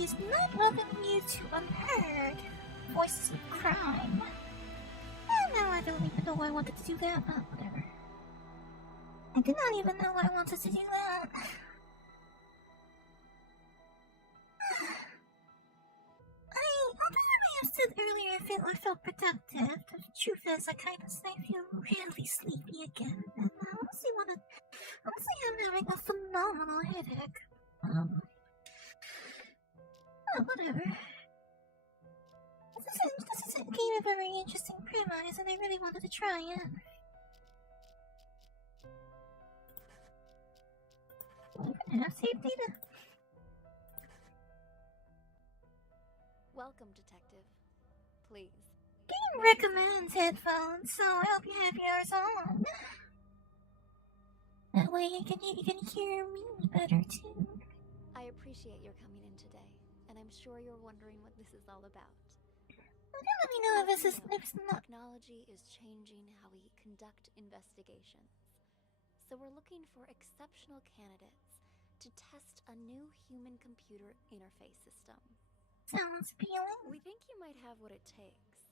please not welcome you to Unheard, Voices of Crime. And now I don't even know why I wanted to do that, but whatever. I did not even know why I wanted to do that. Although I may have said earlier I felt productive, the truth is I feel really sleepy again, and I honestly I'm having a phenomenal headache. Whatever. This is a game of a very interesting premise, and I really wanted to try it. We're gonna have saved data. Welcome, Detective. Please. Game recommends headphones, so I hope you have yours on. That way you can hear me better too. I appreciate your coming in today, and I'm sure you're wondering what this is all about. Let me know if it's not. Technology is changing how we conduct investigations. So we're looking for exceptional candidates to test a new human-computer interface system. Sounds appealing. We think you might have what it takes.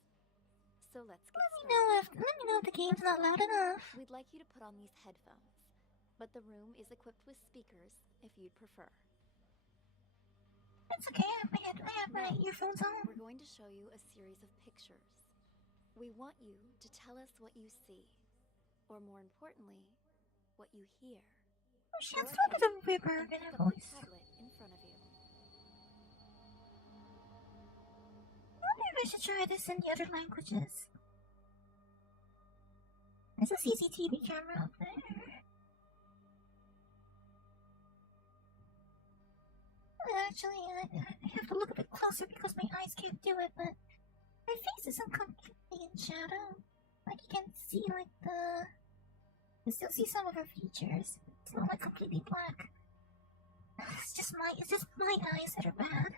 So let's get started. Let me know if the game's not loud enough. We'd like you to put on these headphones, but the room is equipped with speakers if you'd prefer. It's okay, I have my earphones on. We're going to show you a series of pictures. We want you to tell us what you see, or more importantly, what you hear. Oh, she has a bit of a river in her voice. Tablet in front of you. I wonder if I should try this in the other languages. There's a CCTV camera up there. Actually, I have to look a bit closer because my eyes can't do it, but my face isn't completely in shadow. Like, you can see, like, you still see some of her features. It's not, like, completely black. It's just my eyes that are bad.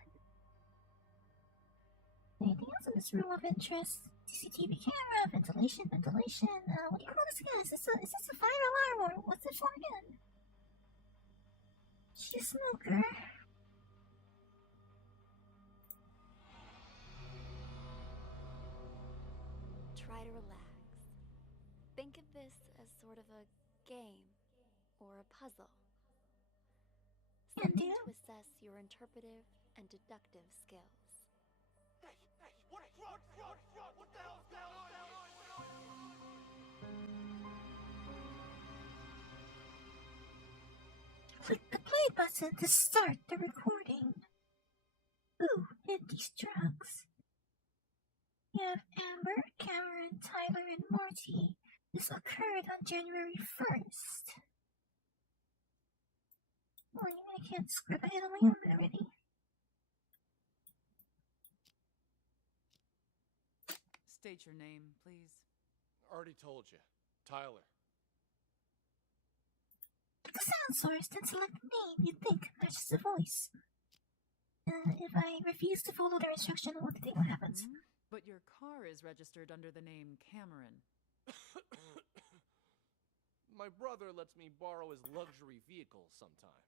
Anything else in this room of interest? CCTV camera, ventilation. What do you call this again? Is this a fire alarm, or what's it for again? She's a smoker. Try to relax. Think of this as sort of a game or a puzzle. Something to assess your interpretive and deductive skills. Hey, what the hell's going on? Click the play button to start the recording. Ooh, hit these drugs. You have Amber, Cameron, Tyler, and Morty. This occurred on January 1st. Oh, you mean I can't script ahead on my own already? State your name, please. Already told you. Tyler. Pick a sound source, then select the name you think matches the voice. If I refuse to follow their instruction, what happens? But your car is registered under the name Cameron. My brother lets me borrow his luxury vehicles sometimes.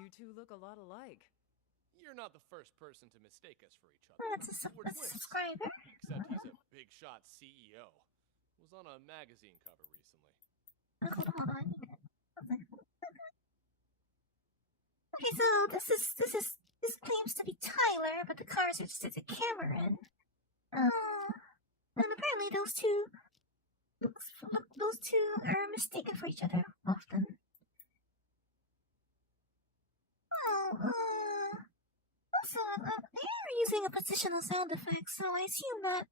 You two look a lot alike. You're not the first person to mistake us for each other. That's a subscriber. Except he's a big shot CEO. Was on a magazine cover recently. Hold on. Okay, so this claims to be Tyler, but the car is registered to Cameron. And apparently those two are mistaken for each other often. Also, they are using a positional sound effect, so I assume that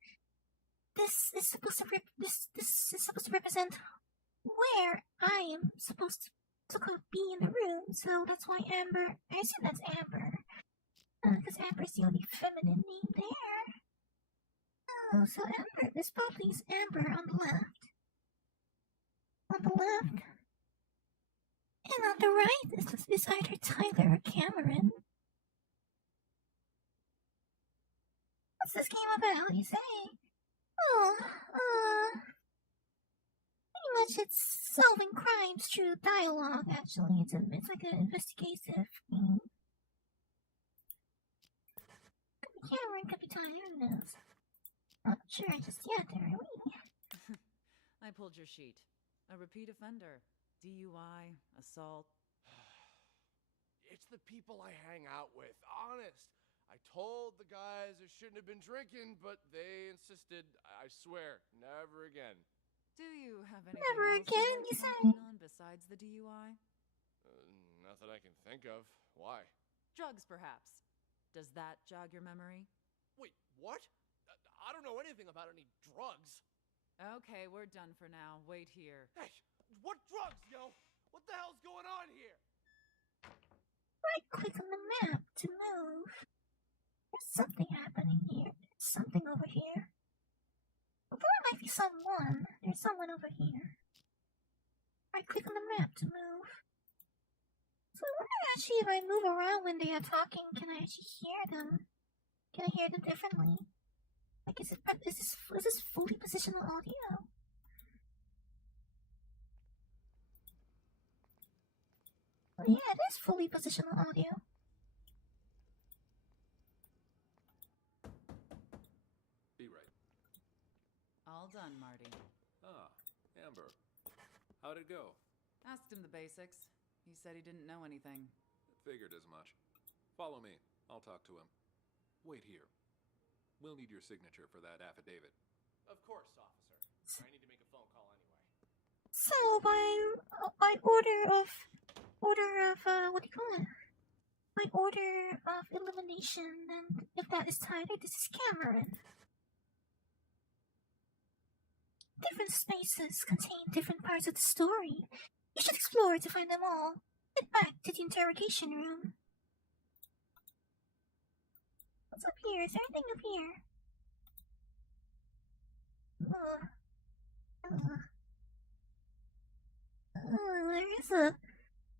this is supposed to represent where I am supposed to be in the room. So that's why Amber. I assume that's Amber, because Amber is the only feminine name there. Oh, so Amber. This probably is Amber on the left. And on the right is either Tyler or Cameron. What's this game about, you say? Pretty much it's solving crimes through dialogue, actually. It's like an investigative game. Cameron could be tired, who knows? Not sure just yet, are we? I pulled your sheet. A repeat offender. DUI, assault. It's the people I hang out with, honest. I told the guys I shouldn't have been drinking, but they insisted. I swear, never again. Do you have anything Never else again, you'd like you to say? campaign on besides the DUI? Not that I can think of. Why? Drugs, perhaps. Does that jog your memory? Wait, what? I don't know anything about any drugs. Okay, we're done for now. Wait here. Hey, what drugs, yo? What the hell's going on here? Right-click on the map to move. There's something happening here. There's something over here. Although there might be someone, there's someone over here. Right-click on the map to move. So I wonder actually if I move around when they are talking, can I actually hear them? Can I hear them differently? Like, is this fully positional audio? Oh yeah, it is fully positional audio. Be right. All done, Marty. Ah, Amber. How'd it go? Asked him the basics. He said he didn't know anything. Figured as much. Follow me. I'll talk to him. Wait here. We'll need your signature for that affidavit. Of course, officer. I need to make a phone call anyway. So by order of what do you call it? By order of elimination, and if that is Tyler, this is Cameron. Different spaces contain different parts of the story. You should explore to find them all. Get back to the interrogation room. What's up here? Is there anything up here?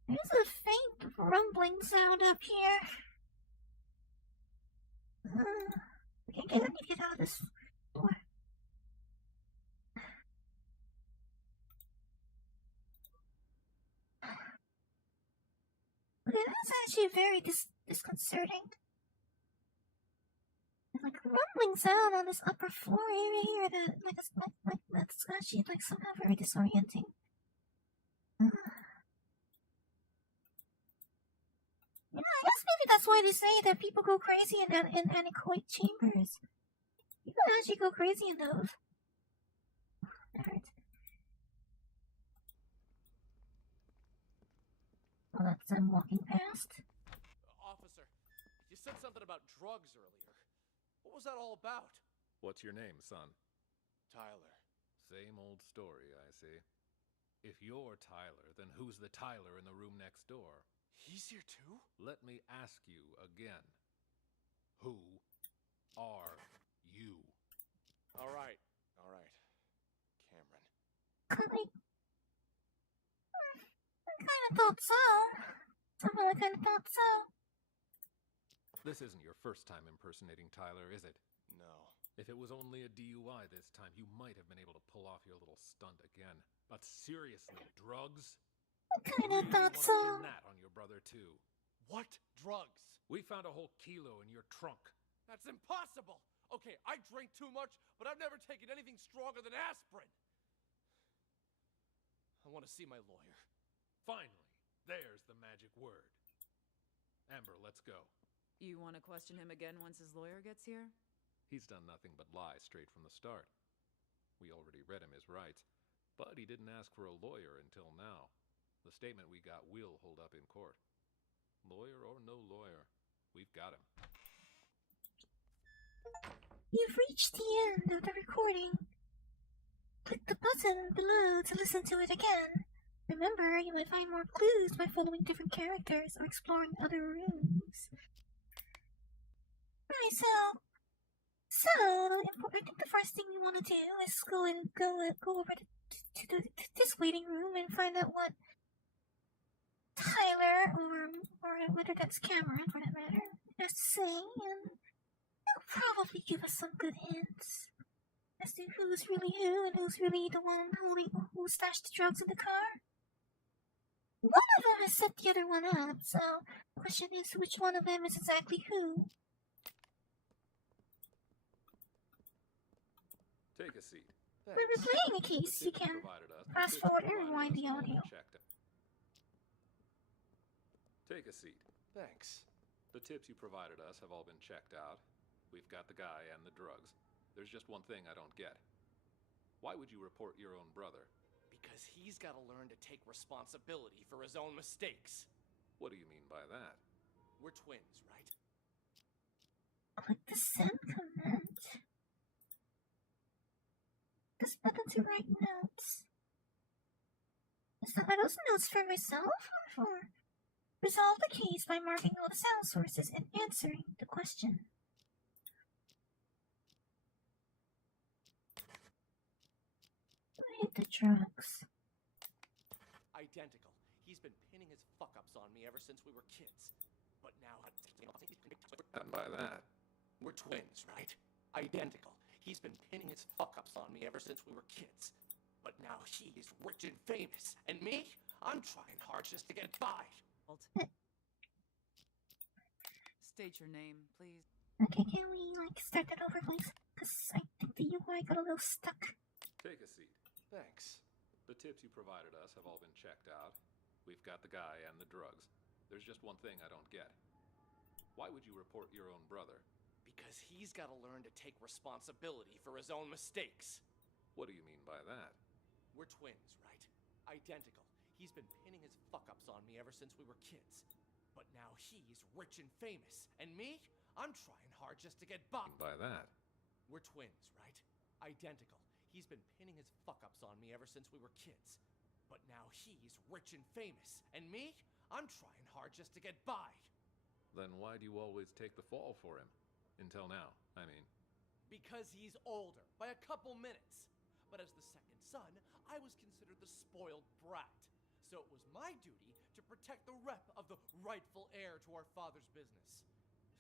There's a faint rumbling sound up here. I need to get out of this door. Okay, that's actually very disconcerting. There's like a rumbling sound on this upper floor area here that's actually like somehow very disorienting. Yeah, I guess maybe that's why they say that people go crazy in anechoic chambers. You can actually go crazy in those. Alright. Well, that's them walking past. Officer, you said something about drugs earlier. What was that all about? What's your name, son? Tyler. Same old story, I see. If you're Tyler, then who's the Tyler in the room next door? He's here too? Let me ask you again. Who are you? All right. Cameron. I kind of thought so. Somehow I kind of thought so. This isn't your first time impersonating Tyler, is it? No. If it was only a DUI this time, you might have been able to pull off your little stunt again. But seriously, drugs? I kind of Really thought wanna so. pin that on your brother too. What drugs? We found a whole kilo in your trunk. That's impossible! Okay, I drink too much, but I've never taken anything stronger than aspirin. I want to see my lawyer. Finally, there's the magic word. Amber, let's go. You want to question him again once his lawyer gets here? He's done nothing but lie straight from the start. We already read him his rights, but he didn't ask for a lawyer until now. The statement we got will hold up in court. Lawyer or no lawyer, we've got him. You've reached the end of the recording. Click the button below to listen to it again. Remember, you may find more clues by following different characters or exploring other rooms. Right, so I think the first thing we want to do is go over to this waiting room and find out what Tyler, or whether that's Cameron for that matter, has to say, and they'll probably give us some good hints as to who's really who and who's really the one who stashed the drugs in the car. One of them has set the other one up, so the question is which one of them is exactly who. Take a seat. We're Thanks. replaying a The case. You tips you can provided us, the fast tips you forward and provided rewind us the have all audio. been checked. Take a seat. Thanks. The tips you provided us have all been checked out. We've got the guy and the drugs. There's just one thing I don't get. Why would you report your own brother? Because he's got to learn to take responsibility for his own mistakes. What do you mean by that? We're twins, right? Click the send command. This button to write notes. Are those notes for myself or for? Resolve the case by marking all the sound sources and answering the question. I hate the drugs. Identical. He's been pinning his fuck-ups on me ever since we were kids. But now... And by that, We're twins, right? Identical. He's been pinning his fuck-ups on me ever since we were kids. But now he's rich and famous. And me? I'm trying hard just to get by. State your name, please. Okay, can we start that over, please? Because I think the UI got a little stuck. take a seat. Thanks. The tips you provided us have all been checked out. We've got the guy and the drugs. There's just one thing I don't get. Why would you report your own brother? Because he's got to learn to take responsibility for his own mistakes. What do you mean by that? We're twins, right? Identical. He's been pinning his fuck-ups on me ever since we were kids. But now he's rich and famous. And me? I'm trying hard just to get by. By that, We're twins, right? Identical. He's been pinning his fuck-ups on me ever since we were kids. But now he's rich and famous. And me? I'm trying hard just to get by. then why do you always take the fall for him? Until now, I mean. Because he's older, by a couple minutes. But as the second son, I was considered the spoiled brat. So it was my duty to protect the rep of the rightful heir to our father's business.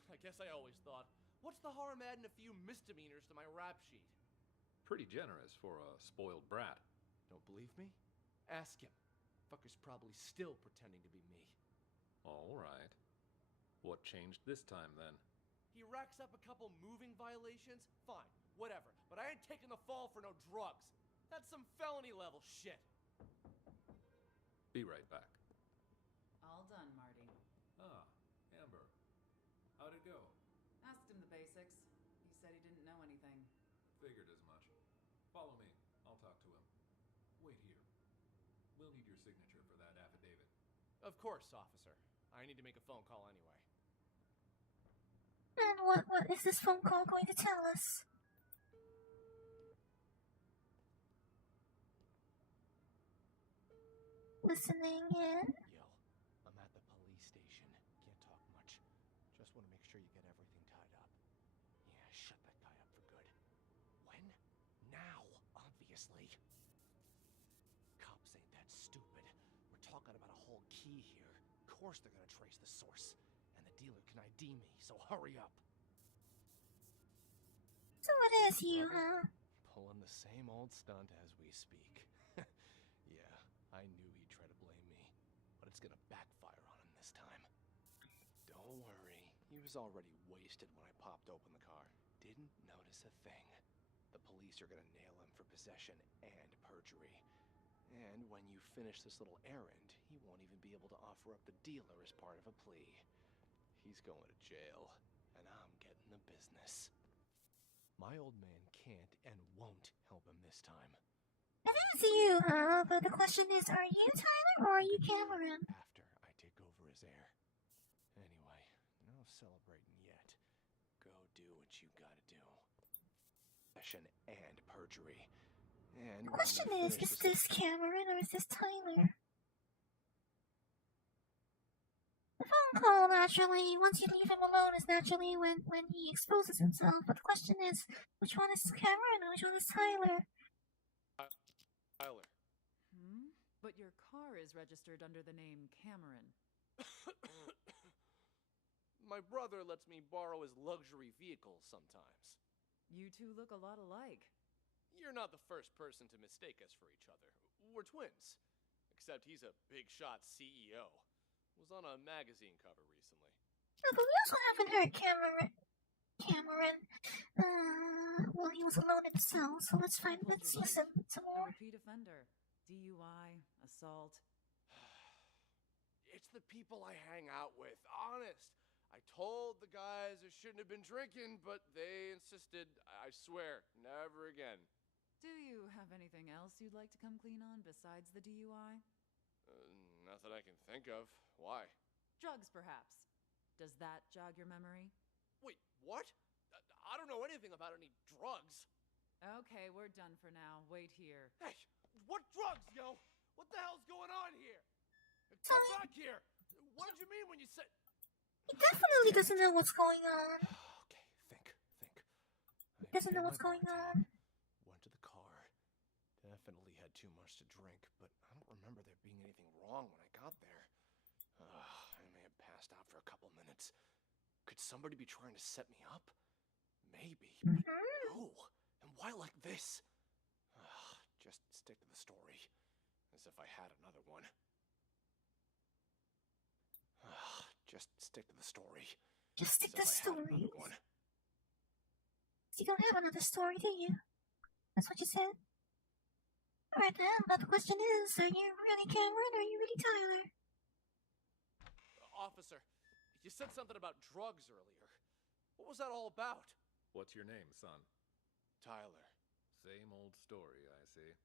I guess I always thought, what's the harm adding a few misdemeanors to my rap sheet? Pretty generous for a spoiled brat. Don't believe me? Ask him. Fucker's probably still pretending to be me. All right. What changed this time, then? He racks up a couple moving violations? Fine, whatever. But I ain't taking the fall for no drugs. That's some felony level shit. Be right back. All done, Marty. Ah, Amber. How'd it go? Asked him the basics. He said he didn't know anything. Figured as much. Follow me. I'll talk to him. Wait here. We'll need your signature for that affidavit. Of course, officer. I need to make a phone call anyway. And what is this phone call going to tell us? Listening in. Yo, I'm at the police station. Can't talk much. Just want to make sure you get everything tied up. Yeah, shut that guy up for good. When? Now, obviously. Cops ain't that stupid. We're talking about a whole key here. Of course they're gonna trace the source. And the dealer can ID me, so hurry up. So it is you, huh? Pulling the same old stunt as we speak. Yeah, I knew he'd try to blame me, but it's gonna backfire on him this time. Don't worry, he was already wasted when I popped open the car. Didn't notice a thing. The police are gonna nail him for possession and perjury. And when you finish this little errand, he won't even be able to offer up the dealer as part of a plea. He's going to jail, and I'm getting the business. My old man can't and won't help him this time. It is you, huh? But the question is, are you Tyler or are you Cameron? After I take over as heir. Anyway, no celebrating yet. Go do what you gotta do. Possession and perjury. And The question is this Cameron or is this Tyler? The phone call, naturally, once you leave him alone, is naturally when he exposes himself. But the question is, which one is Cameron and which one is Tyler? Tyler. But your car is registered under the name Cameron. My brother lets me borrow his luxury vehicles sometimes. You two look a lot alike. You're not the first person to mistake us for each other. We're twins. Except he's a big shot CEO. Was on a magazine cover recently. No, but we also haven't heard Cameron. Well, he was alone in the cell, so let's see some A more. repeat offender. DUI, assault. It's the people I hang out with, honest. I told the guys I shouldn't have been drinking, but they insisted. I swear, never again. Do you have anything else you'd like to come clean on besides the DUI? Nothing I can think of. Why? Drugs, perhaps. Does that jog your memory? Wait, what? I don't know anything about any drugs. Okay, we're done for now. Wait here. Hey, what drugs, yo? What the hell's going on here? Come back here! What did you mean when you said... He definitely doesn't know what's going on. Okay, think. He doesn't know what's going on. Went to the car. Definitely had too much to drink, but I don't remember there being anything wrong when I got there. I may have passed out for a couple minutes. Could somebody be trying to set me up? Maybe, but who? And why like this? Just stick to the story. As if I had another one. Just stick to the story. Just stick to As the if I had story. another one. You don't have another story, do you? That's what you said? Alright then, but the question is, are you really Cameron or are you really Tyler? Officer, you said something about drugs earlier. What was that all about? What's your name, son? Tyler. Same old story, I see.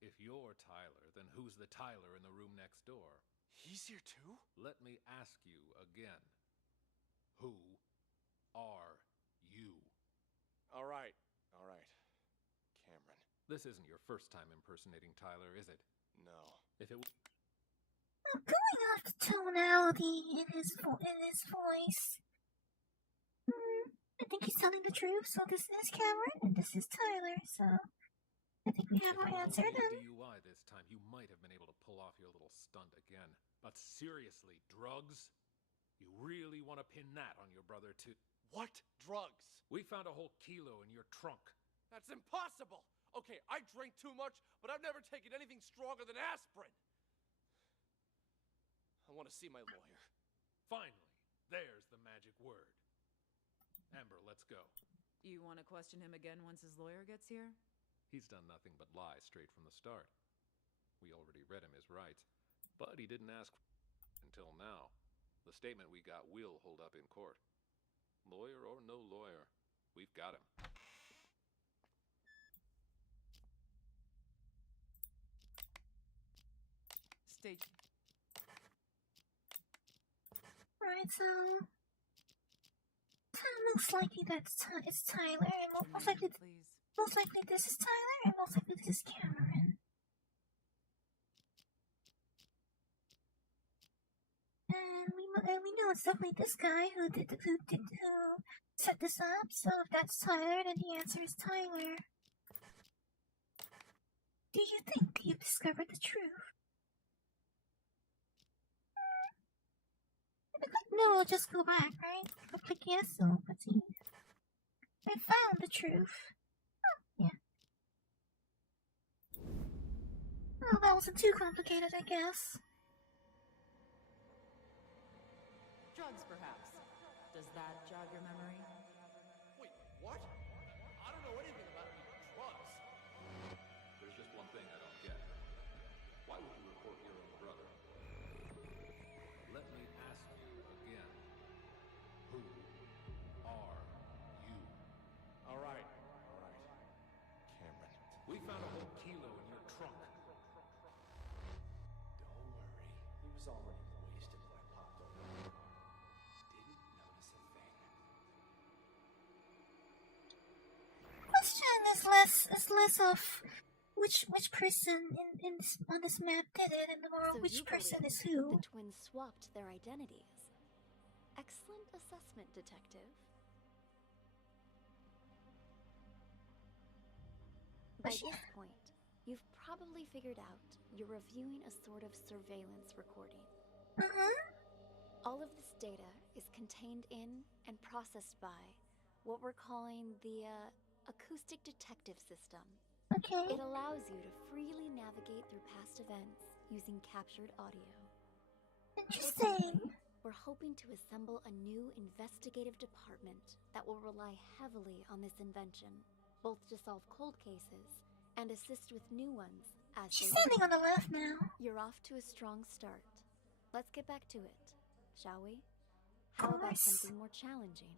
If you're Tyler, then who's the Tyler in the room next door? He's here too? Let me ask you again. Who are you? All right. Cameron. This isn't your first time impersonating Tyler, is it? No. If it Going off the tonality in his voice. I think he's telling the truth, so this is Cameron and this is Tyler, so I think we have our answer then. DUI this time, you might have been able to pull off your little stunt again. But seriously, drugs? You really want to pin that on your brother too? What drugs? We found a whole kilo in your trunk. That's impossible! Okay, I drink too much, but I've never taken anything stronger than aspirin. I want to see my lawyer. Finally, there's the magic word. Amber, let's go. You want to question him again once his lawyer gets here? He's done nothing but lie straight from the start. We already read him his rights, but he didn't ask until now. The statement we got will hold up in court. Lawyer or no lawyer, we've got him. Stage. Right, so most likely it's Tyler, and most likely this is Tyler, and most likely this is Cameron. And we know it's definitely this guy who set this up. So if that's Tyler, then the answer is Tyler. Do you think you've discovered the truth? If I click no, I'll just go back, right? If I click yes, so let's see. I found the truth. Oh, yeah. Well, that wasn't too complicated, I guess. Drugs, perhaps. Does that jog your memory? Wait, what? I don't know anything about any drugs. There's just one thing I don't get. Why would you report your own brother? Let me ask you again. Who are you? All right. Cameron. We found a whole kilo in your trunk. Don't worry. He was already wasted when I popped over. Didn't notice a thing. Question is less of which person on this map did it, and more So which you person believe is who. The twins swapped their identities. Excellent assessment, detective. By But this point, you've probably figured out you're reviewing a sort of surveillance recording. All of this data is contained in and processed by what we're calling the acoustic detective system. Okay. It allows you to freely navigate through past events using captured audio. Interesting. We're hoping to assemble a new investigative department that will rely heavily on this invention, both to solve cold cases and assist with new ones as She's they standing on the left now. You're off to a strong start. Let's get back to it, shall we? How about something more challenging?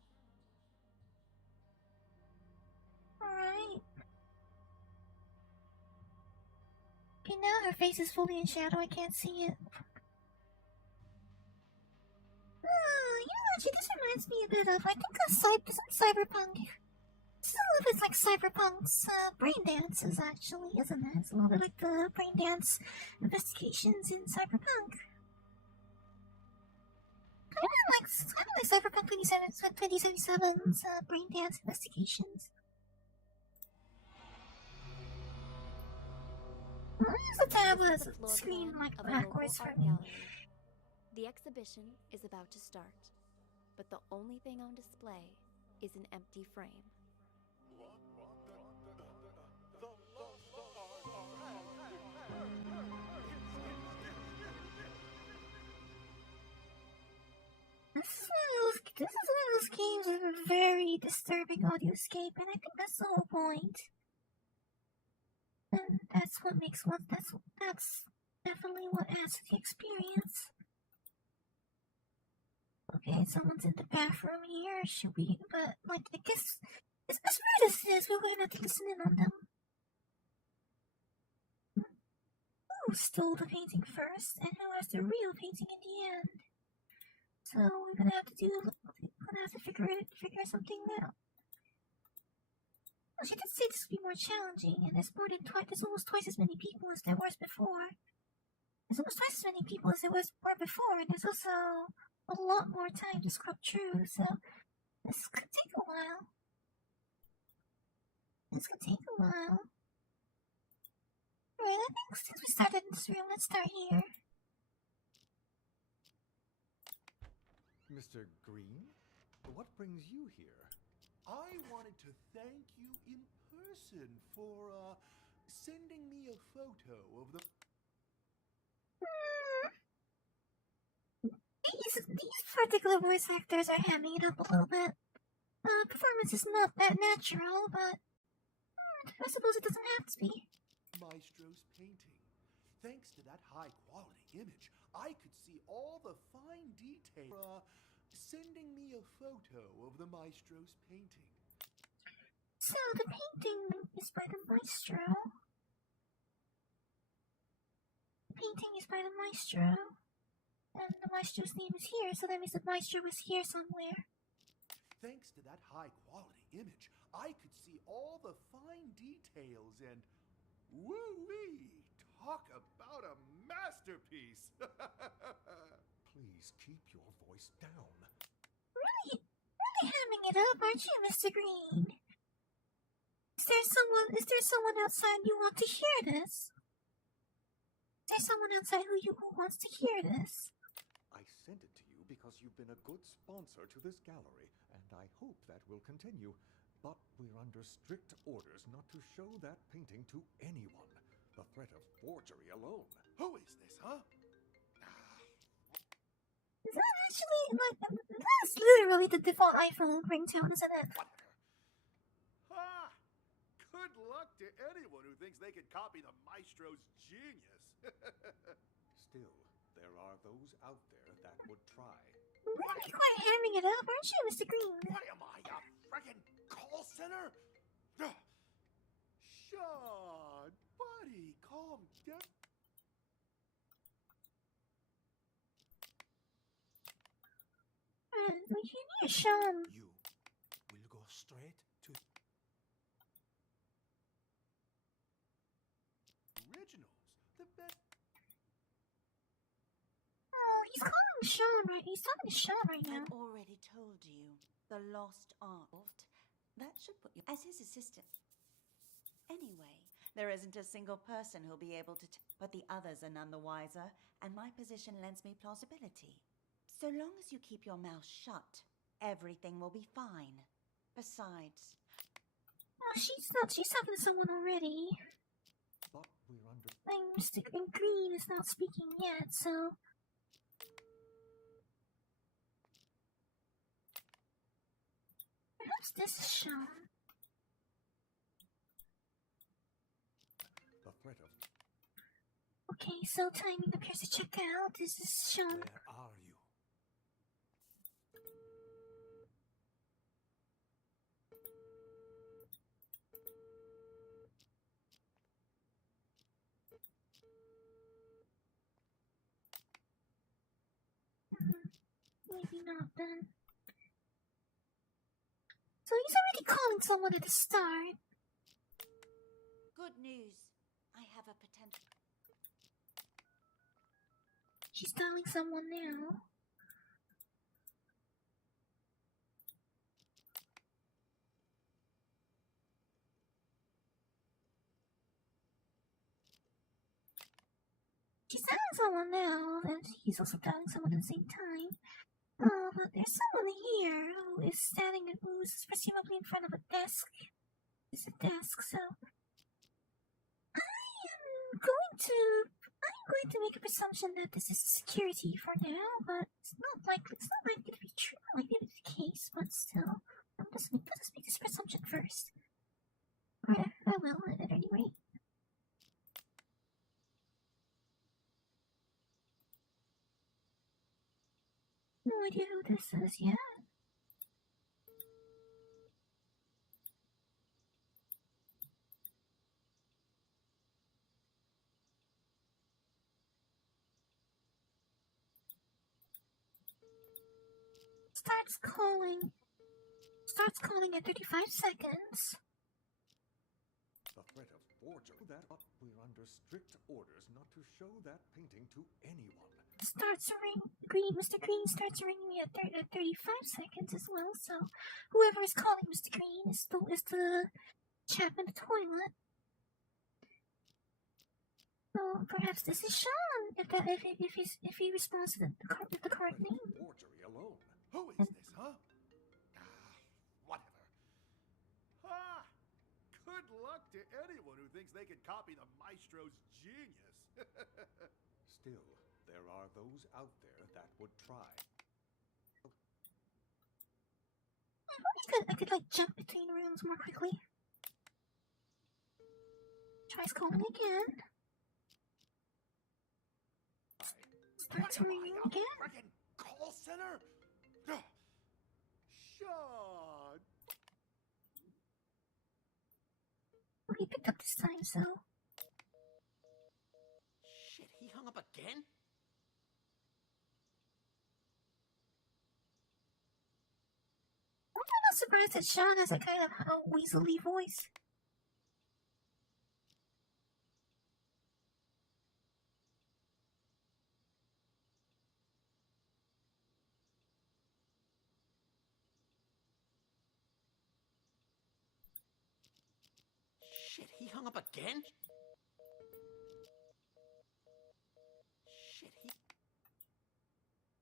Alright. Okay, now her face is fully in shadow. I can't see it. Actually, this reminds me a bit of, I think, Cyberpunk. Some of it's like Cyberpunk's brain dances, actually, isn't it? It's a little bit like the brain dance investigations in Cyberpunk. Kind of like Cyberpunk 2077's brain dance investigations. I'll use the tab as a screen like backwards for me. The exhibition is about to start, but the only thing on display is an empty frame. This is one of those games with a very disturbing audioscape, and I think that's the whole point. And that's what makes that's definitely what adds to the experience. Okay, someone's in the bathroom here. Should we? But like, I guess as weird as it is, we're gonna have to listen in on them. Who stole the painting first, and who has the real painting in the end? So we're gonna have to figure something out. Well, she did say this would be more challenging, and there's almost twice as many people as there was before. There's almost twice as many people as there were before, and there's also a lot more time to scrub through, so this could take a while. Alright, I think since we started in this room, let's start here. Mr. Green, what brings you here? I wanted to thank you in person for, sending me a photo of the... These particular voice actors are hamming it up a little bit. Performance is not that natural, but I suppose it doesn't have to be. Maestro's painting. Thanks to that high-quality image, I could see all the fine detail. Sending me a photo of the Maestro's painting. So, the painting is by the Maestro. And the Maestro's name is here, so that means the Maestro was here somewhere. Thanks to that high-quality image, I could see all the fine details and... Woo-wee! Talk about a masterpiece! Please keep your voice down. Really hamming it up, aren't you, Mr. Green? Is there someone outside you want to hear this? Is there someone outside who wants to hear this? I sent it to you because you've been a good sponsor to this gallery, and I hope that will continue. But we're under strict orders not to show that painting to anyone. The threat of forgery alone. Who is this, huh? Is that actually, that's literally the default iPhone ringtone, isn't it? Ha! Good luck to anyone who thinks they can copy the Maestro's genius. Still, there are those out there that would try. You're quite hamming it up, aren't you, Mr. Green? What am I, a frickin' call center? Sean, buddy, calm down. We can hear Sean. You will go straight to originals, the best. Oh, he's calling Sean right. He's talking to Sean right now. I've already told you. The lost art. That should put you as his assistant. Anyway, there isn't a single person who'll be able to but the others are none the wiser, and my position lends me plausibility. So long as you keep your mouth shut, everything will be fine. Besides... Oh, she's talking to someone already. But we're under... Mr. Green is not speaking yet, so... perhaps this is shown. The threat of... Okay, so timing appears to check out. This is shown. Where are you? Maybe not then. So he's already calling someone at the start. Good news. I have a potential. She's calling someone now. She's telling someone now, and he's also telling someone at the same time. Oh, but there's someone here who is standing, who is presumably in front of a desk. It's a desk, so I'm going to make a presumption that this is security for now, but it's not likely to be true, likely to be the case, but still, let us make this presumption first. Or I will, at any rate. No idea who this is yet. Starts calling at 35 seconds. The threat of forgery. That up, we're under strict orders not to show that painting to anyone. Starts ring. Mr. Green starts ringing at 35 seconds as well. So whoever is calling Mr. Green is the chap in the toilet. So perhaps this is Sean. If he responds to the correct name. Forgery alone. Who is this, huh? Whatever. Ha! Good luck to anyone who thinks they can copy the maestro's genius. Still, there are those out there that would try. I could like jump between rooms more quickly. Tries calling again. Starts ringing again. Freaking call center? Sean! Well, he picked up this time, so. Shit, he hung up again? I'm not surprised that Sean has a kind of weaselly voice. Shit, he hung up again? Shit, he...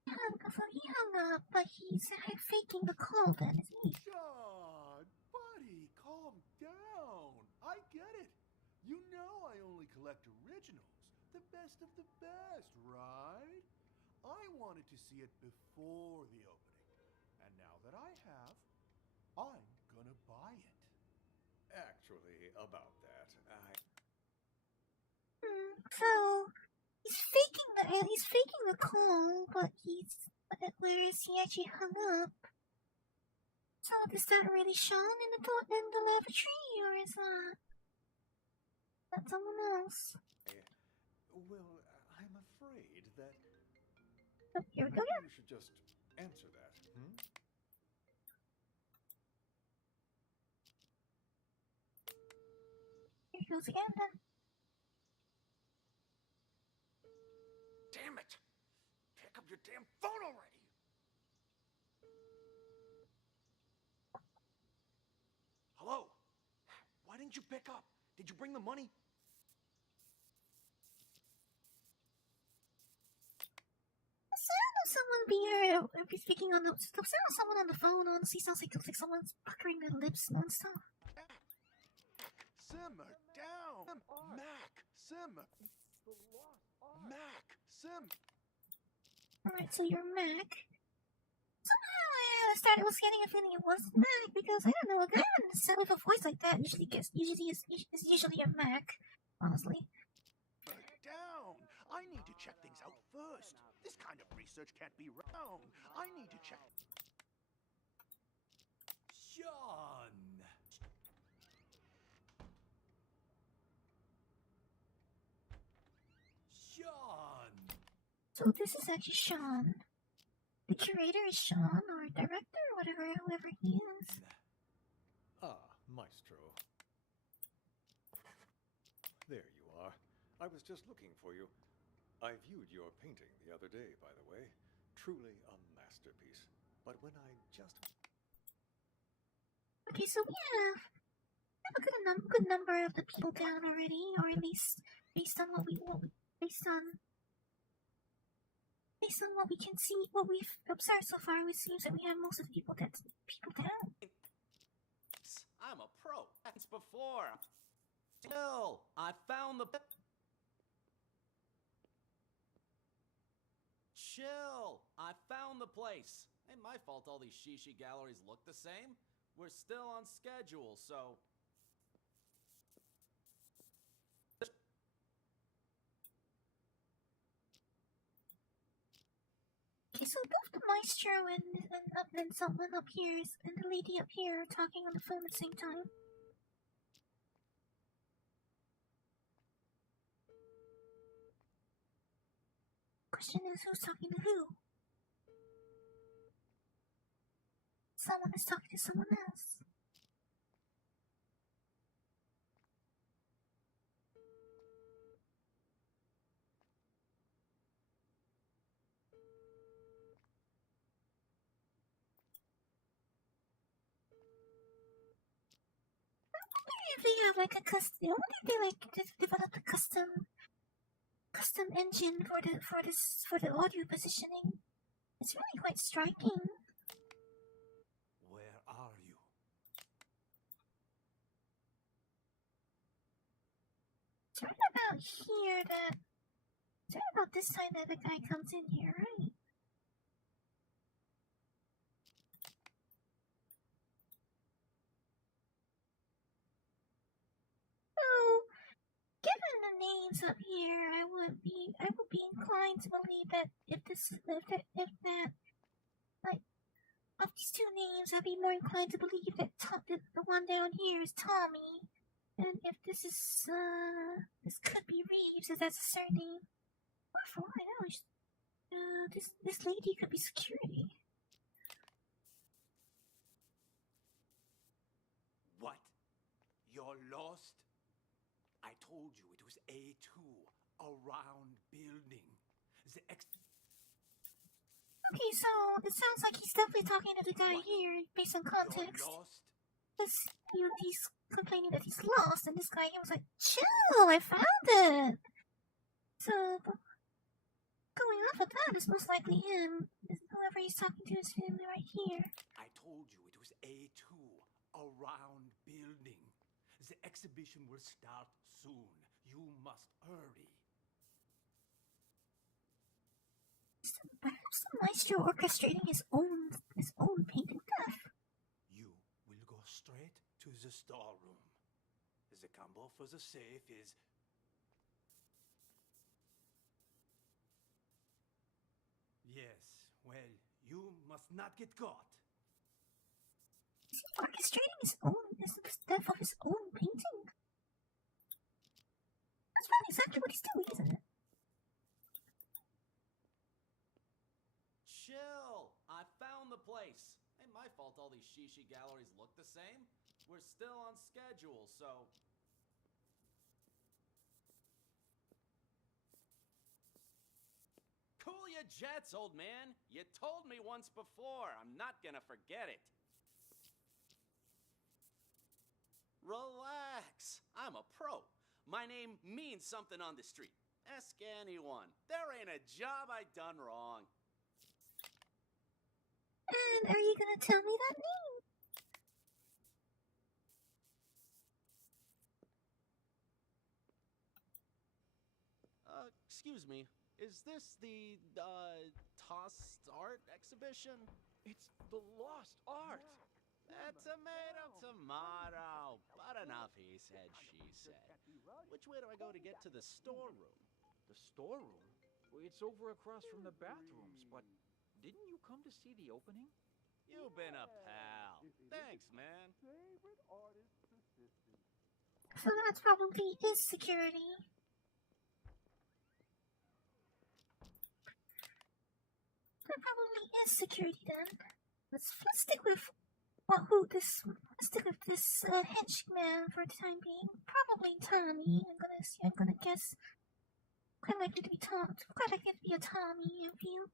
So he hung up, but he's faking the call then, isn't he? Sean, buddy, calm down. I get it. You know I only collect originals. The best of the best, right? I wanted to see it before the opening. And now that I have, I'm gonna buy it. Actually, about that, So he's faking the call, but whereas he actually hung up. So is that really Sean in the lavatory, or is that someone else? well, I'm afraid that... Oh, here we go. Maybe you should just answer that, Here he goes again then. Damn it! Pick up your damn phone already! Hello? Why didn't you pick up? Did you bring the money? Someone be speaking on the someone on the phone. Honestly, sounds like someone's puckering their lips and stuff. Simmer down! Mac! Simmer! Mac! Alright, so you're Mac. Somehow I was getting a feeling it wasn't Mac because I don't know, a guy with a voice like that usually is usually a Mac, honestly. Down. I need to check things out first. This kind of research can't be wrong. I need to check. Sean! Sean! So this is actually Sean. The curator is Sean, or director, or whoever he is. Ah, Maestro. There you are. I was just looking for you. I viewed your painting the other day, by the way. Truly a masterpiece. But when I just... Okay, so we have a good number of the people down already, or at least based on what we can see, what we've observed so far, it seems that we have most of the people down. I'm a pro. That's before. Still, I found the... Chill! I found the place. Ain't my fault all these shishi galleries look the same. We're still on schedule, so... Okay, so both the maestro and someone up here and the lady up here are talking on the phone at the same time. Question is, who's talking to who? Someone is talking to someone else. If they have like a custom, I wonder if they like developed a custom engine for the audio positioning. It's really quite striking. Where are you? It's right about here that... It's right about this time that the guy comes in here, right? So, given the names up here, I would be inclined to believe that if that, like, of these two names, I'd be more inclined to believe that the one down here is Tommy. And if this could be Reeves, if that's a surname. Or for all I know, this lady could be security. What? You're lost? I told you it was A2, a round building. Okay, so it sounds like he's definitely talking to the guy here, based on context. You're lost? Because, he's complaining that he's lost, and this guy here was like, chill, I found it! So, going off of that, it's most likely him. Whoever he's talking to is him right here. I told you it was A2, a round building. The exhibition will start soon. You must hurry. Perhaps the maestro orchestrating his own painting death. You will go straight to the storeroom. The combo for the safe is... Yes, well, you must not get caught. Is he orchestrating the death of his own painting? That's probably exactly what he's doing, isn't it? Chill! I found the place. Ain't my fault all these shishi galleries look the same. We're still on schedule, so... Cool your jets, old man. You told me once before. I'm not gonna forget it. Relax. I'm a pro. My name means something on the street. Ask anyone. There ain't a job I done wrong. And are you gonna tell me that name? Excuse me. Is this the, tossed art exhibition? It's the lost art. Tomato, tomato. But enough he said, she said. Which way do I go to get to the storeroom? The storeroom? Well, it's over across from the bathrooms, but didn't you come to see the opening? You've been a pal. Thanks, man. So that's probably his security. That probably is security then. Let's stick with henchman for the time being. Probably Tommy. I'm gonna guess. Quite likely to be a Tommy view.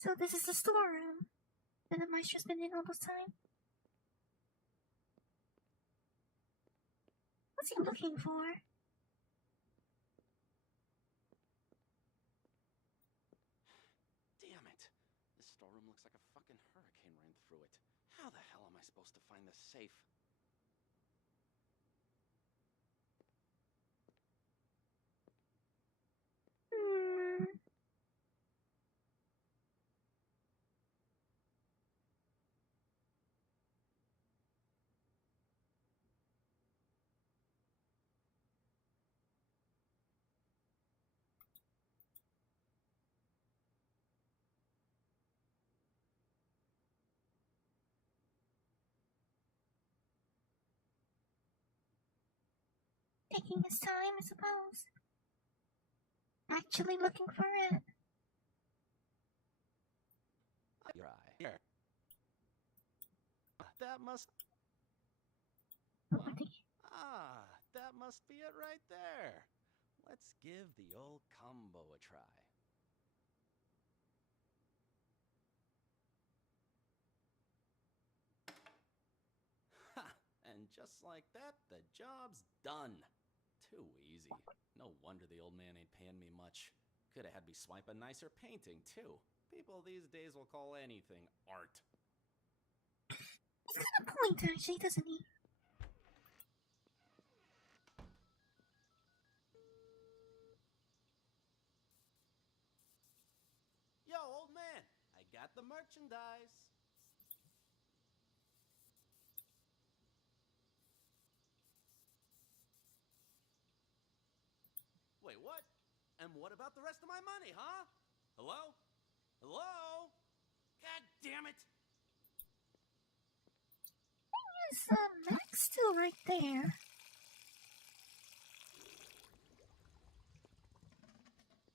So this is the storeroom that the Maestro's been in all this time. What's he looking for? Damn it. This storeroom looks like a fucking hurricane ran through it. How the hell am I supposed to find this safe? Taking his time, I suppose. Actually looking for it. Your eye. Here. That must... that must be it right there. Let's give the old combo a try. Ha! And just like that, the job's done. Too easy. No wonder the old man ain't paying me much. Could have had me swipe a nicer painting, too. People these days will call anything art. He's got a point, actually, doesn't he? Yo, old man, I got the merchandise. Wait, what? And what about the rest of my money, huh? Hello? Hello? God damn it! There's Max still right there.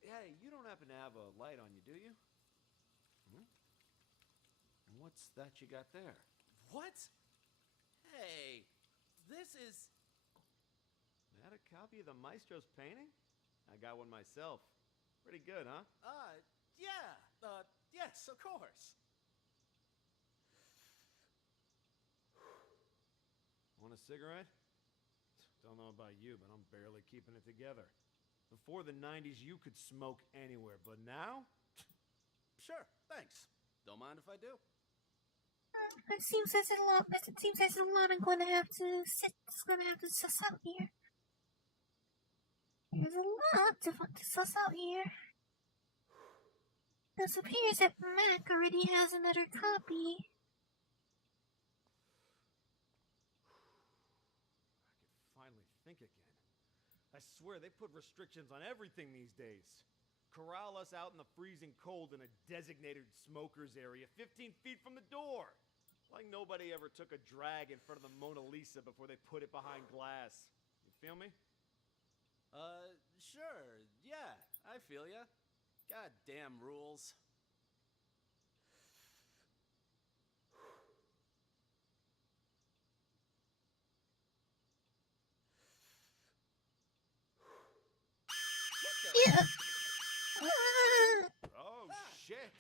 Hey, you don't happen to have a light on you, do you? What's that you got there? What? Hey, this is... That a copy of the Maestro's painting? I got one myself. Pretty good, huh? Yeah. Yes, of course. Want a cigarette? Don't know about you, but I'm barely keeping it together. Before the 90s, you could smoke anywhere, but now? Sure, thanks. Don't mind if I do. It seems there's a lot. I'm going to have to suss out here. There's a lot to suss out here. It appears that Mac already has another copy. I could finally think again. I swear they put restrictions on everything these days. Corral us out in the freezing cold in a designated smokers area 15 feet from the door. Like nobody ever took a drag in front of the Mona Lisa before they put it behind glass. You feel me? Sure. Yeah, I feel ya. Goddamn rules. Yeah. Oh, shit.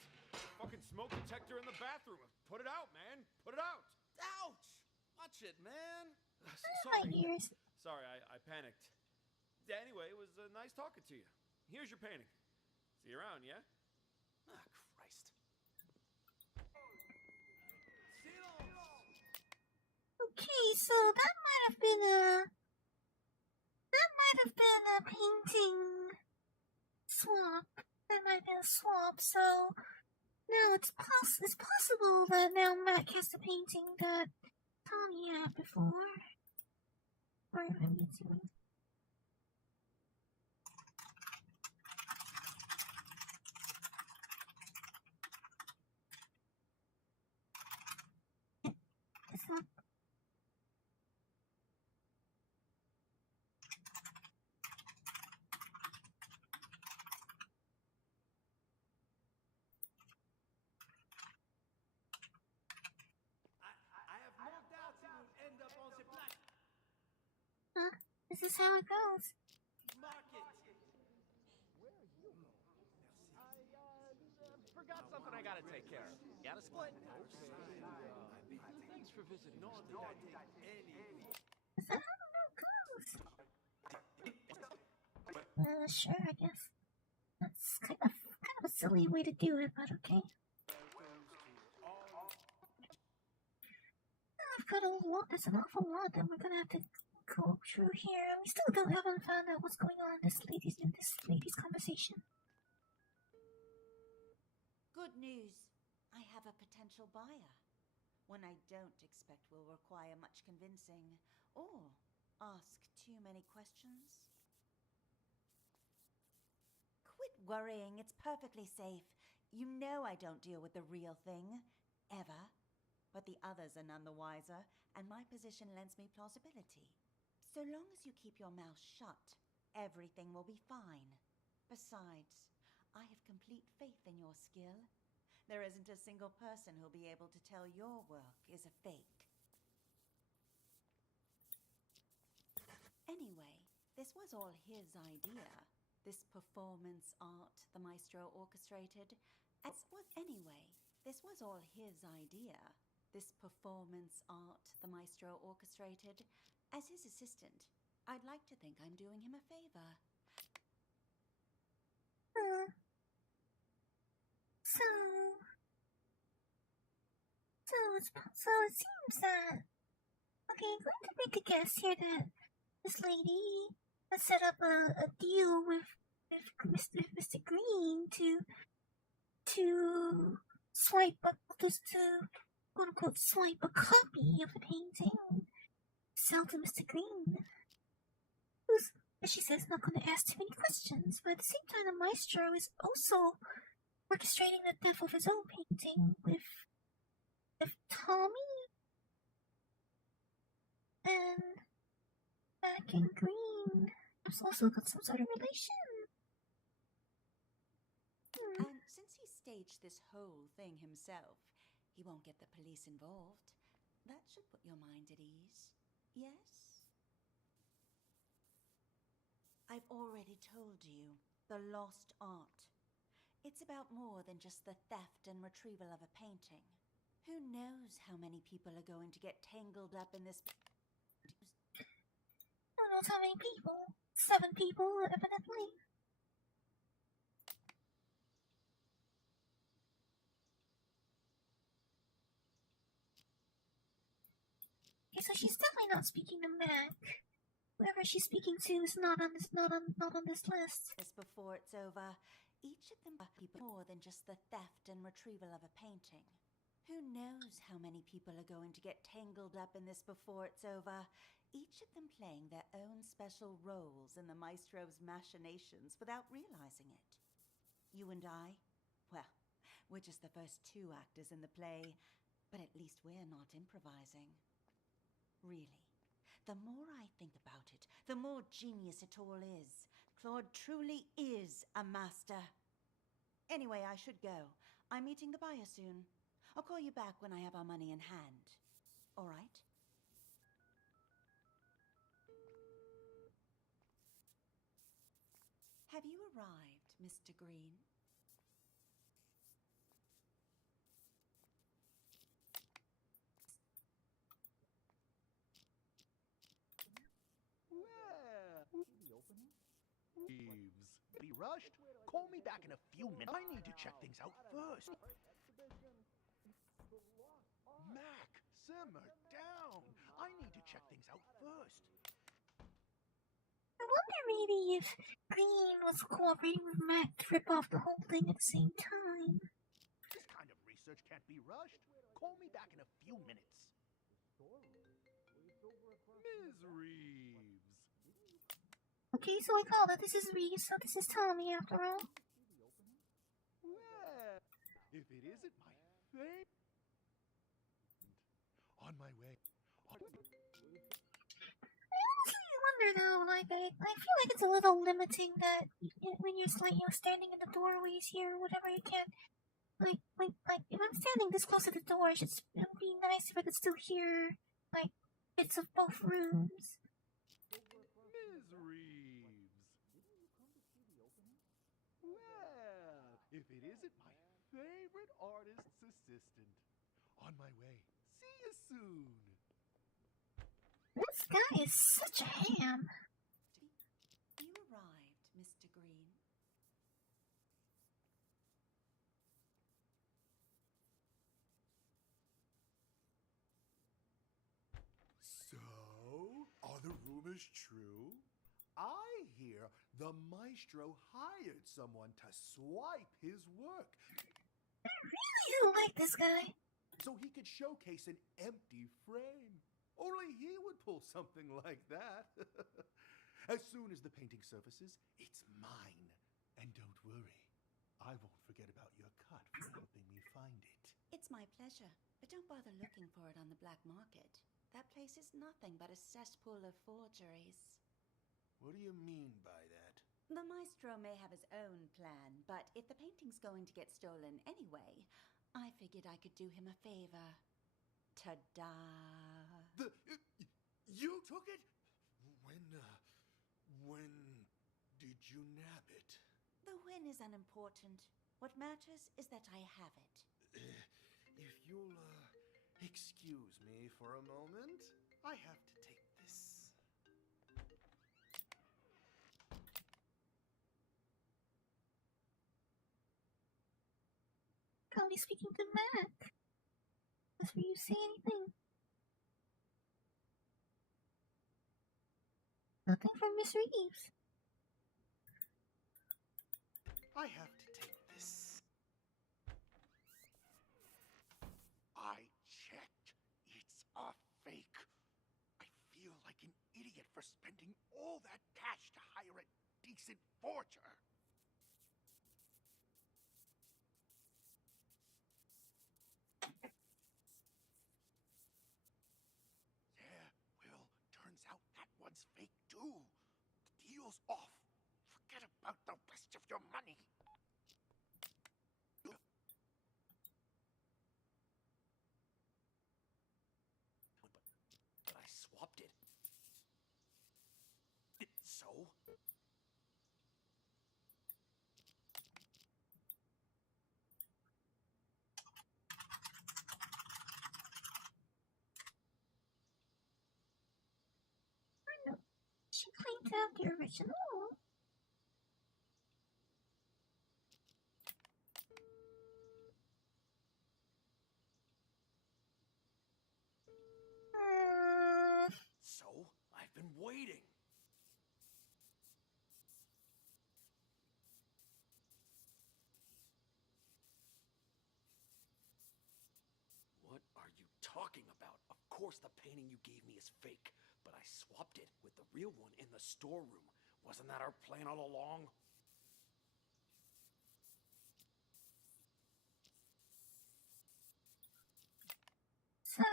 Fucking smoke detector in the bathroom. Put it out, man. Put it out. Ouch! Watch it, man. My ears. Sorry, I panicked. Yeah, anyway, it was nice talking to you. Here's your painting. See you around, yeah? Ah, Christ. See? So that might have been a painting swap. That might have been a swap. So now it's possible that now Mac has the painting that Tommy had before. Or maybe it's you. It's not. I have no doubts he will end up on the black Huh? This is how it goes. market. Forgot something I gotta take care of. Gotta split. Thanks for visiting. Nor did I take anything. Is that how it goes? Sure, I guess. That's kind of a silly way to do it, but okay. I've got a lot. There's an awful lot that we're gonna have to go through here. We still haven't found out what's going on in this lady's conversation. Good news. I have a potential buyer. One I don't expect will require much convincing or ask too many questions. Quit worrying. It's perfectly safe. You know I don't deal with the real thing. Ever. But the others are none the wiser, and my position lends me plausibility. So long as you keep your mouth shut, everything will be fine. Besides, I have complete faith in your skill. There isn't a single person who'll be able to tell your work is a fake. Anyway, this was all his idea. This performance art the maestro orchestrated. This was all his idea. This performance art the maestro orchestrated. As his assistant, I'd like to think I'm doing him a favor. So it seems that, okay, I'm going to make a guess here that this lady has set up a deal with Mr. Green to swipe up, just to quote unquote swipe a copy of the painting, sell to Mr. Green, who's, as she says, not going to ask too many questions. But at the same time, the maestro is also orchestrating the death of his own painting with Tommy and Mac and Green. There's also got some sort of relation. And since he staged this whole thing himself, he won't get the police involved. That should put your mind at ease. Yes? I've already told you, the lost art. It's about more than just the theft and retrieval of a painting. Who knows how many people are going to get tangled up in this... Who knows how many people? 7 people, evidently. Okay, so she's definitely not speaking to Mac. Whoever she's speaking to is not on this list. Before it's over, each of them are people more than just the theft and retrieval of a painting. Who knows how many people are going to get tangled up in this before it's over, each of them playing their own special roles in the maestro's machinations without realizing it. You and I? Well, we're just the first 2 actors in the play, but at least we're not improvising. Really, the more I think about it, the more genius it all is. Claude truly is a master. Anyway, I should go. I'm meeting the buyer soon. I'll call you back when I have our money in hand. All right? Have you arrived, Mr. Green? Be rushed? Call me back in a few minutes. I need to check things out first. Mac, simmer down. I need to check things out first. I wonder maybe if Green was cooperating with Matt to rip off the whole thing at the same time. This kind of research can't be rushed. Call me back in a few minutes. Ms. Reeves. Okay, so I called it. This is Reese, so this is Tommy after all. Well, if it isn't my favorite. On my way. I wonder though, like I feel like it's a little limiting that when you're like standing in the doorways here or whatever, you can't like if I'm standing this close to the door, it would be nice if I could still hear like bits of both rooms. Ms. Reeves. Well, if it isn't my favorite artist's assistant. On my way. See you soon. This guy is such a ham. You arrived, Mr. Green. So, are the rumors true? I hear the maestro hired someone to swipe his work. I really don't like this guy. So he could showcase an empty frame. Only he would pull something like that. As soon as the painting surfaces, it's mine. And don't worry, I won't forget about your cut for helping me find it. It's my pleasure, but don't bother looking for it on the black market. That place is nothing but a cesspool of forgeries. What do you mean by that? The maestro may have his own plan, but if the painting's going to get stolen anyway, I figured I could do him a favor. Ta-da! You took it? When did you nab it? The win is unimportant. What matters is that I have it. If you'll, excuse me for a moment, I have to take this. Probably speaking to Matt. Before you say anything. Nothing from Miss Reeves. I have to take this. I checked. It's a fake. I feel like an idiot for spending all that cash to hire a decent forger. Yeah, well, turns out that one's fake too. The deal's off. Forget about the rest of your money. But I swapped it. So? She cleaned out the original. So, I've been waiting. What are you talking about? Of course the painting you gave me is fake, but I swapped it with the real one in the storeroom. Wasn't that our plan all along? So,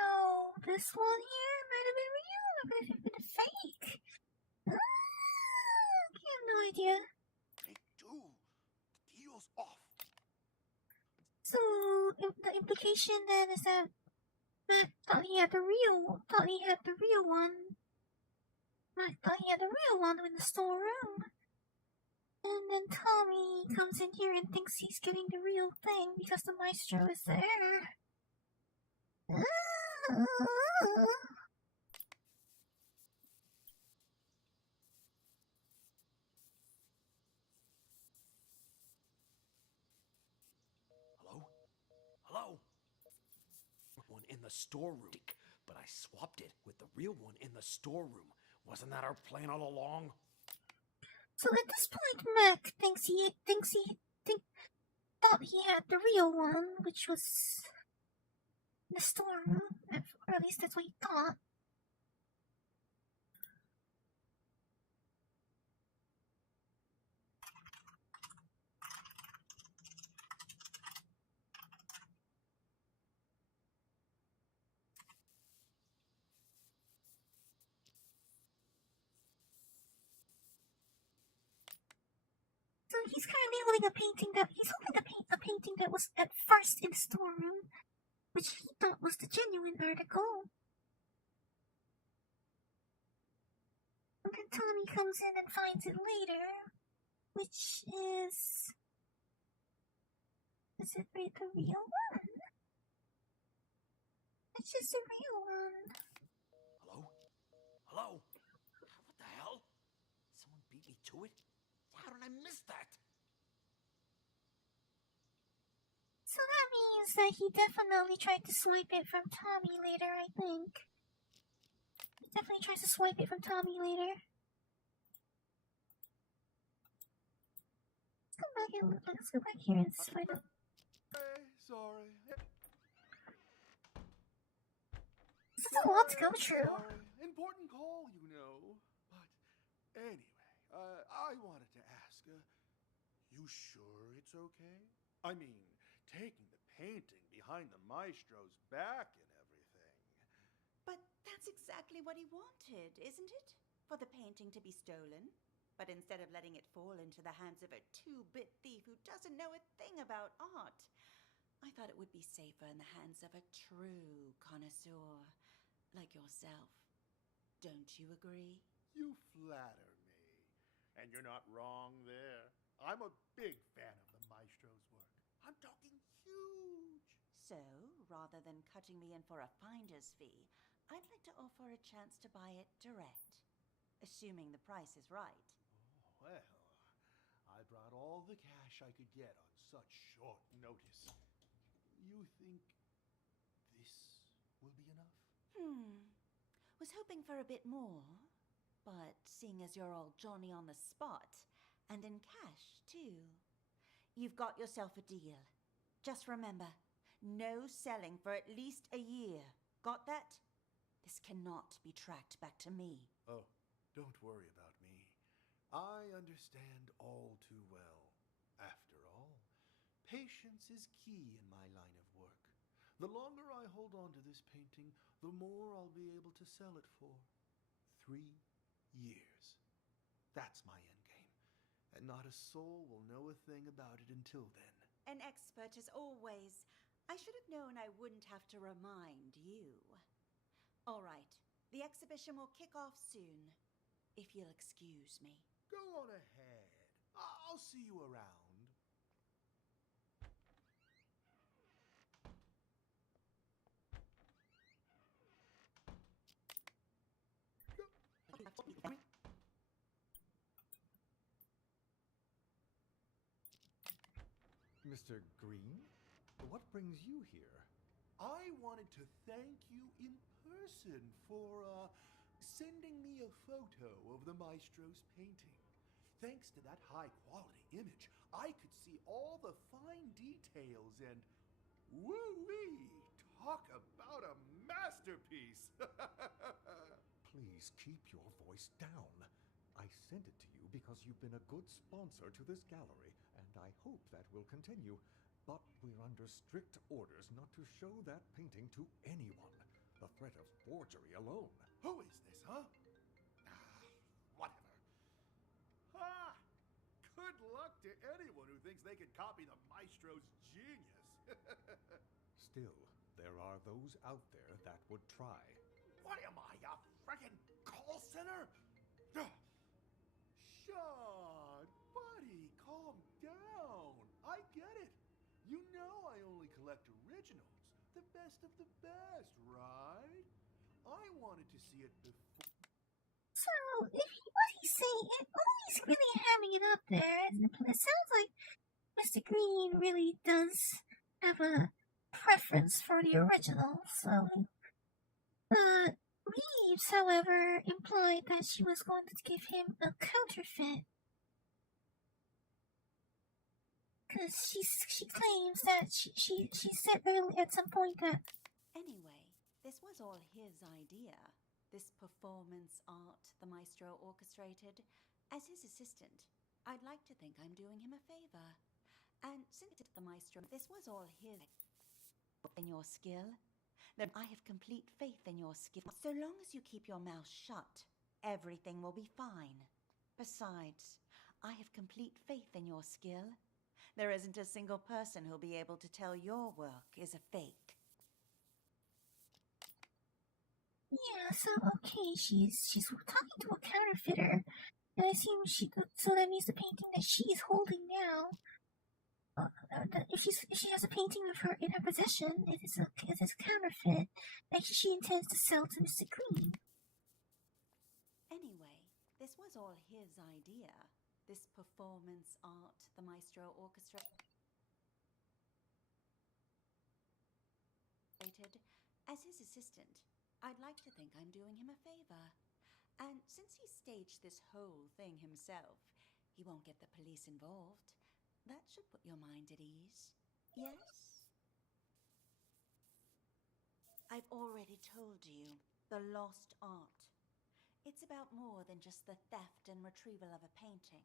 this one here might have been real, or might have been fake. I have no idea. Fake too. The deal's off. So, the implication then is that Matt thought he had the real one. Matt thought he had the real one in the storeroom. And then Tommy comes in here and thinks he's getting the real thing because the maestro is there. Hello? Hello? One in the storeroom, but I swapped it with the real one in the storeroom. Wasn't that our plan all along? So at this point, Mac thought he had the real one, which was the storeroom. Or at least that's what he thought. So he's currently holding a painting he's holding a painting that was at first in the storeroom, which he thought was the genuine article. And then Tommy comes in and finds it later, which is it the real one? It's just a real one. Hello? Hello? What the hell? Someone beat me to it? How did I miss that? So that means that he definitely tried to swipe it from Tommy later, I think. He definitely tries to swipe it from Tommy later. Let's go back here and find out. Hey, sorry. This is a lot to go through. Sorry. Important call, you know. But anyway, I wanted to ask, you sure it's okay? I mean, taking the painting behind the maestro's back and everything. But that's exactly what he wanted, isn't it? For the painting to be stolen. But instead of letting it fall into the hands of a two-bit thief who doesn't know a thing about art, I thought it would be safer in the hands of a true connoisseur like yourself. Don't you agree? You flatter me. And you're not wrong there. I'm a big fan of the maestro's work. I'm talking huge. So, rather than cutting me in for a finder's fee, I'd like to offer a chance to buy it direct. Assuming the price is right. Well, I brought all the cash I could get on such short notice. You think this will be enough? Was hoping for a bit more, but seeing as you're all Johnny on the spot, and in cash, too, you've got yourself a deal. Just remember, no selling for at least a year. Got that? This cannot be tracked back to me. Oh, don't worry about me. I understand all too well. After all, patience is key in my line of work. The longer I hold on to this painting, the more I'll be able to sell it for. 3 years. That's my endgame. And not a soul will know a thing about it until then. An expert as always. I should have known I wouldn't have to remind you. All right, the exhibition will kick off soon, if you'll excuse me. Go on ahead. I'll see you around. Mr. Green, what brings you here? I wanted to thank you in person for, sending me a photo of the maestro's painting. Thanks to that high-quality image, I could see all the fine details and... woo-wee! Talk about a masterpiece! Please keep your voice down. I sent it to you because you've been a good sponsor to this gallery, and I hope that will continue. But we're under strict orders not to show that painting to anyone. The threat of forgery alone. Who is this, huh? Whatever. Ha! Good luck to anyone who thinks they can copy the maestro's genius. Still, there are those out there that would try. What am I, a friggin' call center? Sean, buddy, calm down. I get it. You know I only collect originals. The best of the best, right? I wanted to see it before. So, what he's saying, he's really having it up there. It sounds like Mr. Green really does have a preference for the original, so Reeves, however, implied that she was going to give him a counterfeit. Because she claims that she said earlier at some point that... Anyway, this was all his idea. This performance art the maestro orchestrated. As his assistant, I'd like to think I'm doing him a favor. And since the maestro, this was all his... In your skill, then I have complete faith in your skill. So long as you keep your mouth shut, everything will be fine. Besides, I have complete faith in your skill. There isn't a single person who'll be able to tell your work is a fake. Yeah, so okay, she's talking to a counterfeiter. And I assume so that means the painting that she's holding now, if she has a painting of her in her possession, it is a counterfeit that she intends to sell to Mr. Green. Anyway, this was all his idea. This performance art the maestro orchestrated. As his assistant, I'd like to think I'm doing him a favor. And since he staged this whole thing himself, he won't get the police involved. That should put your mind at ease. Yes? I've already told you, the lost art. It's about more than just the theft and retrieval of a painting.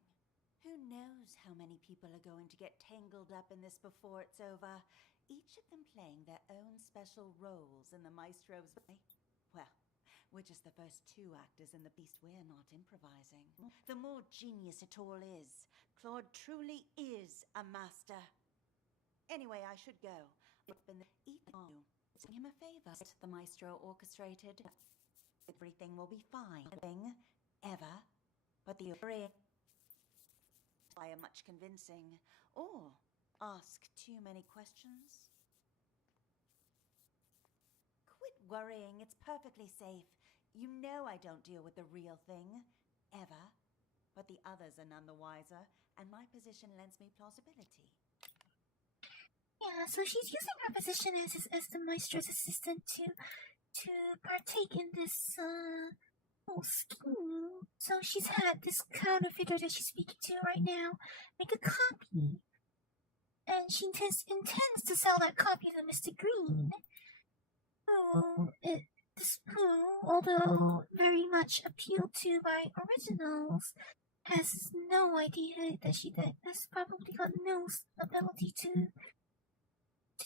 Who knows how many people are going to get tangled up in this before it's over, each of them playing their own special roles in the maestro's... Well, we're just the first two actors in the beast. We're not improvising. The more genius it all is, Claude truly is a master. Anyway, I should go. Him a favor. The maestro orchestrated. Everything will be fine. Ever. But the require much convincing or ask too many questions. Quit worrying. It's perfectly safe. You know I don't deal with the real thing. Ever. But the others are none the wiser, and my position lends me plausibility. Yeah, so she's using her position as the maestro's assistant to partake in this whole scheme. So she's had this counterfeiter that she's speaking to right now make a copy, and she intends to sell that copy to Mr. Green, who, although very much appealed to by originals, has no idea that has probably got no ability to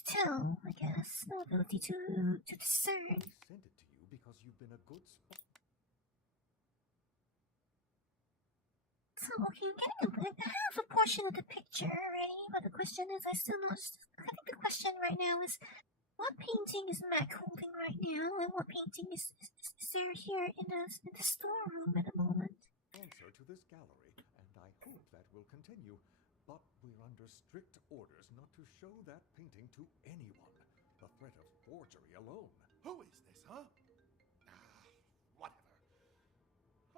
tell, I guess. No ability to discern. I sent it to you because you've been a good sport. So, okay, I have a portion of the picture already, but the question is, I think the question right now is, what painting is Mac holding right now, and what painting is there here in the storeroom at the moment? Answer to this gallery, and I hope that will continue. But we're under strict orders not to show that painting to anyone. The threat of forgery alone. Who is this, huh? Whatever.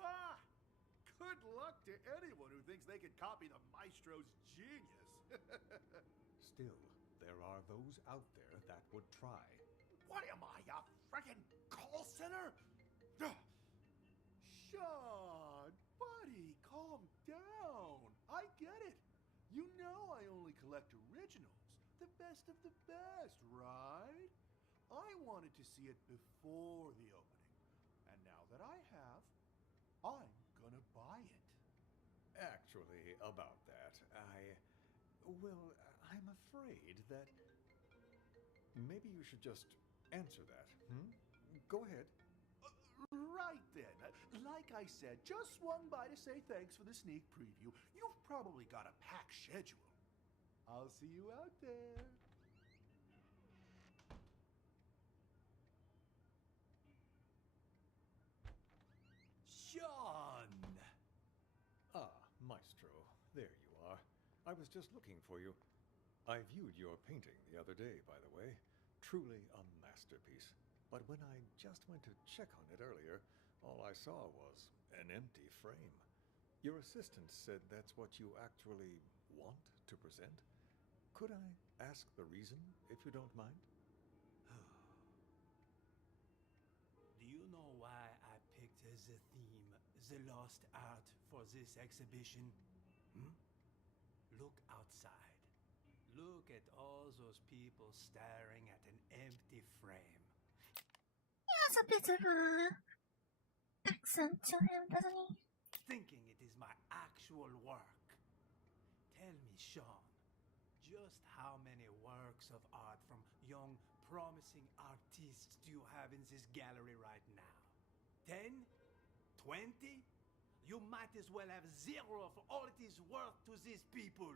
Ha! Good luck to anyone who thinks they can copy the maestro's genius. Still, there are those out there that would try. What am I, a frickin' call center? Sean, buddy, calm down. I get it. You know I only collect originals, the best of the best, right? I wanted to see it before the opening, and now that I have, I'm gonna buy it. Actually, about that, I'm afraid that maybe you should just answer that. Go ahead. Right then. Like I said, just swung by to say thanks for the sneak preview. You've probably got a packed schedule. I'll see you out there. Sean! Ah, Maestro, there you are. I was just looking for you. I viewed your painting the other day, by the way. Truly a masterpiece. But when I just went to check on it earlier, all I saw was an empty frame. Your assistant said that's what you actually want to present. Could I ask the reason, if you don't mind? the lost art for this exhibition? Look outside. Look at all those people staring at an empty frame. He has a bit of a accent to him, doesn't he? Thinking it is my actual work. Tell me, Sean, just how many works of art from young, promising artists do you have in this gallery right now? 10? 20? You might as well have 0 for all it is worth to these people.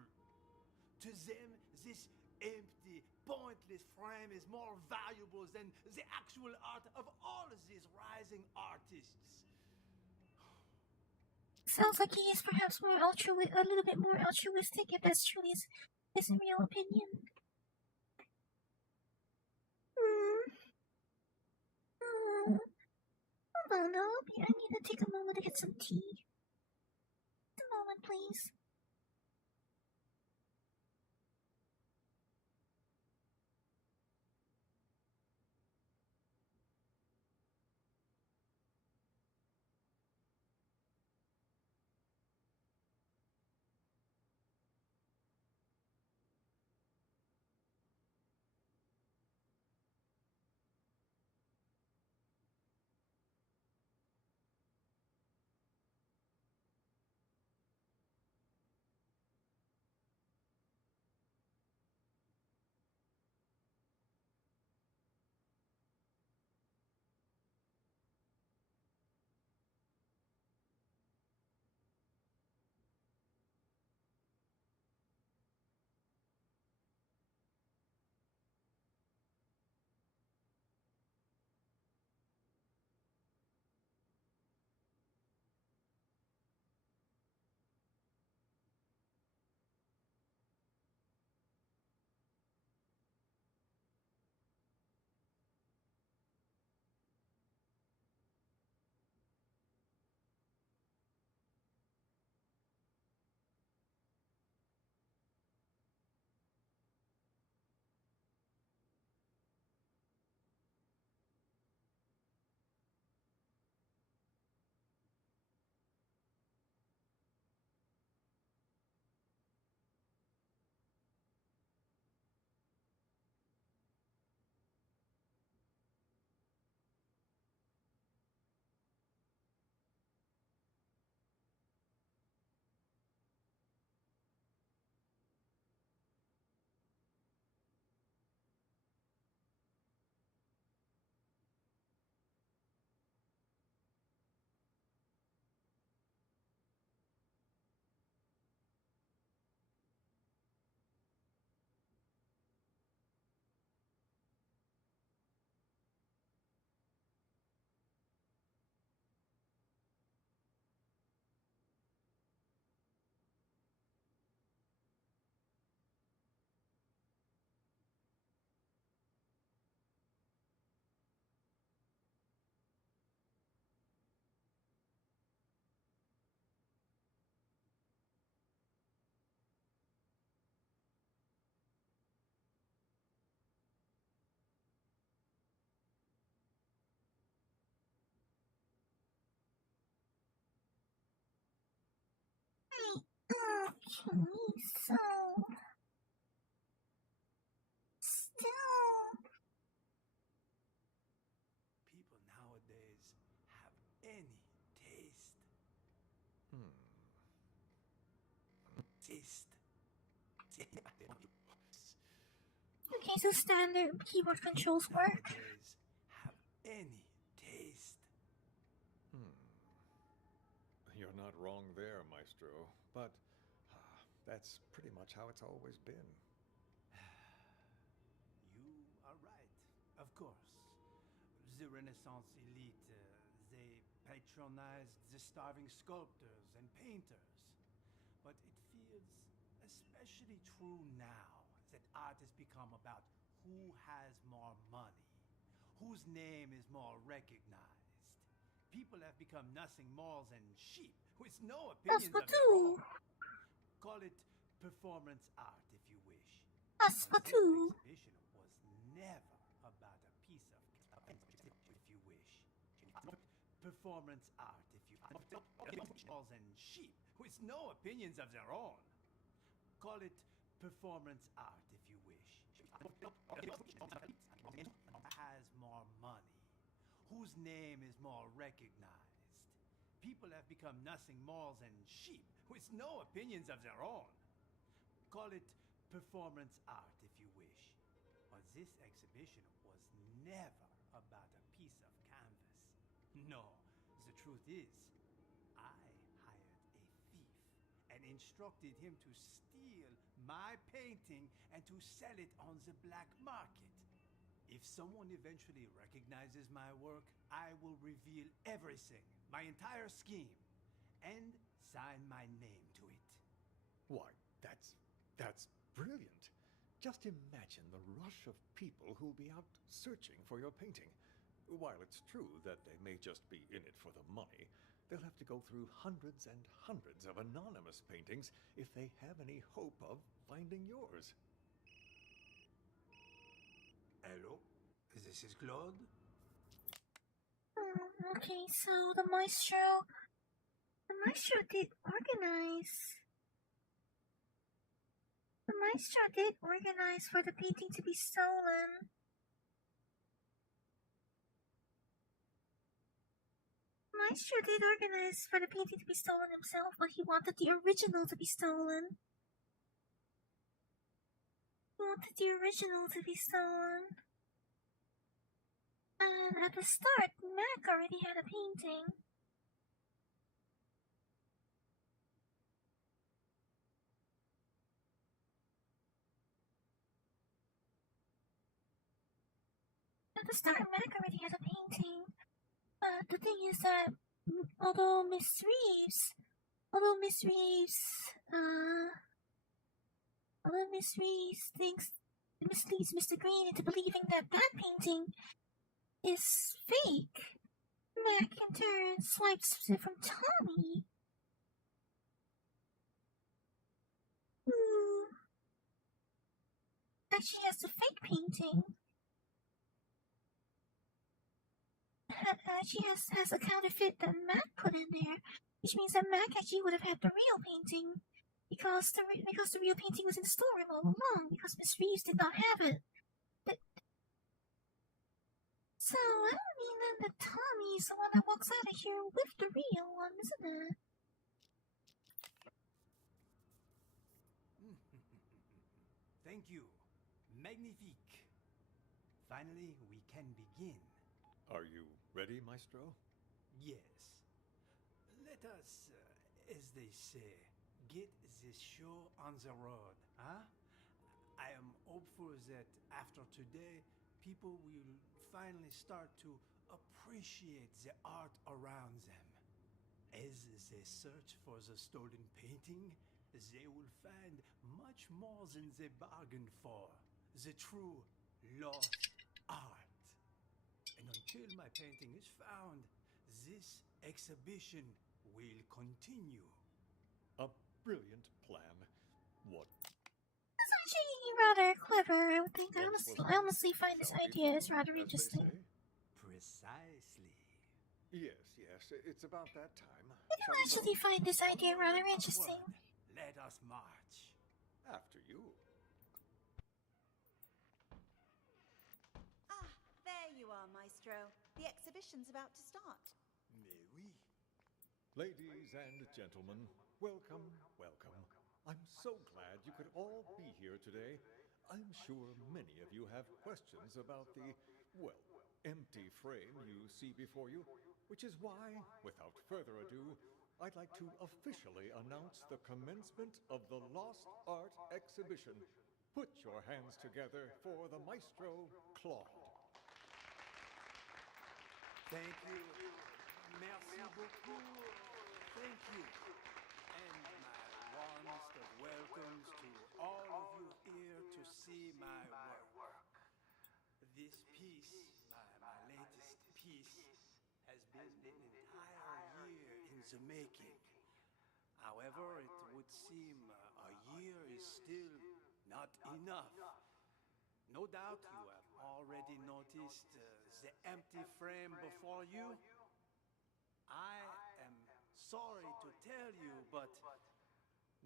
To them, this empty, pointless frame is more valuable than the actual art of all of these rising artists. Sounds like he is perhaps a little bit more altruistic, if that's truly his real opinion. Hold on, I need to take a moment to get some tea. A moment, please. Okay, so still, People nowadays have any taste. Taste. okay, so standard keyboard controls work. Nowadays have any taste. You're not wrong there, Maestro. But that's pretty much how it's always been. You are right, of course. The Renaissance elite, they patronized the starving sculptors and painters. But it feels especially true now that art has become about who has more money, whose name is more recognized. People have become nothing more than sheep with no opinions of their own. Call it performance art if you wish. That's for But this two. exhibition was never about a piece of if you wish. performance art if you balls and sheep with no opinions of their own. Call it performance art if you wish. Has more money, whose name is more recognized. People have become nothing more than sheep with no opinions of their own. Call it performance art if you wish. But this exhibition was never about a piece of canvas. No, the truth is, I hired a thief and instructed him to steal my painting and to sell it on the black market. If someone eventually recognizes my work, I will reveal everything, my entire scheme, and sign my name to it. Why, that's brilliant. Just imagine the rush of people who'll be out searching for your painting. While it's true that they may just be in it for the money, they'll have to go through hundreds and hundreds of anonymous paintings if they have any hope of finding yours. Hello, this is Claude. Okay, so the maestro did organize. The maestro did organize for the painting to be stolen. Maestro did organize for the painting to be stolen himself, but he wanted the original to be stolen. He wanted the original to be stolen. And at the start, Mac already had a painting. At the start, Mac already had a painting. But the thing is that although Miss Reeves misleads Mr. Green into believing that painting is fake, Mac in turn swipes it from Tommy, who actually has the fake painting. She has a counterfeit that Mac put in there, which means that Mac actually would have had the real painting because the real painting was in the storeroom all along because Miss Reeves did not have it. So that would mean then that Tommy is the one that walks out of here with the real one, isn't it? Thank you. Magnifique. Finally, we can begin. Are you ready, Maestro? Yes. Let us, as they say, get this show on the road, huh? I am hopeful that after today, people will finally start to appreciate the art around them. As they search for the stolen painting, they will find much more than they bargained for. The true lost art. And until my painting is found, this exhibition will continue. A brilliant plan. What? That's actually rather clever, I would think. I honestly find this idea is rather interesting. Precisely. Yes, it's about that time. I do actually find this idea rather interesting. Let us march. After you. Ah, there you are, Maestro. The exhibition's about to start. Mais oui. Ladies and gentlemen, welcome. I'm so glad you could all be here today. I'm sure many of you have questions about the, empty frame you see before you, which is why, without further ado, I'd like to officially announce the commencement of the Lost Art Exhibition. Put your hands together for the Maestro Claude. Thank you. Merci beaucoup. Thank you. And my warmest of welcomes to all of you here to see my work. This piece, my latest piece, has been an entire year in the making. However, it would seem a year is still not enough. No doubt you have already noticed the empty frame before you. sorry to tell you, but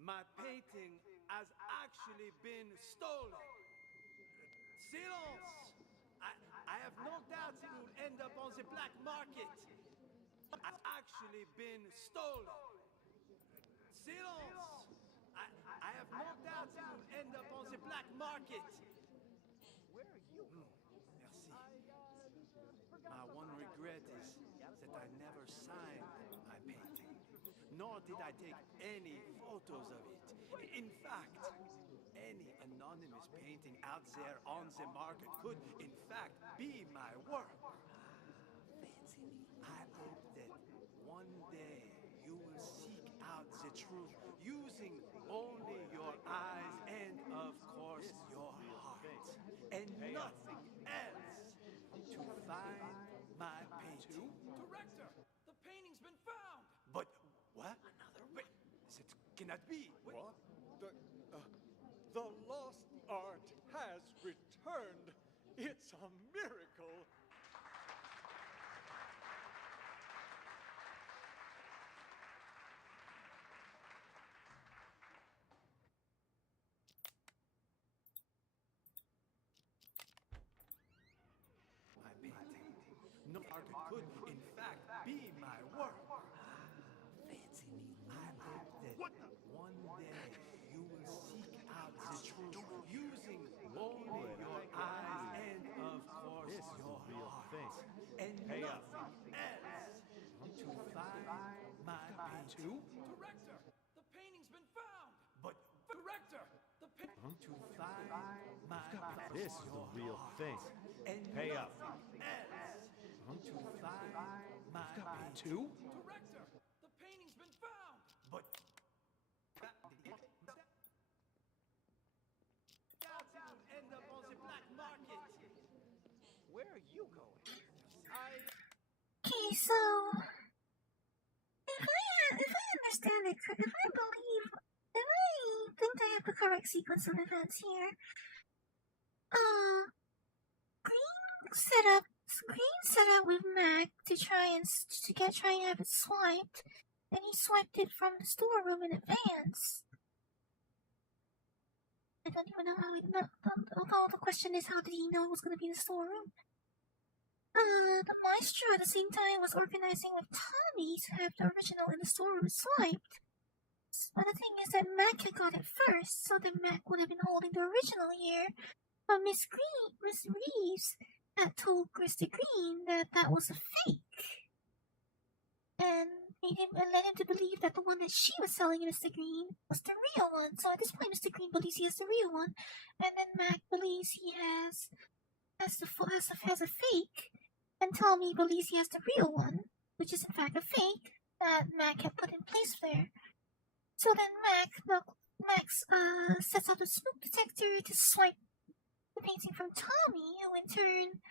my painting has actually been stolen. Silence! I have no doubt it will end up on the black market. Has actually been stolen. Silence! I have no doubt it will end up on the black market. Where are you going? Merci. My one regret is that I never signed my painting, nor did I take any photos of it. In fact, any anonymous painting out there on the market could, in fact, be my work. I hope that one day you will seek out the truth using only your eyes and, of course, your heart, and nothing else to find my painting. Director, the painting's been found. But what? Another one? That cannot be. What? The lost art has returned. It's a miracle. My painting. No market could, in fact, be my work. Fancy me. I hope that one day you will seek out the truth using only your eyes and, of course, your heart, and nothing else to find my painting. Director, the painting's been found. But Director, the painting. to find my painting. This is the real thing. And Pay up. nothing else to find my painting. Director, the painting's been found. But end up on the black market. Where are you going? Okay, so if I understand it correctly, if I think I have the correct sequence of events here, Green set up with Mac to try and have it swiped, and he swiped it from the storeroom in advance. I don't even know how he know. Although the question is, how did he know it was going to be in the storeroom? The maestro at the same time was organizing with Tommy to have the original in the storeroom swiped. But the thing is that Mac had got it first, so then Mac would have been holding the original here. But Miss Reeves had told Christy Green that was a fake. And led him to believe that the one that she was selling Mr. Green was the real one. So at this point, Mr. Green believes he has the real one, and then Mac believes he has a fake, and Tommy believes he has the real one, which is in fact a fake that Mac had put in place there. So then Max sets out a smoke detector to swipe the painting from Tommy, who in turn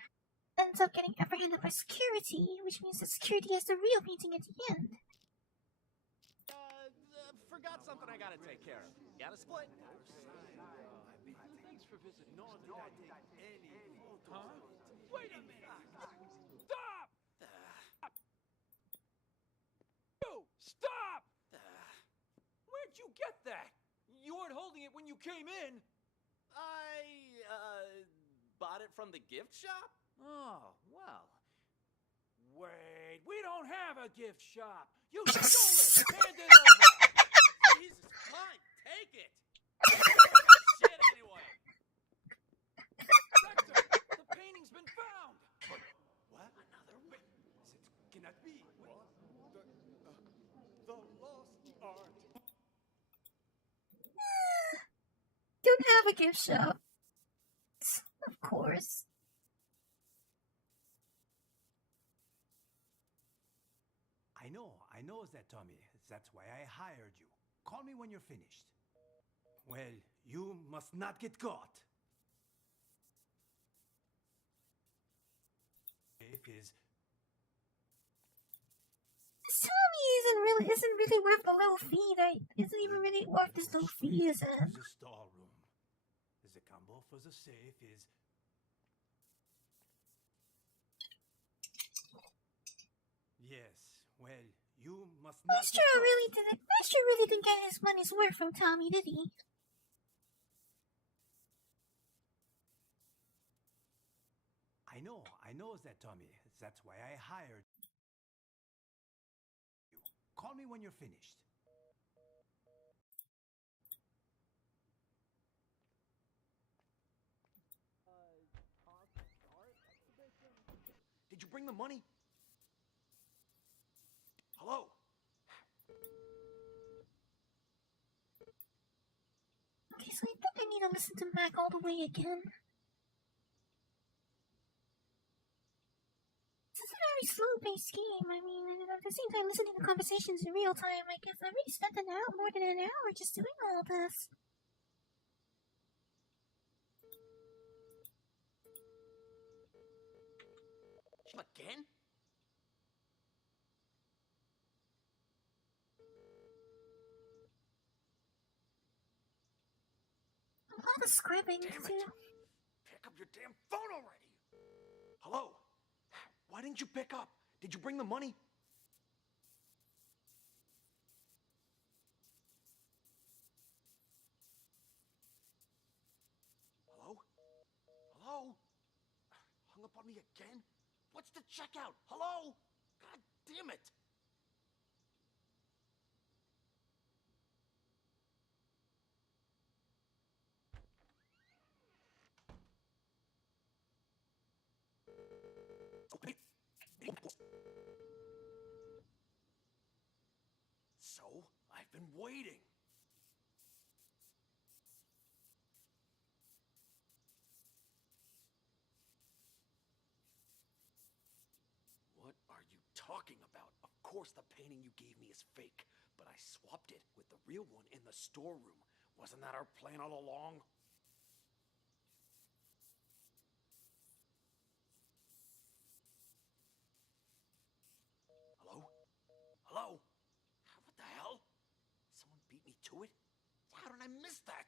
ends up getting apprehended by security, which means that security has the real painting at the end. Forgot something I gotta take care of. Got a split? Thanks for visiting. Nor did I take any photos. Wait a minute! Stop! You! Stop! Where'd you get that? You weren't holding it when you came in. I bought it from the gift shop? Oh, well. Wait, we don't have a gift shop. You stole it! Hand it over! Jesus, fine, take it! Shit, anyway! Rector, the painting's been found! But what? Another one? That cannot be. What? The lost art. Don't have a gift shop. Of course. I know that, Tommy. That's why I hired you. Call me when you're finished. Well, you must not get caught. If is Tommy isn't really worth the low fee. Isn't even really worth this low fee, is it? the storeroom. The combo for the safe is. Yes. Well, you must must not Maestro really didn't get his money's worth from Tommy, did he? I know that, Tommy. That's why I hired you. Call me when you're finished. Did you bring the money? Hello? Okay, so I think I need to listen to Mac all the way again. This is a very slow-paced game. I mean, at the same time, listening to conversations in real time, I guess I really spent more than an hour just doing all this. Again? All the scribbing Damn too. it! Pick up your damn phone already! Hello? Why didn't you pick up? Did you bring the money? Hello? Hello? Hung up on me again? What's the checkout? Hello? God damn it! So, I've been waiting. What are you talking about? Of course the painting you gave me is fake, but I swapped it with the real one in the storeroom. Wasn't that our plan all along? Hello? Hello? What the hell? Someone beat me to it? How did I miss that?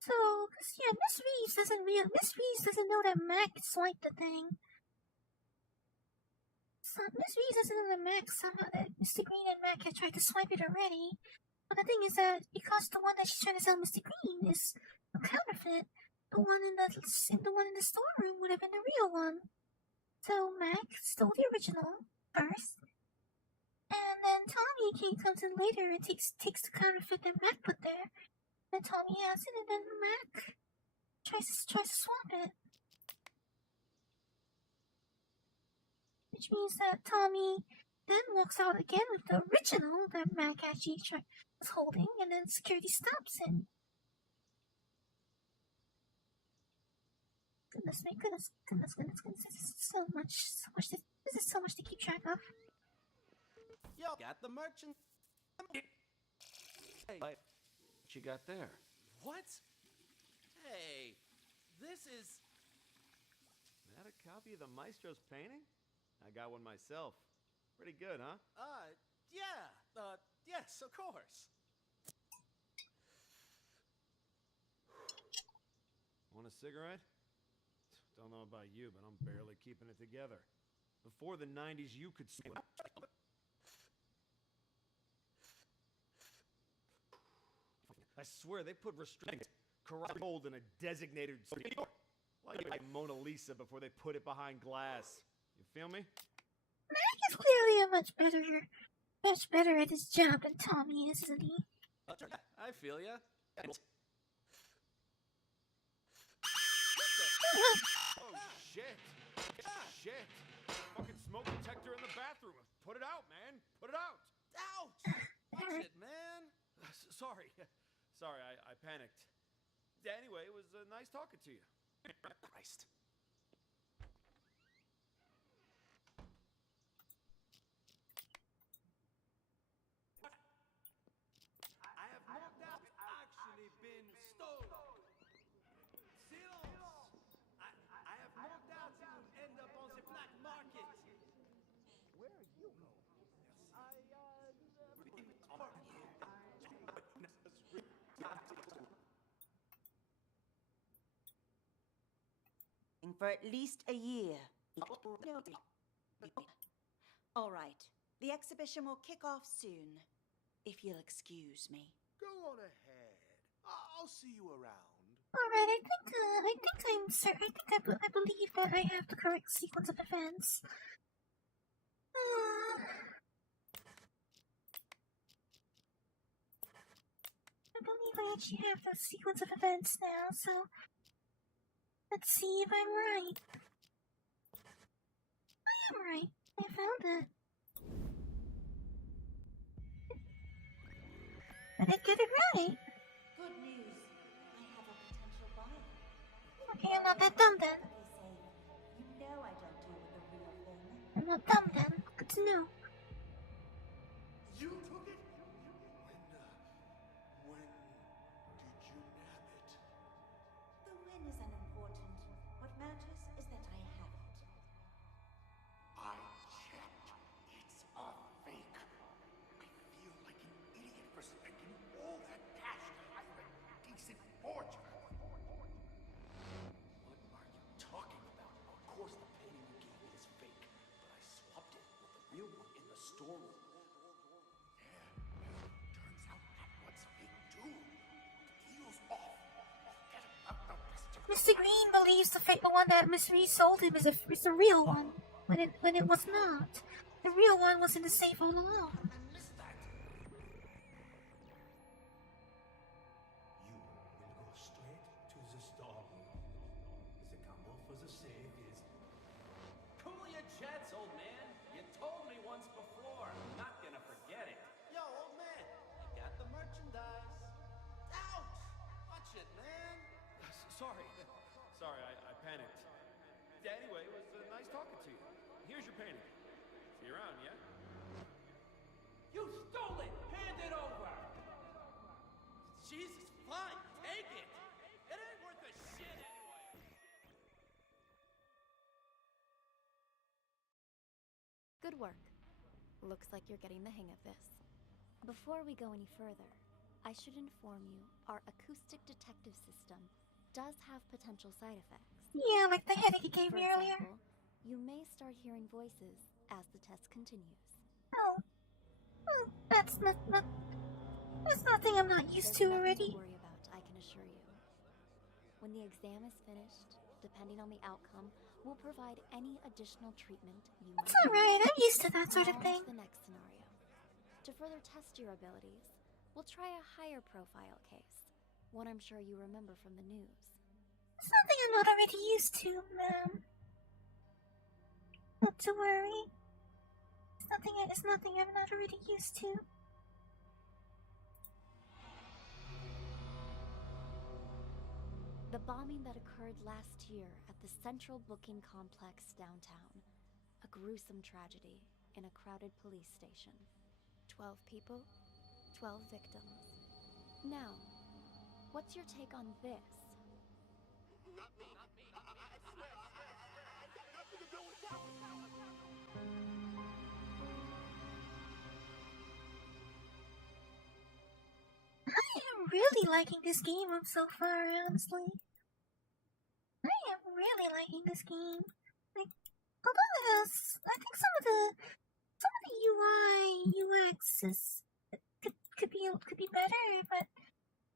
So, yeah, Miss Reeves doesn't know that Mac swiped the thing. So Miss Reeves doesn't know that that Mr. Green and Mac had tried to swipe it already. But the thing is that because the one that she's trying to sell Mr. Green is a counterfeit, the one in the storeroom would have been the real one. So Mac stole the original first, and then Tommy comes in later and takes the counterfeit that Mac put there. Then Tommy has it, and then Mac tries to swap it. Which means that Tommy then walks out again with the original that Mac actually was holding, and then security stops him. Goodness me, goodness. This is so much. This is so much to keep track of. Yo, got the merchant. Hey, what you got there? What? Hey, this is That a copy of the Maestro's painting? I got one myself. Pretty good, huh? Yeah. Yes, of course. Want a cigarette? Don't know about you, but I'm barely keeping it together. Before the 90s, you could see it. I swear, they put restrictions. Kārri gold in a designated store. Like Mona Lisa before they put it behind glass. You feel me? Mac is clearly much better at his job than Tommy is, isn't he? I feel ya. Oh, shit. Shit. Fucking smoke detector in the bathroom. Put it out, man. Put it out. Ouch! Watch it, man. Sorry. Sorry, I panicked. Anyway, it was nice talking to you. Christ. I have no doubt it's actually been stolen. Sills! I have no doubt it will end up on the black market. Where are you going? for at least a year. All right. The exhibition will kick off soon, if you'll excuse me. Go on ahead. I'll see you around. Alright, I believe that I have the correct sequence of events. I believe I actually have the sequence of events now, so let's see if I'm right. I am right. I found it. I did get it right. Good news. I have a potential buyer. Okay, I'm not that dumb then. You know I don't deal with the real thing. I'm not dumb then. Good to know. You took it? When did you nab it? The win is unimportant. What matters is that I have it. I checked. It's a fake. I feel like an idiot for spending all that cash to hire a decent forger. What are you talking about? Of course the painting you gave me is fake, but I swapped it with the real one in the storeroom. Turns out that one's fake too. The deal's off. Forget about the rest of Mr. Green believes the one that Miss Reed sold him is the real one, when it was not. The real one was in the safe all along. You will go straight to the storeroom. The combo for the safe is... Cool your jets, old man. You told me once before. I'm not gonna forget it. Yo, old man, I got the merchandise. Ouch! Watch it, man. Sorry. Sorry, I panicked. Anyway, it was nice talking to you. Here's your painting. See you around, yeah? You stole it! Hand it over! Jesus, fine, take it. It ain't worth a shit anyway. Good work. Looks like you're getting the hang of this. Before we go any further, I should inform you our acoustic detective system does have potential side effects. Yeah, like the headache you gave For me earlier. example, you may start hearing voices as the test continues. Oh. That's nothing I'm not used to already. Nothing to worry about, I can assure you. When the exam is finished, depending on the outcome, we'll provide any additional treatment you may It's alright, I'm used to that sort of Now thing. to the next scenario. To further test your abilities, we'll try a higher profile case, one I'm sure you remember from the news. It's nothing I'm not already used to, ma'am. Not to worry. It's nothing I'm not already used to. The bombing that occurred last year at the Central Booking Complex downtown. A gruesome tragedy in a crowded police station. 12 people, 12 victims. Now, what's your take on this? I am really liking this game so far, honestly. I am really liking this game. Like, although it has, I think some of the UI, UX could be better, but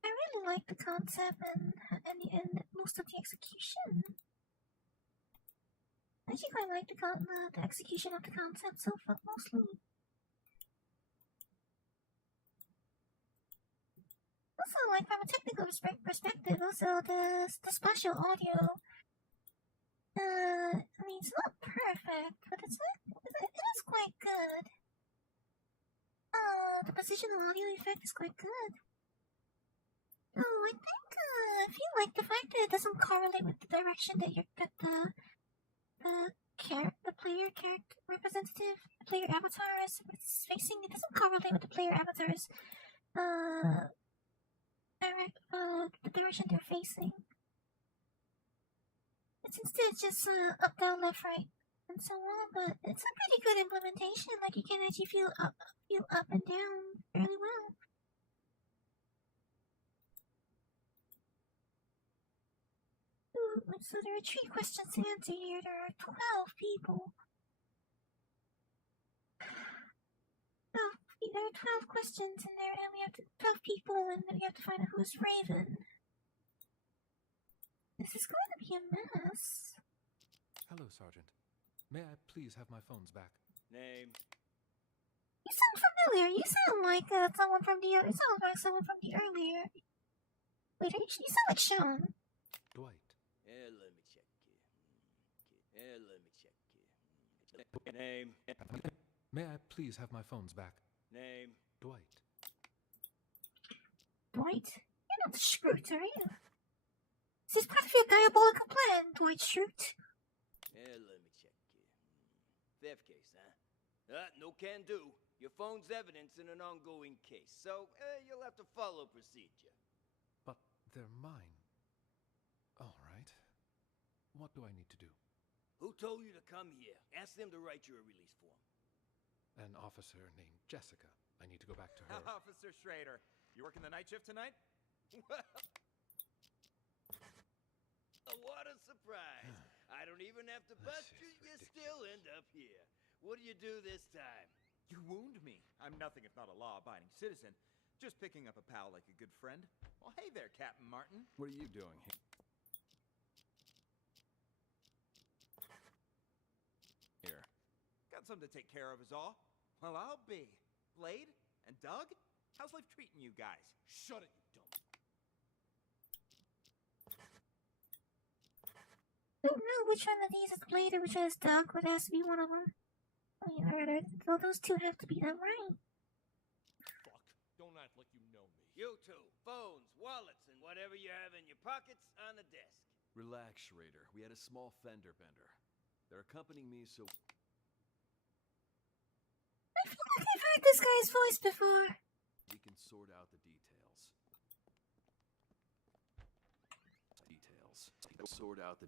I really like the concept and most of the execution. I actually quite like the execution of the concept so far, mostly. Also, like from a technical perspective, also the spatial audio. I mean, it's not perfect, but it is quite good. The positional audio effect is quite good. Oh, I think I feel like the fact that it doesn't correlate with the direction that the player character representative, the player avatar is facing. It doesn't correlate with the player avatar's the direction they're facing. It's instead just up, down, left, right, and so on. But it's a pretty good implementation. Like you can actually feel up and down fairly well. Ooh, So there are 3 questions to answer here. There are 12 people. Oh, there are 12 questions in there, and we have 12 people, and then we have to find out who's Raven. This is going to be a mess. Hello, Sergeant. May I please have my phones back? Name. You sound familiar. You sound like someone from the. You sound like someone from the earlier. Wait, you sound like Sean. Dwight. Let me check here. Let me check here. Name. May I please have my phones back? Name. Dwight. Dwight? You're not the Schrute, are you? This is part of your diabolical plan, Dwight Schrute. Let me check here. Theft case, huh? No can do. Your phone's evidence in an ongoing case, so you'll have to follow procedure. But they're mine. All right. What do I need to do? Who told you to come here? Ask them to write you a release form. An officer named Jessica. I need to go back to her. Officer Schrader, you working the night shift tonight? What a surprise. I don't even have to bust you. You still end up here. What do you do this time? You wound me. I'm nothing if not a law-abiding citizen. Just picking up a pal like a good friend. Well, hey there, Captain Martin. What are you doing here? Got something to take care of is all. Well, I'll be. Blade and Doug, how's life treating you guys? Shut it, you dumb. I don't know which one of these is Blade or which one is Doug, but it has to be one of them. Oh, yeah, well, those two have to be them, right? Fuck. Don't act like you know me. You two, phones, wallets, and whatever you have in your pockets on the desk. Relax, Schrader. We had a small fender bender. They're accompanying me, so... I feel like I've heard this guy's voice before. we can sort out the details. Sort out the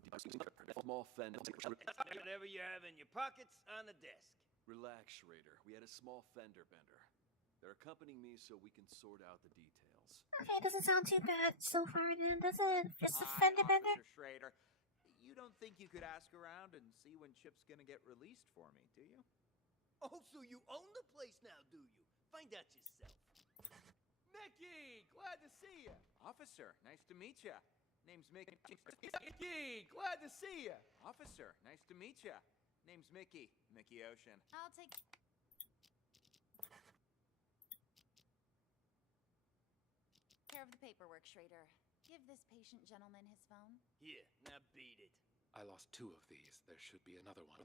small fender. Whatever you have in your pockets on the desk. Relax, Schrader. We had a small fender bender. They're accompanying me so we can sort out the details. Okay, doesn't sound too bad so far then, does it? Just a fender bender? Officer Schrader, you don't think you could ask around and see when Chip's gonna get released for me, do you? Oh, so you own the place now, do you? Find out yourself. Mickey, glad to see you. Officer, nice to meet you. Name's Mickey. Mickey, glad to see you. Officer, nice to meet you. Name's Mickey. Mickey Ocean. I'll take care of the paperwork, Schrader. Give this patient gentleman his phone. Here, now beat it. I lost 2 of these. There should be another one.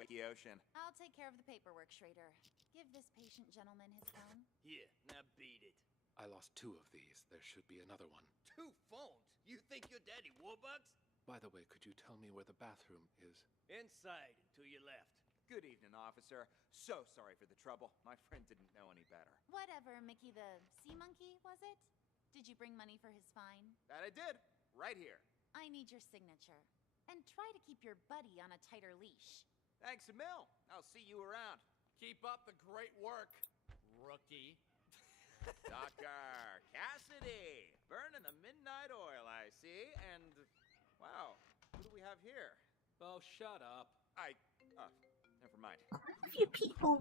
Mickey Ocean. I'll take care of the paperwork, Schrader. Give this patient gentleman his phone. Here, now beat it. I lost 2 of these. There should be another one. 2 phones? You think you're Daddy Warbucks? By the way, could you tell me where the bathroom is? Inside, to your left. Good evening, officer. So sorry for the trouble. My friend didn't know any better. Whatever, Mickey the sea monkey, was it? Did you bring money for his fine? That I did. Right here. I need your signature. And try to keep your buddy on a tighter leash. Thanks a mil. I'll see you around. Keep up the great work, rookie. Tucker, Cassidy, burning the midnight oil, I see. And, wow, who do we have here? Oh, shut up. Never mind. Quite a few people.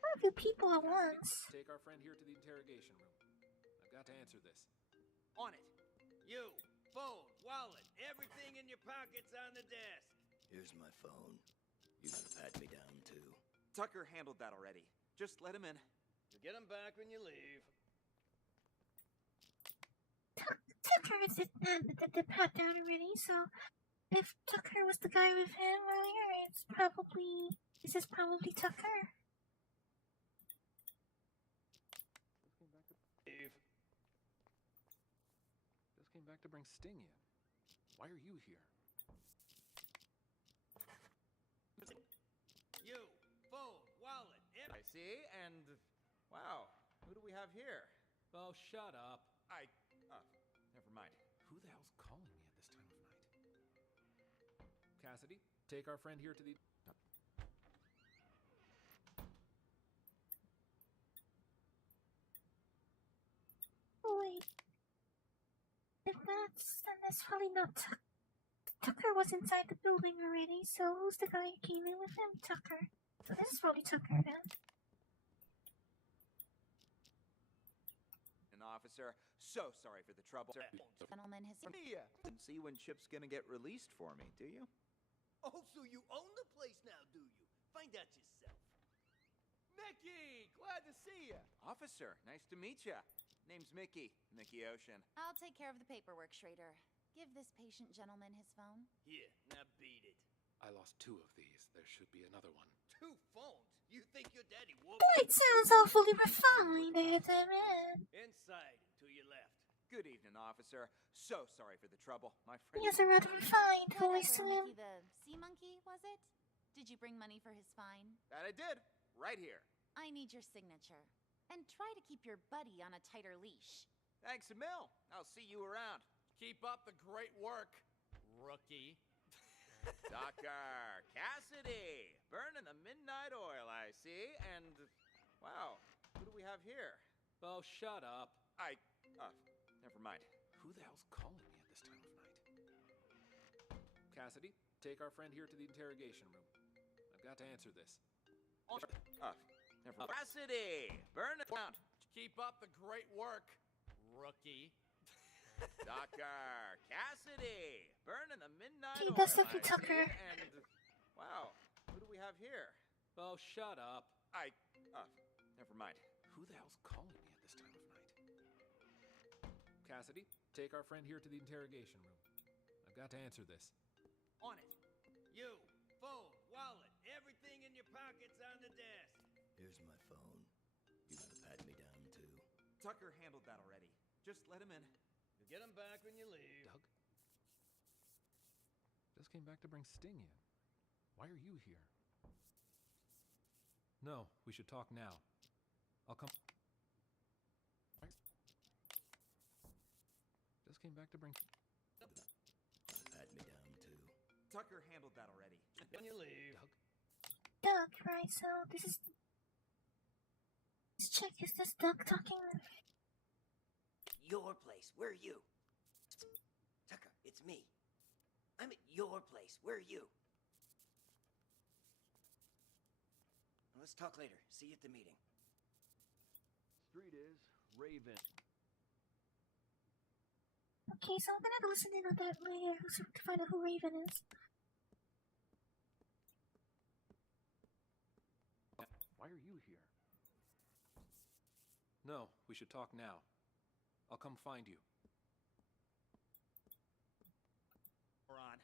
Quite a few people at once. Take our friend here to the interrogation room. I've got to answer this. On it. You, phone, wallet, everything in your pockets on the desk. Here's my phone. You gotta pat me down, too. Tucker handled that already. Just let him in. You'll get them back when you leave. Tucker is the pat down already, so if Tucker was the guy with him earlier, this is probably Tucker. Leave. Just came back to bring Sting in. Why are you here? You, phone, wallet, I see, and, wow, who do we have here? Oh, shut up. Never mind. Who the hell's calling me at this time of night? Cassidy, take our friend here to the... Oh, wait. If that's That's probably not Tucker was inside the building already, so who's the guy who came in with him? Tucker. So this is probably Tucker then. An officer, so sorry for the trouble. Gentleman has See when Chip's gonna get released for me, do you? Oh, so you own the place now, do you? Find out yourself. Mickey, glad to see you. Officer, nice to meet ya. Name's Mickey Ocean. I'll take care of the paperwork, Schrader. Give this patient gentleman his phone. Here, now beat it. I lost 2 of these. There should be another one. 2 phones? You think your daddy whooped? Boy, it sounds awfully refined, man. Inside, to your left. Good evening, officer. So sorry for the trouble. My friend. He has a rather refined voice to Whatever, him. Mickey the sea monkey, was it? Did you bring money for his fine? That I did. Right here. I need your signature. And try to keep your buddy on a tighter leash. Thanks a mil. I'll see you around. Keep up the great work, rookie. Docker, Cassidy, burning the midnight oil, I see. And, wow, who do we have here? Oh, shut up. Never mind. Who the hell's calling me at this time of night? Cassidy, take our friend here to the interrogation room. I've got to answer this. Never mind. Cassidy, burning down. Keep up the great work, rookie. Docker, Cassidy, burning the midnight Hey, oil, that's Lucky I Tucker. see. And, wow, who do we have here? Oh, shut up. Never mind. Who the hell's calling me at this time of night? Cassidy, take our friend here to the interrogation room. I've got to answer this. On it. You, phone, wallet, everything in your pockets on the desk. Here's my phone. You gotta pat me down, too. Tucker handled that already. Just let him in. You'll get them back when you leave. Doug? Just came back to bring Sting in. Why are you here? No, we should talk now. I'll come. Just came back to bring. Pat me down, too. Tucker handled that already. When you leave. Doug, right? So this is. Let's check. Is this Doug talking? Your place. Where are you? Tucker, it's me. I'm at your place. Where are you? Let's talk later. See you at the meeting. Street is Raven. Okay, so I'm gonna have to listen in on that later to find out who Raven is. Why are you here? No, we should talk now. I'll come find you. Moron.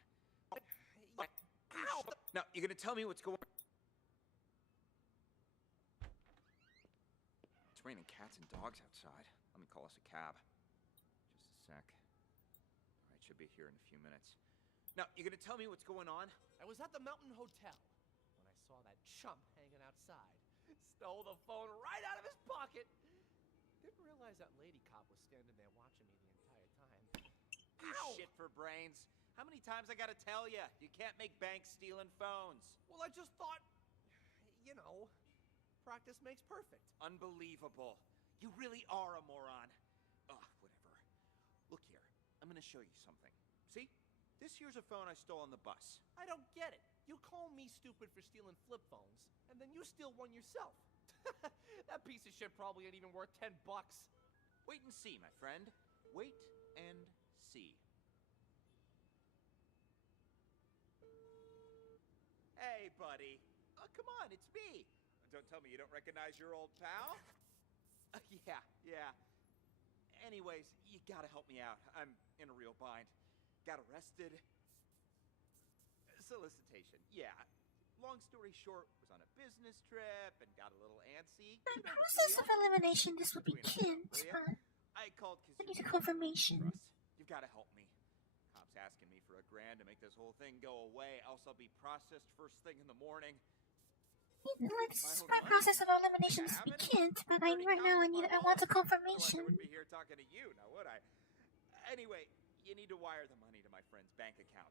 Ow! Now, you're gonna tell me what's going on? It's raining cats and dogs outside. Let me call us a cab. Just a sec. Alright, should be here in a few minutes. Now, you're gonna tell me what's going on? I was at the Mountain Hotel when I saw that chump hanging outside. Stole the phone right out of his pocket. Didn't realize that lady cop was standing there watching me the entire time. You shit for brains. How many times I gotta tell you? You can't make banks stealing phones. Well, I just thought, practice makes perfect. Unbelievable. You really are a moron. Ugh, whatever. Look here. I'm gonna show you something. See? This here's a phone I stole on the bus. I don't get it. You call me stupid for stealing flip phones, and then you steal one yourself. That piece of shit probably ain't even worth $10. Wait and see, my friend. Wait and see. Hey, buddy. Oh, come on, it's me. Don't tell me you don't recognize your old pal. Yeah. Anyways, you gotta help me out. I'm in a real bind. Got arrested. Solicitation, yeah. Long story short, was on a business trip and got a little antsy. By process of elimination, this would be Kent, but I called I need a confirmation. You've got to help me. Cops asking me for $1,000 to make this whole thing go away, else I'll be processed first thing in the morning. By process of elimination, this would be Kent, but right now I want a confirmation. I wouldn't be here talking to you, now would I? Anyway, you need to wire the money to my friend's bank account.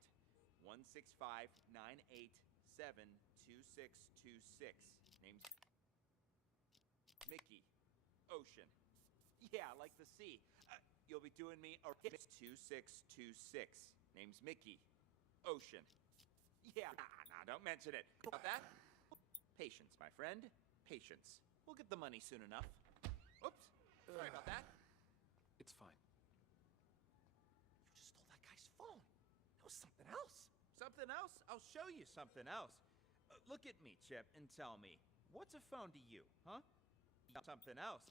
165-987-2626. Name's Mickey Ocean. Yeah, like the sea. You'll be doing me a 2626. Name's Mickey. Ocean. Yeah, nah, don't mention it. About that? Patience, my friend. Patience. We'll get the money soon enough. Oops. Sorry about that. It's fine. You just stole that guy's phone. That was something else. Something else? I'll show you something else. Look at me, Chip, and tell me, what's a phone to you, huh? Something else.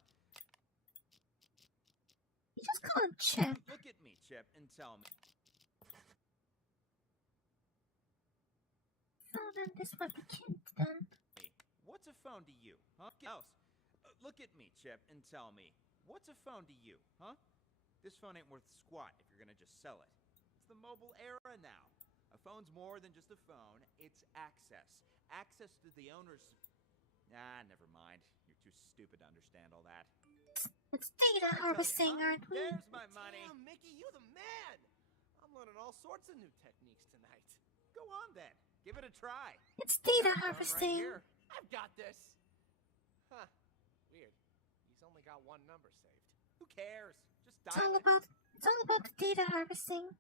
You just call him Chip. Look at me, Chip, and tell me. So then this might be kid then. What's a phone to you, huh? Else. Look at me, Chip, and tell me, what's a phone to you, huh? This phone ain't worth squat if you're gonna just sell it. It's the mobile era now. A phone's more than just a phone, it's access. Access to the owner's... Nah, never mind. You're too stupid to understand all that. It's data harvesting, aren't we? There's my money. Damn, Mickey, you the man! I'm learning all sorts of new techniques tonight. Go on then. Give it a try. It's data Got a phone harvesting. Right here. I've got this. Huh. Weird. He's only got one number saved. Who cares? Just It's all dial it. about the data harvesting.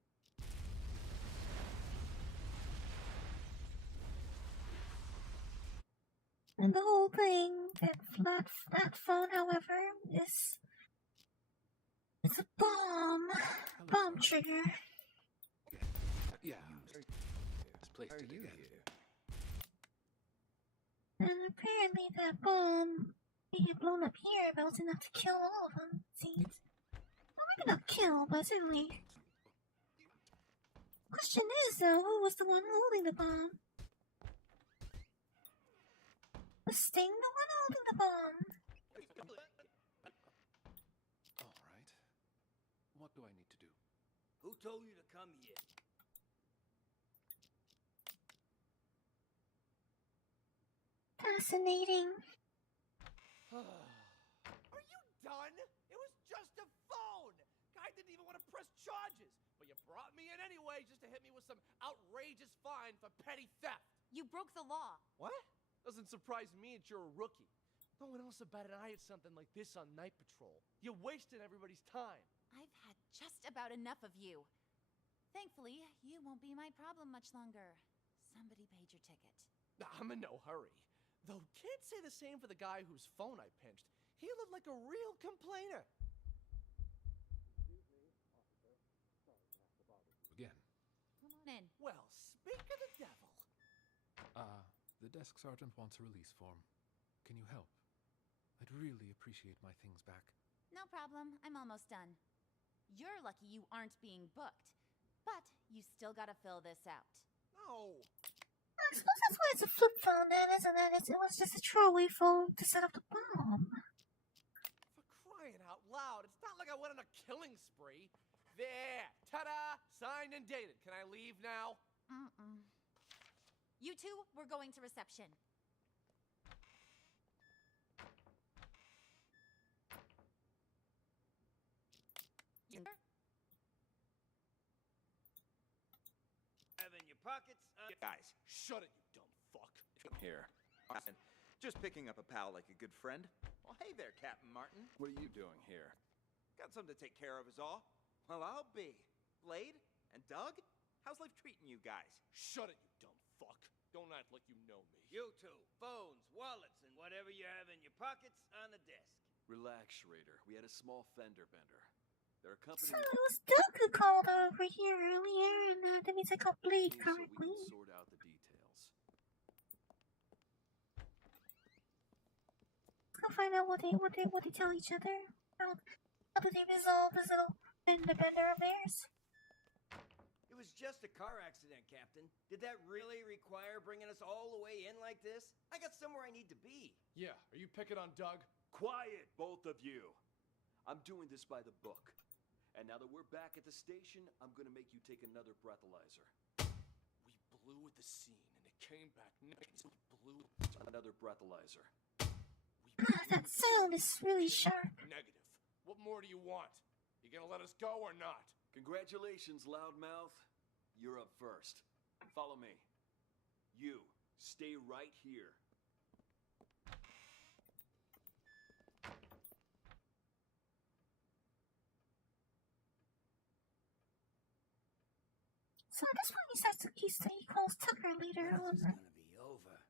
And the whole thing, that phone, however, is it's a bomb trigger. Yeah. This place to do here. And apparently that bomb being blown up here was enough to kill all of them. See, well, maybe not kill, but certainly. Question is though, who was the one holding the bomb? Was Sting the one holding the bomb? All right. What do I need to do? Who told you to come here? Fascinating. Are you done? It was just a phone! Guy didn't even want to press charges, but you brought me in anyway just to hit me with some outrageous fine for petty theft. You broke the law. What? Doesn't surprise me that you're a rookie. No one else would bat an eye at something like this on night patrol. You're wasting everybody's time. I've had just about enough of you. Thankfully, you won't be my problem much longer. Somebody paid your ticket. I'm in no hurry. Though can't say the same for the guy whose phone I pinched. He looked like a real complainer. Again. Come on in. Well, speak of the devil. The desk sergeant wants a release form. Can you help? I'd really appreciate my things back. No problem. I'm almost done. You're lucky you aren't being booked. But you still gotta fill this out. No. I suppose that's why it's a flip phone then, isn't it? It was just a throwaway phone to set up the bomb. For crying out loud, it's not like I went on a killing spree. There! Ta-da! Signed and dated. Can I leave now? Mm-mm. You two, we're going to reception. Have in your pockets. Guys, shut it, you dumb fuck. Here. Austin, just picking up a pal like a good friend. Well, hey there, Captain Martin. What are you doing here? Got something to take care of is all. Well, I'll be. Blade and Doug? How's life treating you guys? Shut it, you dumb fuck. Don't act like you know me. You two, phones, wallets, and whatever you have in your pockets on the desk. Relax, Schrader. We had a small fender bender. They're a company So it was Doug who called over here earlier, and that means I got Blade so we correctly. can sort out the details. I'll find out what they tell each other. How do they resolve this little bender of theirs? It was just a car accident, Captain. Did that really require bringing us all the way in like this? I got somewhere I need to be. Yeah, are you picking on Doug? Quiet, both of you. I'm doing this by the book. And now that we're back at the station, I'm gonna make you take another breathalyzer. We blew at the scene, and it came back next. Blew Another breathalyzer. That sound is really sharp. Negative. What more do you want? You gonna let us go or not? Congratulations, loudmouth. You're up first. Follow me. You, stay right here. he calls Tucker later on. This is gonna be over.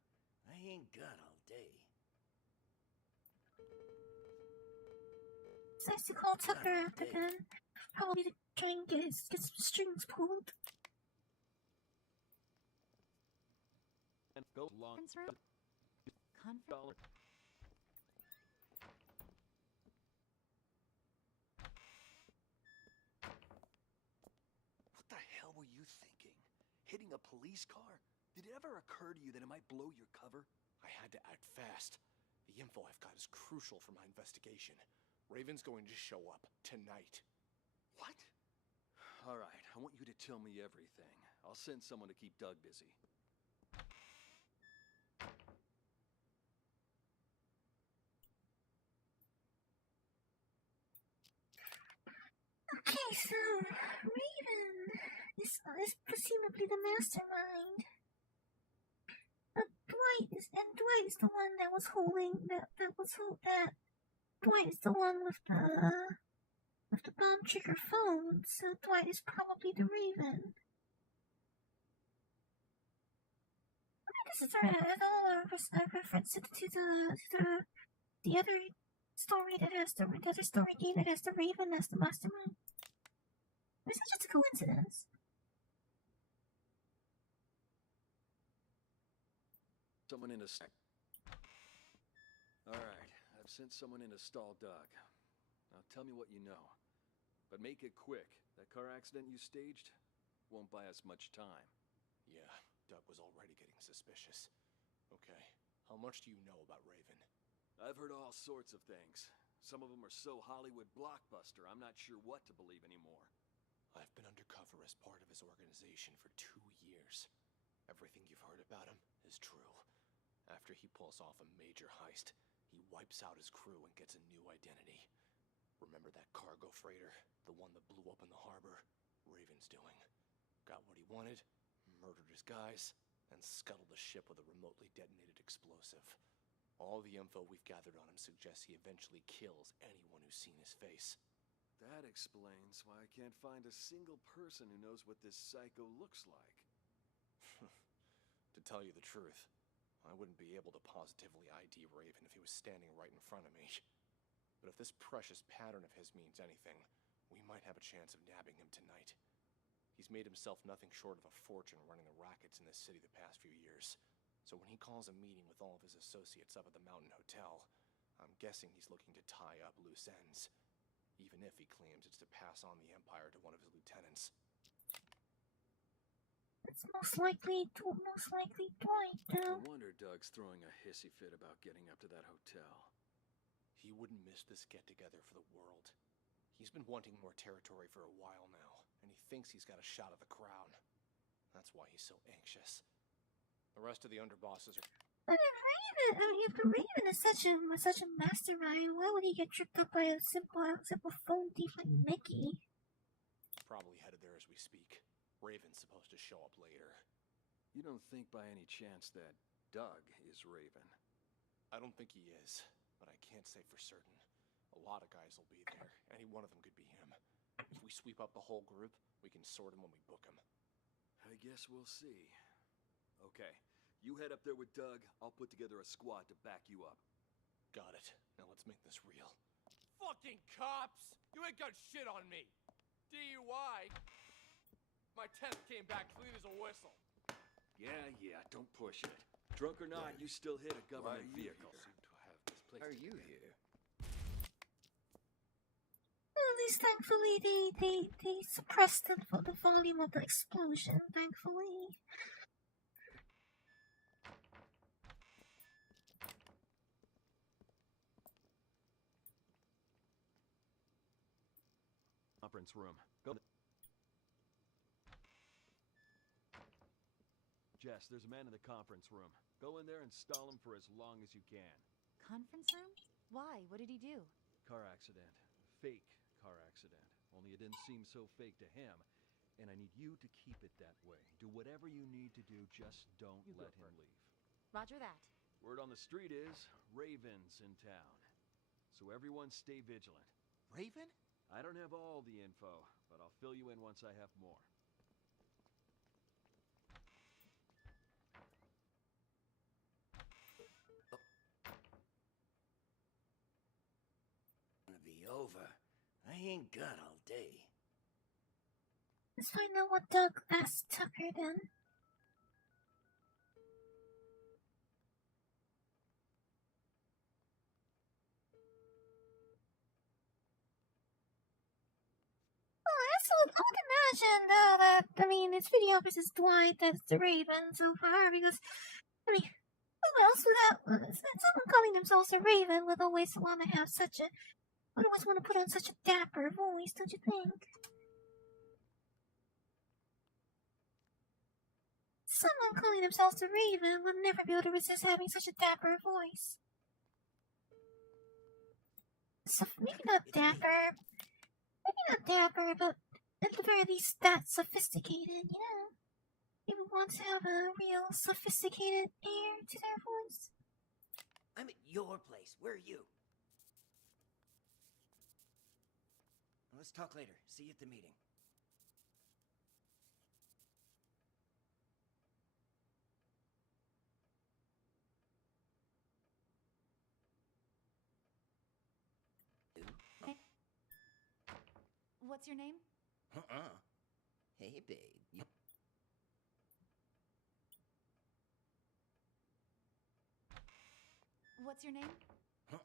I ain't got all day. He says to call Tucker after then. Probably to try and get some strings pulled. And go long. Conference. What the hell were you thinking? Hitting a police car? Did it ever occur to you that it might blow your cover? I had to act fast. The info I've got is crucial for my investigation. Raven's going to show up tonight. What? All right, I want you to tell me everything. I'll send someone to keep Doug busy. Okay, so Raven is presumably the mastermind. But Dwight is the one that was holding that Dwight is the one with the bomb trigger phone, so Dwight is probably the Raven. This is a reference to the other story that has the other story game that has the Raven as the mastermind. Or is it just a coincidence? Someone in a... Alright, I've sent someone in to stall Doug. Now tell me what you know. But make it quick. That car accident you staged won't buy us much time. Yeah, Doug was already getting suspicious. Okay, how much do you know about Raven? I've heard all sorts of things. Some of them are so Hollywood blockbuster, I'm not sure what to believe anymore. I've been undercover as part of his organization for 2 years. Everything you've heard about him is true. After he pulls off a major heist, he wipes out his crew and gets a new identity. Remember that cargo freighter? The one that blew up in the harbor? Raven's doing. Got what he wanted, murdered his guys, and scuttled the ship with a remotely detonated explosive. All the info we've gathered on him suggests he eventually kills anyone who's seen his face. That explains why I can't find a single person who knows what this psycho looks like. To tell you the truth, I wouldn't be able to positively ID Raven if he was standing right in front of me. But if this precious pattern of his means anything, we might have a chance of nabbing him tonight. He's made himself nothing short of a fortune running the rackets in this city the past few years. So when he calls a meeting with all of his associates up at the Mountain Hotel, I'm guessing he's looking to tie up loose ends. Even if he claims it's to pass on the Empire to one of his lieutenants. It's most likely Dwight, though. No wonder Doug's throwing a hissy fit about getting up to that hotel. He wouldn't miss this get-together for the world. He's been wanting more territory for a while now, and he thinks he's got a shot at the crown. That's why he's so anxious. The rest of the underbosses are... But if the Raven is such a mastermind, why would he get tricked up by a simple phone thief like Mickey? Probably headed there as we speak. Raven's supposed to show up later. You don't think by any chance that Doug is Raven? I don't think he is, but I can't say for certain. A lot of guys will be there. Any one of them could be him. If we sweep up the whole group, we can sort him when we book him. I guess we'll see. Okay, you head up there with Doug. I'll put together a squad to back you up. Got it. Now let's make this real. Fucking cops! You ain't got shit on me! DUI! My test came back clean as a whistle. Yeah, don't push it. Drunk or not, you still hit a government vehicle. Are you here? Well, at least thankfully they suppressed the volume of the explosion, thankfully. Conference room. Go. Jess, there's a man in the conference room. Go in there and stall him for as long as you can. Conference room? Why? What did he do? Car accident. Fake car accident. Only it didn't seem so fake to him. And I need you to keep it that way. Do whatever you need to do, just don't let him leave. Roger that. Word on the street is, Raven's in town. So everyone stay vigilant. Raven? I don't have all the info, but I'll fill you in once I have more. be over. I ain't got all day. Let's find out what Doug asked Tucker then. I would imagine, though, that, it's Video versus Dwight that's the Raven so far, because, who else would have, someone calling themselves a Raven would always want to have would always want to put on such a dapper voice, don't you think? Someone calling themselves a Raven would never be able to resist having such a dapper voice. So, maybe not dapper, but at the very least that sophisticated, People want to have a real sophisticated air to their voice. I'm at your place. Where are you? Let's talk later. See you at the meeting. What's your name? Hey, babe. What's your name? Well,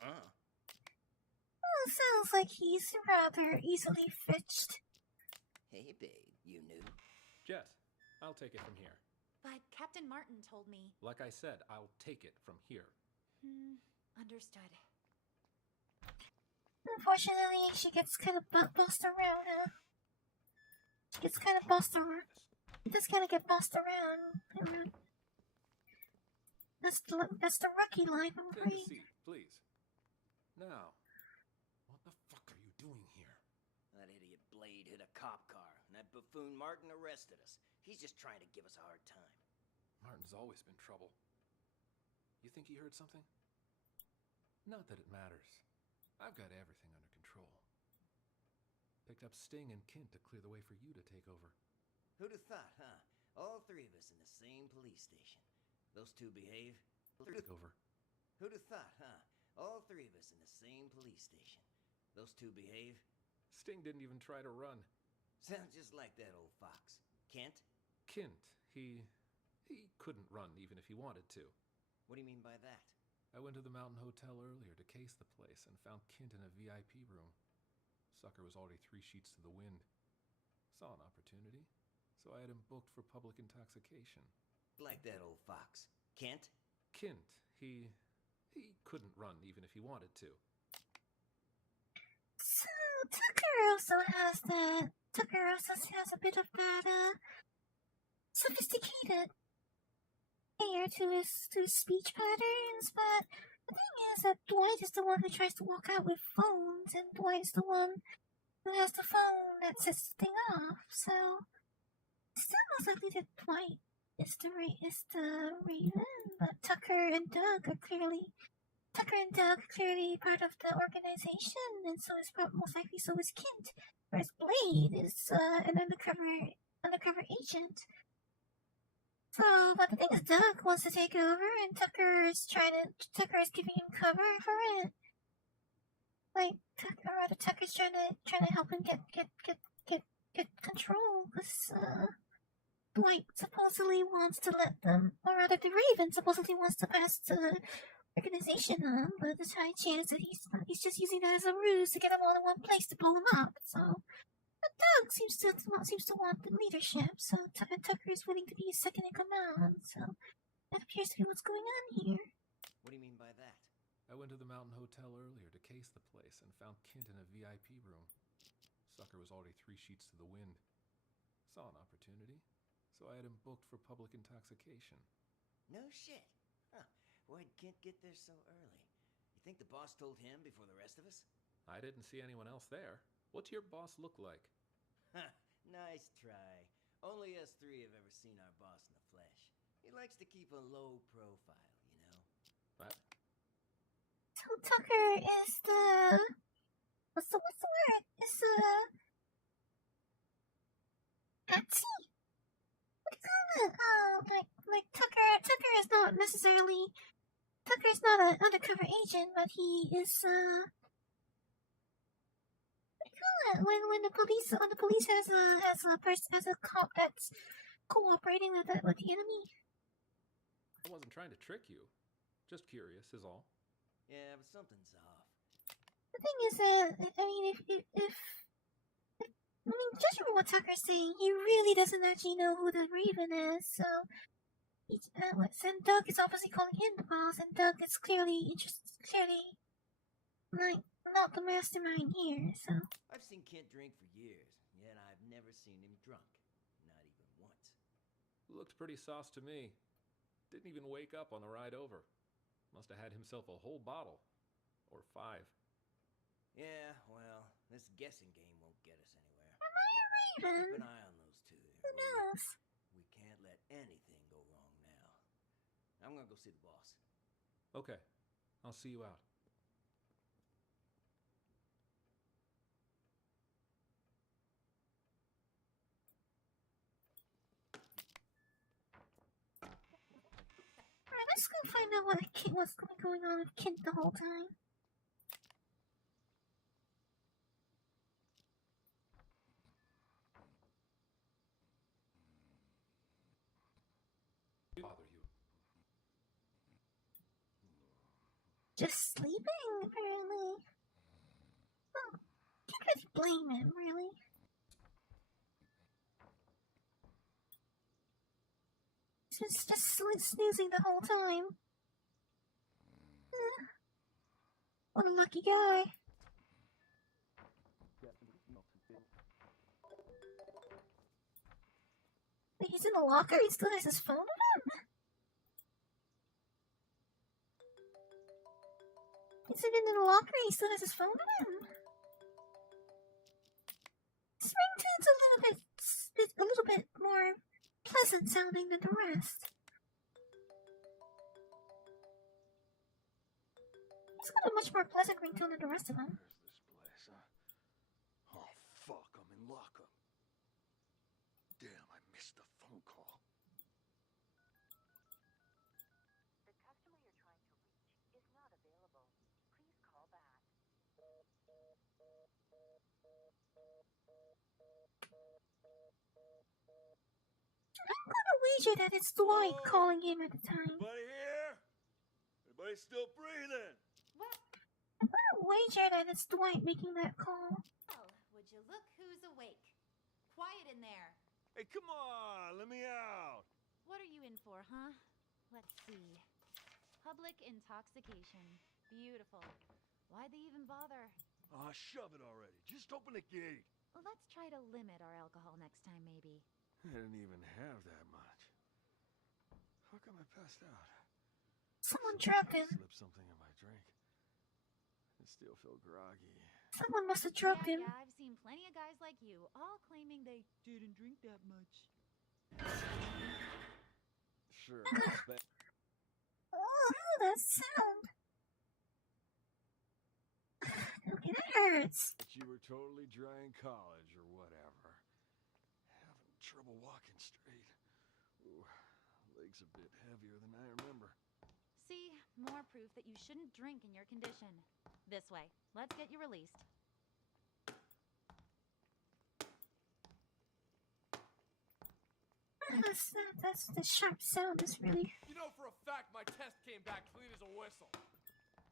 sounds like he's rather easily fetched. Hey, babe. You knew? Jess, I'll take it from here. But Captain Martin told me. Like I said, I'll take it from here. Understood. Unfortunately, she gets kind of bossed around, She gets kind of bossed around. She just kind of get bossed around. That's the rookie life, I'm afraid. Take a seat, please. Now, what the fuck are you doing here? That idiot Blade hit a cop car, and that buffoon Martin arrested us. He's just trying to give us a hard time. Martin's always been trouble. You think he heard something? Not that it matters. I've got everything under control. Picked up Sting and Kint to clear the way for you to take over. Who'd have thought, huh? All three of us in the same police station. Those two behave. Over. Who'd have thought, huh? All three of us in the same police station. Those two behave. Sting didn't even try to run. Sounds just like that old fox. Kent? Kint, he couldn't run even if he wanted to. What do you mean by that? I went to the Mountain Hotel earlier to case the place and found Kint in a VIP room. Sucker was already 3 sheets to the wind. Saw an opportunity, so I had him booked for public intoxication. Like that old fox. Kent? Kint, he couldn't run even if he wanted to. So, Tucker also has a bit of that, sophisticated air to his speech patterns, but the thing is that Dwight is the one who tries to walk out with phones, and Dwight's the one who has the phone that sets the thing off, so it's still most likely that Dwight is the Raven, but Tucker and Doug are clearly part of the organization, and so is most likely so is Kint, whereas Blade is an undercover agent. So, but the thing is, Doug wants to take over, and Tucker is giving him cover for it. Tucker's trying to help him get control, because Dwight supposedly wants to let them, or rather, the Raven supposedly wants to pass the organization on, but there's a high chance that he's just using that as a ruse to get them all in one place to blow them up. So, but Doug seems to want the leadership, so Tucker is willing to be his second in command. So that appears to be what's going on here. What do you mean by that? I went to the Mountain Hotel earlier to case the place and found Kint in a VIP room. Sucker was already 3 sheets to the wind. Saw an opportunity, so I had him booked for public intoxication. No shit. Huh. Why'd Kint get there so early? You think the boss told him before the rest of us? I didn't see anyone else there. What's your boss look like? Nice try. Only us three have ever seen our boss in the flesh. He likes to keep a low profile, you know? What? So Tucker is the... What's the word? Is Patsy? What do you call it? Oh, like Tucker is not necessarily... Tucker is not an undercover agent, but he is, call it when the police has a cop that's cooperating with the enemy. I wasn't trying to trick you. Just curious, is all. Yeah, but something's off. The thing is, I mean, judging from what Tucker's saying, he really doesn't actually know who the Raven is, so... and Doug is obviously calling him the boss, and Doug is clearly like, not the mastermind here, so... I've seen Kent drink for years, yet I've never seen him drunk. Not even once. Looked pretty sauce to me. Didn't even wake up on the ride over. Must have had himself a whole bottle. Or 5. Yeah, well, this guessing game won't get us anywhere. Am I a Raven? Keep an eye on those two there. Who knows? We can't let anything go wrong now. I'm gonna go see the boss. Okay, I'll see you out. Alright, let's go find out what's going on with Kent the whole time. Bother you. Just sleeping, apparently. Oh, can't really blame him, really. Just snoozing the whole time. What a lucky guy. Wait, he's in the locker? He still has his phone with him? He's in the locker? He still has his phone with him? This ringtone's a little bit more pleasant sounding than the rest. It's got a much more pleasant ringtone than the rest of them. Where's this place, huh? Oh, fuck, I'm in lockup. Damn, I missed the phone call. The customer you're trying to reach is not available. Please call back. I'm gonna wager that it's Dwight calling him at the time. Anybody here? Anybody still breathing? What? I'm gonna wager that it's Dwight making that call. Well, would you look who's awake? Quiet in there. Hey, come on, let me out. What are you in for, huh? Let's see. Public intoxication. Beautiful. Why'd they even bother? Ah, shove it already. Just open the gate. Well, let's try to limit our alcohol next time, maybe. I didn't even have that much. How come I passed out? Someone drugged him. Slipped something in my drink. I still feel groggy. Someone must have drugged him. Yeah, I've seen plenty of guys like you, all claiming they didn't drink that much. Sure, bet. Oh, that sound. Okay, that hurts. But you were totally dry in college or whatever. Having trouble walking straight. Ooh, legs a bit heavier than I remember. See, more proof that you shouldn't drink in your condition. This way. Let's get you released. That's the sharp sound is really... You know for a fact my test came back clean as a whistle.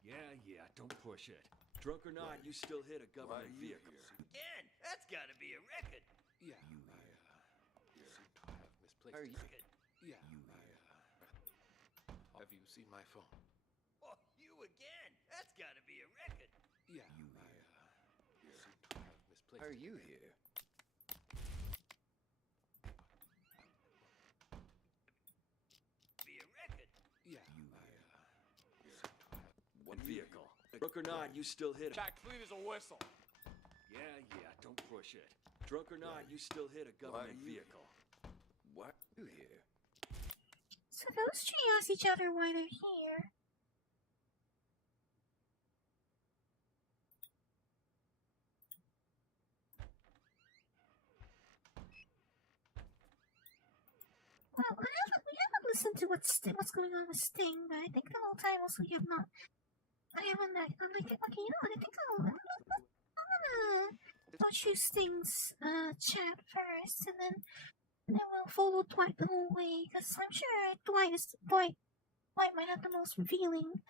Yeah, don't push it. Drunk or not, you still hit a government vehicle. Again, that's gotta be a record. Yeah, seem to have misplaced Are you? Yeah, have you seen my phone? Oh, you again? That's gotta be a record. Yeah, seem to have misplaced Are you here? Be a record. Yeah, What vehicle? Drunk or not, you still hit it. Back clean as a whistle. Yeah, don't push it. Drunk or not, you still hit a government vehicle. What? You here? So those two ask each other why they're here. Well, we haven't listened to what's going on with Sting, but I think the whole time also we have not. I haven't. I'm like, okay, you know what? I think I'm gonna I'll choose Sting's chat first, and then we'll follow Dwight the whole way, because I'm sure Dwight might have the most revealing.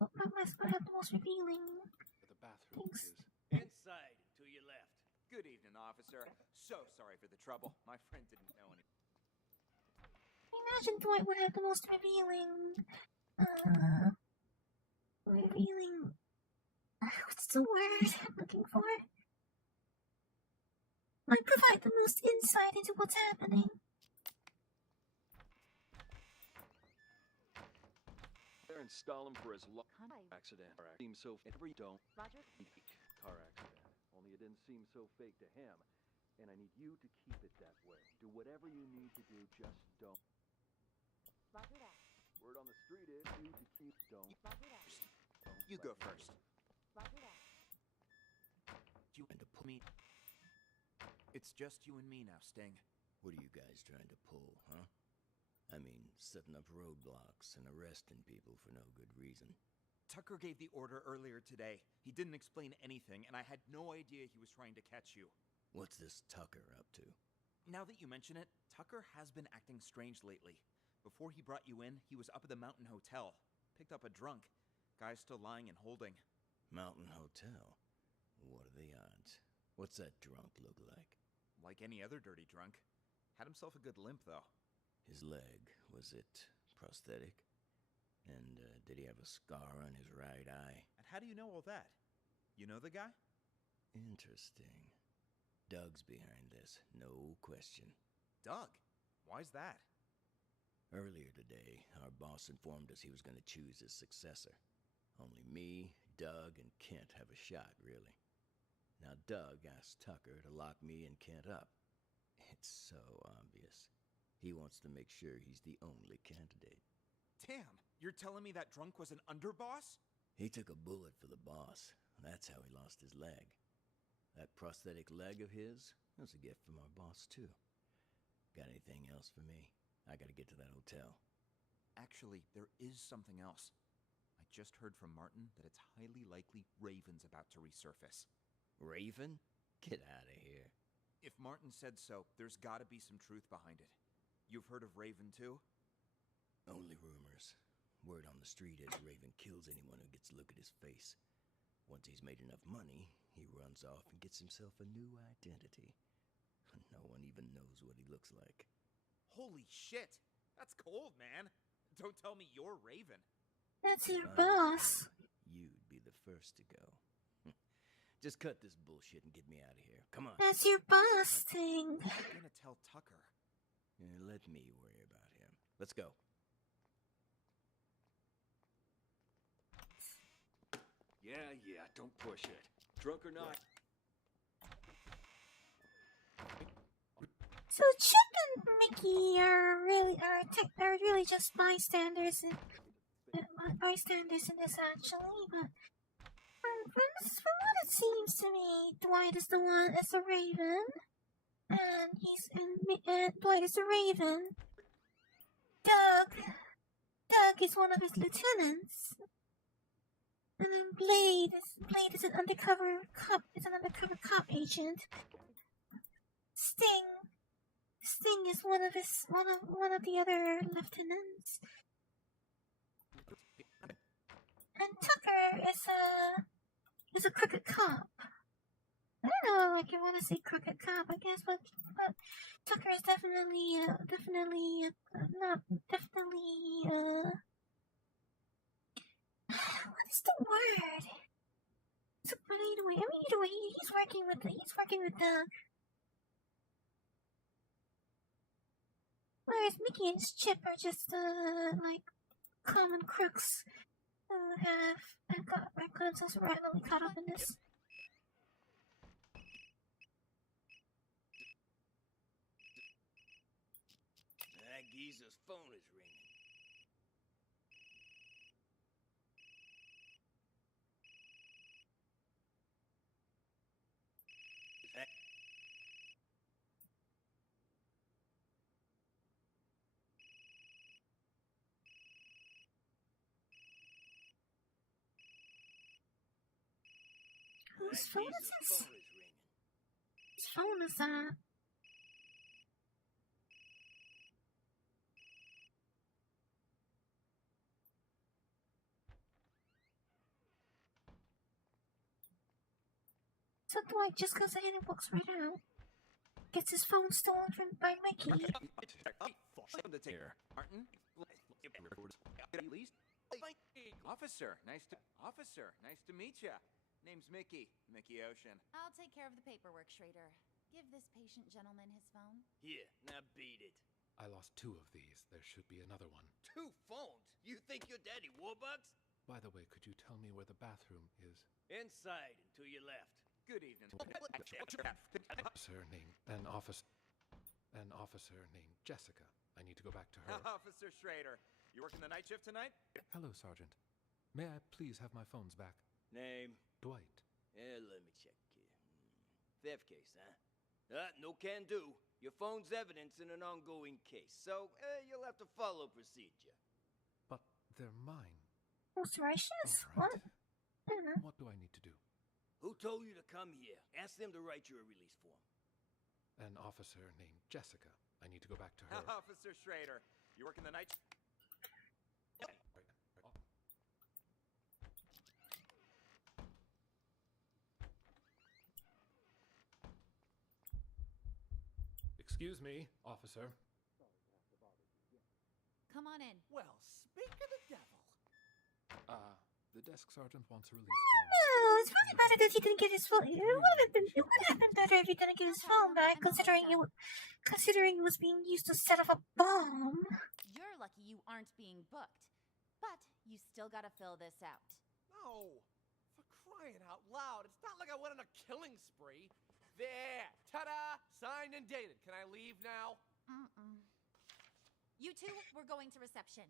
Might have the most revealing The bathroom, things. Inside, to your left. Good evening, officer. So sorry for the trouble. My friend didn't know any. I imagine Dwight would have the most revealing. What's the word I'm looking for? Might provide the most insight into what's happening. They're installing for his accident. Seems so every don't Roger. car accident. Only it didn't seem so fake to him. And I need you to keep it that way. Do whatever you need to do, just don't. Roger that. Word on the street is you to keep don't. Roger that. You go first. Roger that. You and to pull me. It's just you and me now, Sting. What are you guys trying to pull, huh? I mean, setting up roadblocks and arresting people for no good reason. Tucker gave the order earlier today. He didn't explain anything, and I had no idea he was trying to catch you. What's this Tucker up to? Now that you mention it, Tucker has been acting strange lately. Before he brought you in, he was up at the Mountain Hotel. Picked up a drunk. Guy's still lying and holding. Mountain Hotel? What are the odds? What's that drunk look like? Like any other dirty drunk. Had himself a good limp, though. His leg, was it prosthetic? And did he have a scar on his right eye? And how do you know all that? You know the guy? Interesting. Doug's behind this, no question. Doug? Why's that? Earlier today, our boss informed us he was going to choose his successor. Only me, Doug, and Kent have a shot, really. Now, Doug asked Tucker to lock me and Kent up. It's so obvious. He wants to make sure he's the only candidate. Damn, you're telling me that drunk was an underboss? He took a bullet for the boss. That's how he lost his leg. That prosthetic leg of his was a gift from our boss, too. Got anything else for me? I gotta get to that hotel. Actually, there is something else. I just heard from Martin that it's highly likely Raven's about to resurface. Raven? Get out of here. If Martin said so, there's gotta be some truth behind it. You've heard of Raven, too? Only rumors. Word on the street is Raven kills anyone who gets a look at his face. Once he's made enough money, he runs off and gets himself a new identity. No one even knows what he looks like. Holy shit! That's cold, man! Don't tell me you're Raven. That's your boss. You'd be the first to go. Just cut this bullshit and get me out of here. Come on. That's your boss thing. I'm gonna tell Tucker. Let me worry about him. Let's go. Yeah, don't push it. Drunk or not. So Chip and Mickey are really just bystanders in this, actually. But from what it seems to me, Dwight is the Raven, and Dwight is the Raven. Doug is one of his lieutenants. And then Blade is an undercover cop. Is an undercover cop agent. Sting is one of the other lieutenants. And Tucker is a crooked cop. I don't know if you want to say crooked cop, I guess, but Tucker is definitely what is the word? But either way, he's working with Doug. Whereas Mickey and Chip are just like common crooks who have got themselves randomly caught up in this. That geezer's phone is ringing. Whose phone is this? phone is that? So Dwight just goes ahead and walks right out. Gets his phone stolen by Mickey. Here. Martin? At least? Officer, nice to meet ya. Name's Mickey Ocean. I'll take care of the paperwork, Schrader. Give this patient gentleman his phone. Here, now beat it. I lost 2 of these. There should be another one. 2 phones? You think you're Daddy Warbucks? By the way, could you tell me where the bathroom is? Inside and to your left. Good evening. An officer named Jessica. I need to go back to her. Officer Schrader, you working the night shift tonight? Hello, Sergeant. May I please have my phones back? Name? Dwight. Let me check here. Theft case, huh? No can do. Your phone's evidence in an ongoing case, so you'll have to follow procedure. But they're mine. Most righteous? Right. What? What do I need to do? Who told you to come here? Ask them to write you a release form. An officer named Jessica. I need to go back to her. Officer Schrader, you working the night shift? Excuse me, officer. Come on in. Well, speak of the devil. The desk sergeant wants a release form. Oh, it's really better that he didn't get his phone. It would have been better if he didn't get his phone back, considering it was being used to set off a bomb. You're lucky you aren't being booked. But you still gotta fill this out. No! For crying out loud, it's not like I went on a killing spree. There! Ta-da! Signed and dated. Can I leave now? You two, we're going to reception.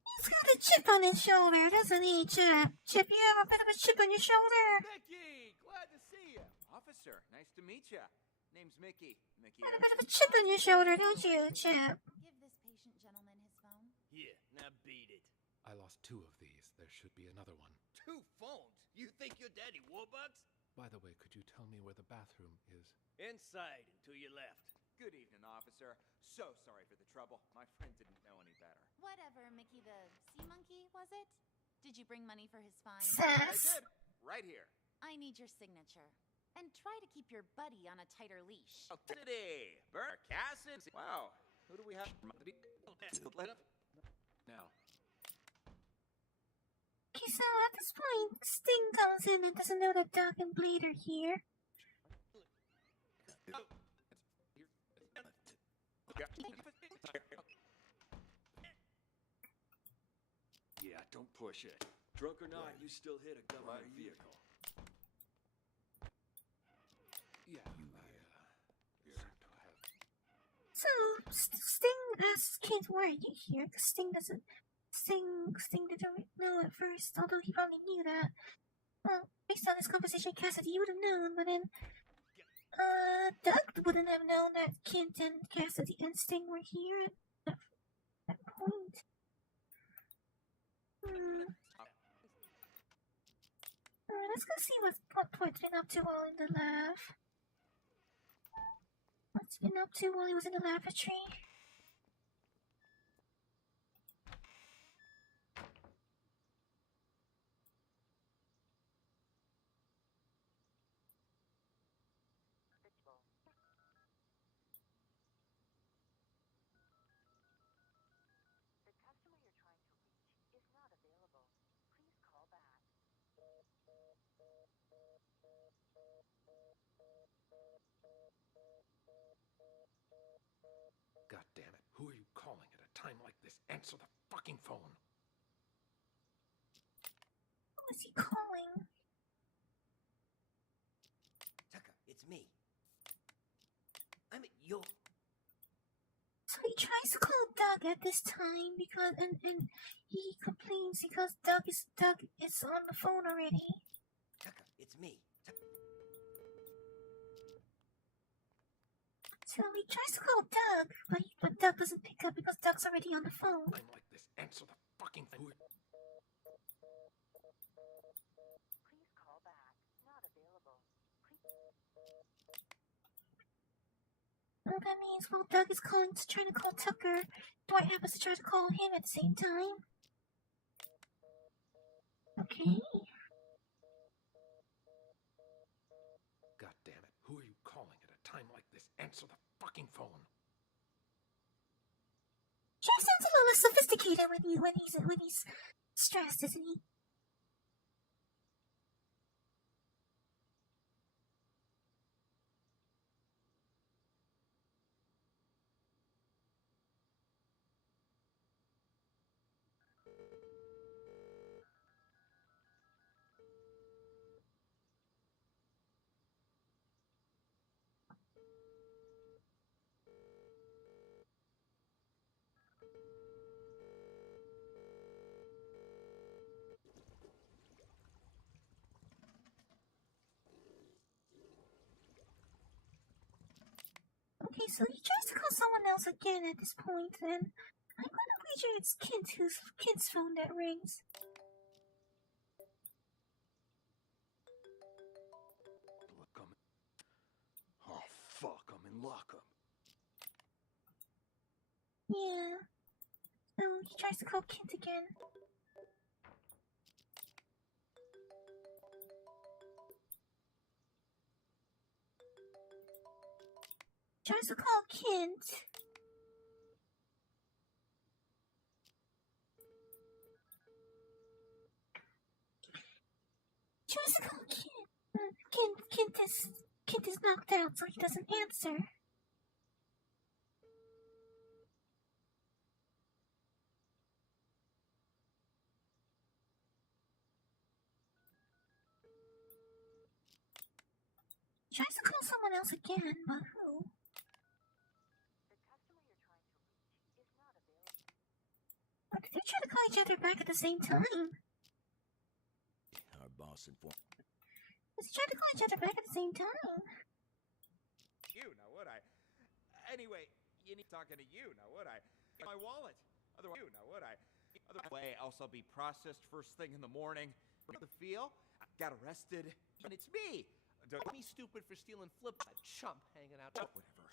He's got a chip on his shoulder, doesn't he, Chip? Chip, you have a bit of a chip on your shoulder. Mickey! Glad to see you. Officer, nice to meet ya. Name's Mickey Got a bit of a chip on your shoulder, don't you, Chip? Give this patient gentleman his phone. Here, now beat it. I lost 2 of these. There should be another one. 2 phones? You think you're Daddy Warbucks? By the way, could you tell me where the bathroom is? Inside and to your left. Good evening, officer. So sorry for the trouble. My friend didn't know any better. Whatever, Mickey the sea monkey, was it? Did you bring money for his fine? I did. Right here. I need your signature. And try to keep your buddy on a tighter leash. City. Burr Cassidy. Wow. Who do we have? Now. Okay, so at this point, Sting comes in and doesn't know that Doc and Bleed are here. Yeah, don't push it. Drunk or not, you still hit a government vehicle. Yeah, So, Sting asks Kid, why are you here? Because Sting didn't know at first, although he probably knew that. Well, based on this conversation, Cassidy would have known, but then, Doug wouldn't have known that Kid and Cassidy and Sting were here at that point. Let's go see what Dwight's been up to while in the lab. What's he been up to while he was in the laboratory? The customer you're trying to reach is not available. Please call back. God damn it. Who are you calling at a time like this? Answer the fucking phone. Who is he calling? Tucker, it's me. I'm at your... So he tries to call Doug at this time because and he complains because Doug is on the phone already. Tucker, it's me. So he tries to call Doug, but Doug doesn't pick up because Doug's already on the phone. I'm like this. Answer the fucking phone. Please call back. Not available. Please... that means, well, Doug is trying to call Tucker. Dwight happens to try to call him at the same time. Okay. God damn it. Who are you calling at a time like this? Answer the fucking phone. Sure sounds a little sophisticated when he's stressed, isn't he? Okay, so he tries to call someone else again at this point, then I'm gonna wager it's Kent's phone that rings. Look, oh, fuck, I'm in lockup. Yeah. So he tries to call Kent again. Tries to call Kent. Tries to call Kent. Kent is knocked out, so he doesn't answer. Tries to call someone else again, but who? But they try to call each other back at the same time. Our boss informed. They try to call each other back at the same time. You, now would I? Anyway, you need talking to you, now would I? My wallet. Otherwise, you, now would I? Otherwise, else I'll be processed first thing in the morning. The feel? I got arrested, and it's me. Don't be stupid for stealing flip that chump hanging out. Oh, whatever.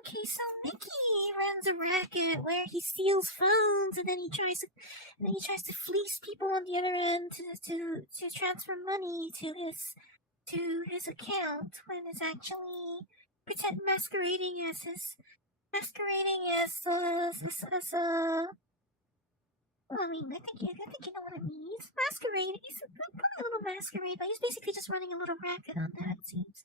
Okay, so Mickey runs a racket where he steals phones and then he tries to fleece people on the other end to transfer money to his account when it's actually masquerading as well, I mean, I think you know what I mean. He's masquerading. He's probably a little masquerade, but he's basically just running a little racket on that, it seems.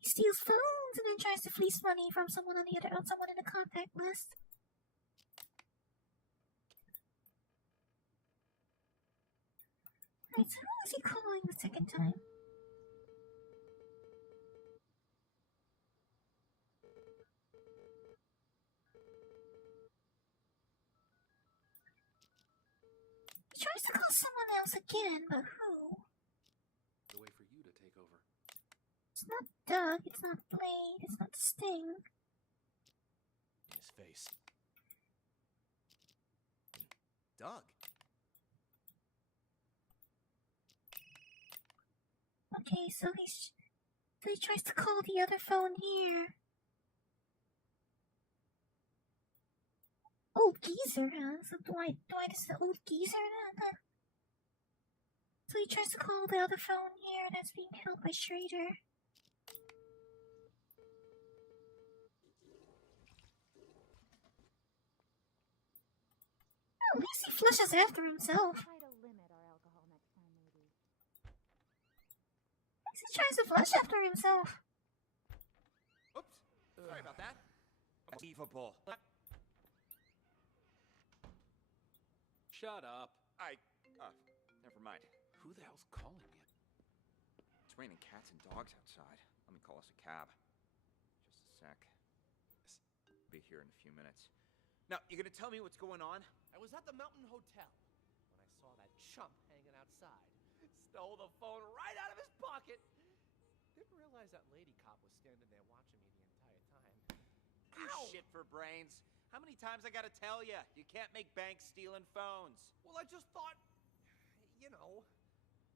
He steals phones and then tries to fleece money from someone on someone in the contact list. Right, so who is he calling the second time? He tries to call someone else again, but who? The way for you to take over. It's not Doug, it's not Blade, it's not Sting. In his face. Doug. Okay, so he tries to call the other phone here. Old geezer, huh? So Dwight is the old geezer now? So he tries to call the other phone here that's being held by Schrader. At least he flushes after himself. Try to limit our alcohol next time, maybe. At least he tries to flush after himself. Oops. Sorry about that. Unbelievable. Shut up. Never mind. Who the hell's calling you? It's raining cats and dogs outside. Let me call us a cab. Just a sec. Be here in a few minutes. Now, you gonna tell me what's going on? I was at the Mountain Hotel when I saw that chump hanging outside. Stole the phone right out of his pocket. Didn't realize that lady cop was standing there watching me the entire time. You shit for brains. How many times I gotta tell you? You can't make banks stealing phones. Well, I just thought, you know,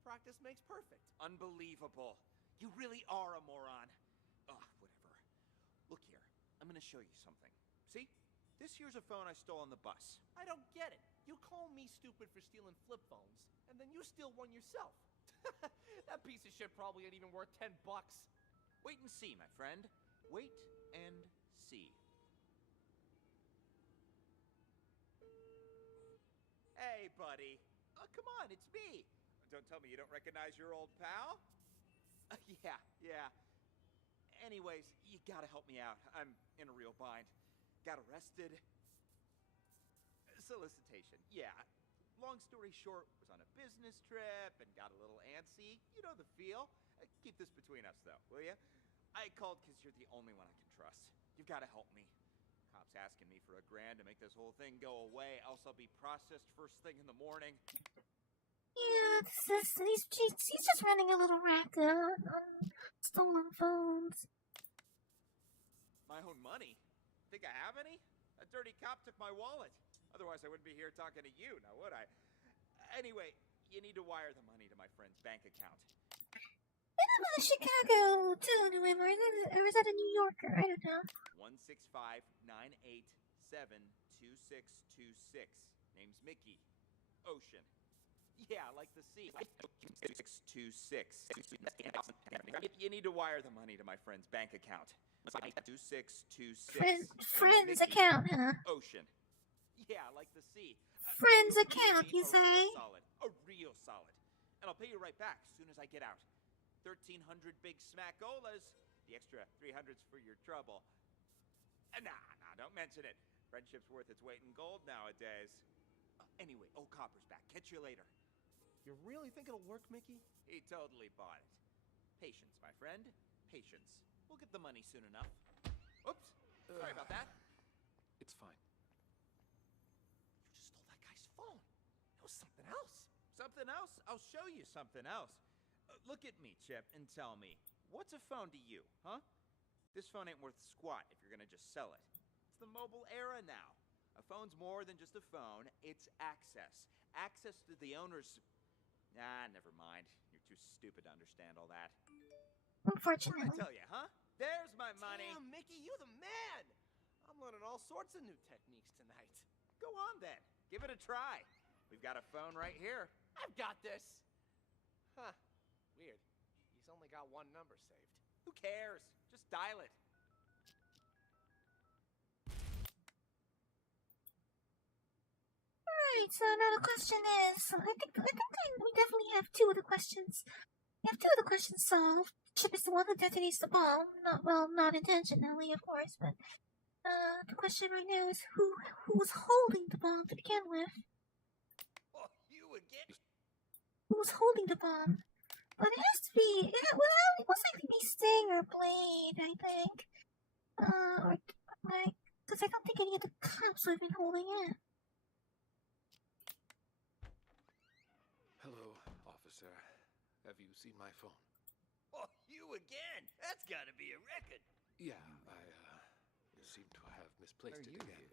practice makes perfect. Unbelievable. You really are a moron. Ugh, whatever. Look here. I'm gonna show you something. See? This here's a phone I stole on the bus. I don't get it. You call me stupid for stealing flip phones, and then you steal one yourself. That piece of shit probably ain't even worth $10. Wait and see, my friend. Wait and see. Hey, buddy. Oh, come on, it's me. Don't tell me you don't recognize your old pal? Yeah. Anyways, you gotta help me out. I'm in a real bind. Got arrested. Solicitation, yeah. Long story short, was on a business trip and got a little antsy. You know the feel. Keep this between us, though, will ya? I called because you're the only one I can trust. You've gotta help me. Cops asking me for $1,000 to make this whole thing go away, else I'll be processed first thing in the morning. Yeah, he's just running a little racket on stolen phones. My own money? Think I have any? A dirty cop took my wallet. Otherwise, I wouldn't be here talking to you, now would I? Anyway, you need to wire the money to my friend's bank account. Is it Chicago, too, New England, or is that a New Yorker? I don't know. 165-987-2626. Name's Mickey. Ocean. Yeah, like the sea. 626. You need to wire the money to my friend's bank account. 2626. Friend's account, huh? Ocean. Yeah, like the sea. Friend's account, you say? Solid. A real solid. And I'll pay you right back as soon as I get out. 1,300 big smackolas. The extra 300's for your trouble. Nah, don't mention it. Friendship's worth its weight in gold nowadays. Anyway, old Copper's back. Catch you later. You really think it'll work, Mickey? He totally bought it. Patience, my friend. Patience. We'll get the money soon enough. Oops. Sorry about that. It's fine. You just stole that guy's phone. It was something else. Something else? I'll show you something else. Look at me, Chip, and tell me, what's a phone to you, huh? This phone ain't worth squat if you're gonna just sell it. It's the mobile era now. A phone's more than just a phone. It's access. Access to the owner's... never mind. You're too stupid to understand all that. Unfortunately. What did I tell you, huh? There's my money. Damn, Mickey, you the man! I'm learning all sorts of new techniques tonight. Go on, then. Give it a try. We've got a phone right here. I've got this. Huh. Weird. He's only got one number saved. Who cares? Just dial it. Alright, so now the question is, I think we definitely have two of the questions. We have two of the questions solved. Chip is the one that detonates the bomb. Not intentionally, of course, but the question right now is who was holding the bomb to begin with? Oh, you again? Who was holding the bomb? Well, it has to be, it most likely be Sting or Blade, I think. Because I don't think any of the cops would have been holding it. Hello, officer. Have you seen my phone? Oh, you again? That's gotta be a record. Yeah, I seem to have misplaced it again.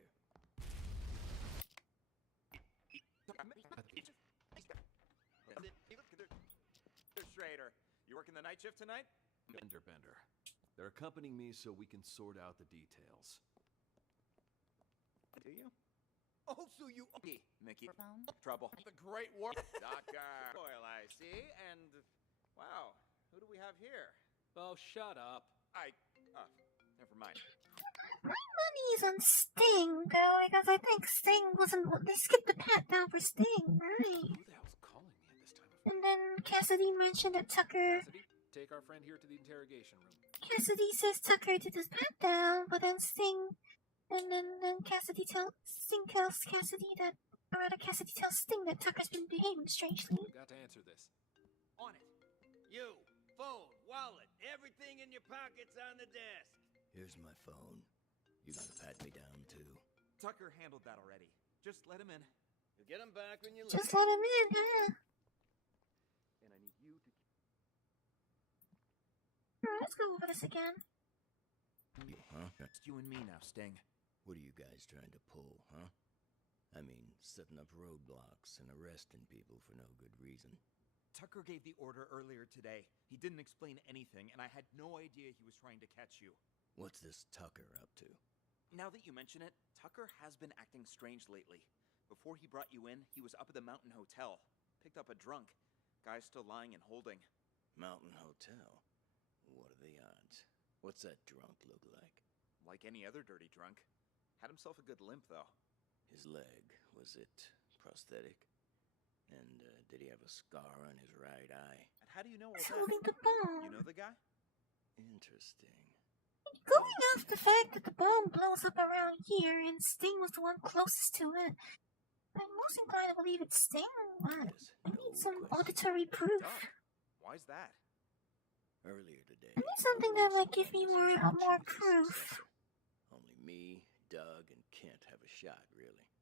Schrader, you working the night shift tonight? Bender. They're accompanying me so we can sort out the details. Do you? Oh, so you... Mickey. Trouble. The great work. Dr. Doyle, I see. And, wow, who do we have here? Oh, shut up. Never mind. My money's on Sting, though, because I think Sting wasn't... They skipped the pat down for Sting, right? Who the hell's calling me at this time of And then Cassidy mentioned that Tucker... Cassidy, take our friend here to the interrogation room. Cassidy says Tucker did his pat down, but then Sting... And then Cassidy tells Sting tells Cassidy that... Or rather, Cassidy tells Sting that Tucker's been behaving strangely. We've got to answer this. On it. You, phone, wallet, everything in your pockets on the desk. Here's my phone. You gonna pat me down, too? Tucker handled that already. Just let him in. You'll get him back when you leave. Just let him in, huh? And I need you to... Alright, let's go over this again. Huh? It's you and me now, Sting. What are you guys trying to pull, huh? I mean, setting up roadblocks and arresting people for no good reason. Tucker gave the order earlier today. He didn't explain anything, and I had no idea he was trying to catch you. What's this Tucker up to? Now that you mention it, Tucker has been acting strange lately. Before he brought you in, he was up at the Mountain Hotel. Picked up a drunk. Guy's still lying and holding. Mountain Hotel? What are the odds? What's that drunk look like? Like any other dirty drunk. Had himself a good limp, though. His leg, was it prosthetic? And did he have a scar on his right eye? And how do you know all He's that? holding the bomb. You know the guy? Interesting. Going off the fact that the bomb blows up around here and Sting was the one closest to it, I'm most inclined to believe it's Sting. I need some auditory proof. Why's that? Earlier today, I need something that might give me more proof. Only me, Doug, and Kent have a shot, really.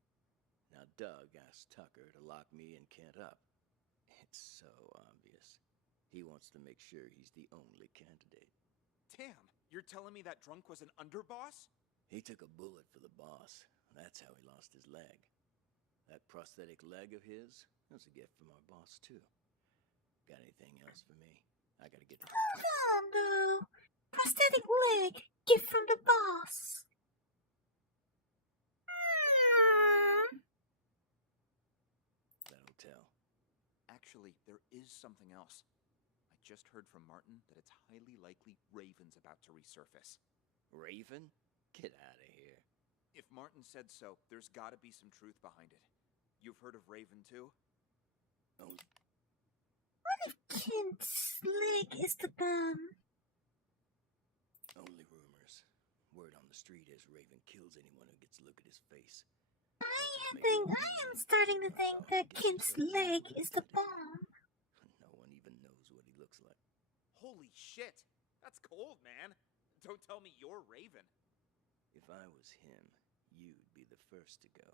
Now, Doug asked Tucker to lock me and Kent up. It's so obvious. He wants to make sure he's the only candidate. Damn, you're telling me that drunk was an underboss? He took a bullet for the boss. That's how he lost his leg. That prosthetic leg of his was a gift from our boss, too. Got anything else for me? I gotta get to... Oh no! Prosthetic leg! Gift from the boss! That hotel. Actually, there is something else. I just heard from Martin that it's highly likely Raven's about to resurface. Raven? Get out of here. If Martin said so, there's gotta be some truth behind it. You've heard of Raven, too? Oh. What if Kent's leg is the bomb? Only rumors. Word on the street is Raven kills anyone who gets a look at his face. I am starting to think that Kent's leg is the bomb. No one even knows what he looks like. Holy shit! That's cold, man! Don't tell me you're Raven. If I was him, you'd be the first to go.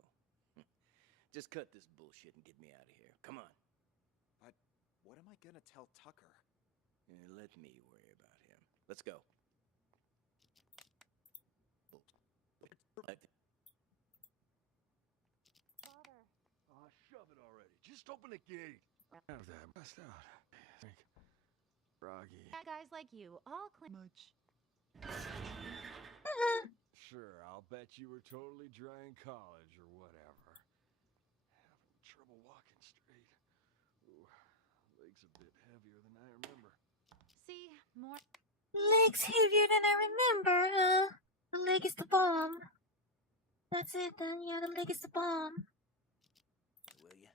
Just cut this bullshit and get me out of here. Come on. But what am I gonna tell Tucker? Let me worry about him. Let's go. Father. Aw, shove it already. Just open the gate. Have that bust out. Froggy. Yeah, guys like you, all claim much. Sure, I'll bet you were totally dry in college or whatever. Having trouble walking straight. Ooh, legs a bit heavier than I remember. See, more. Legs heavier than I remember. The leg is the bomb. That's it then, yeah, the leg is the bomb. Will ya?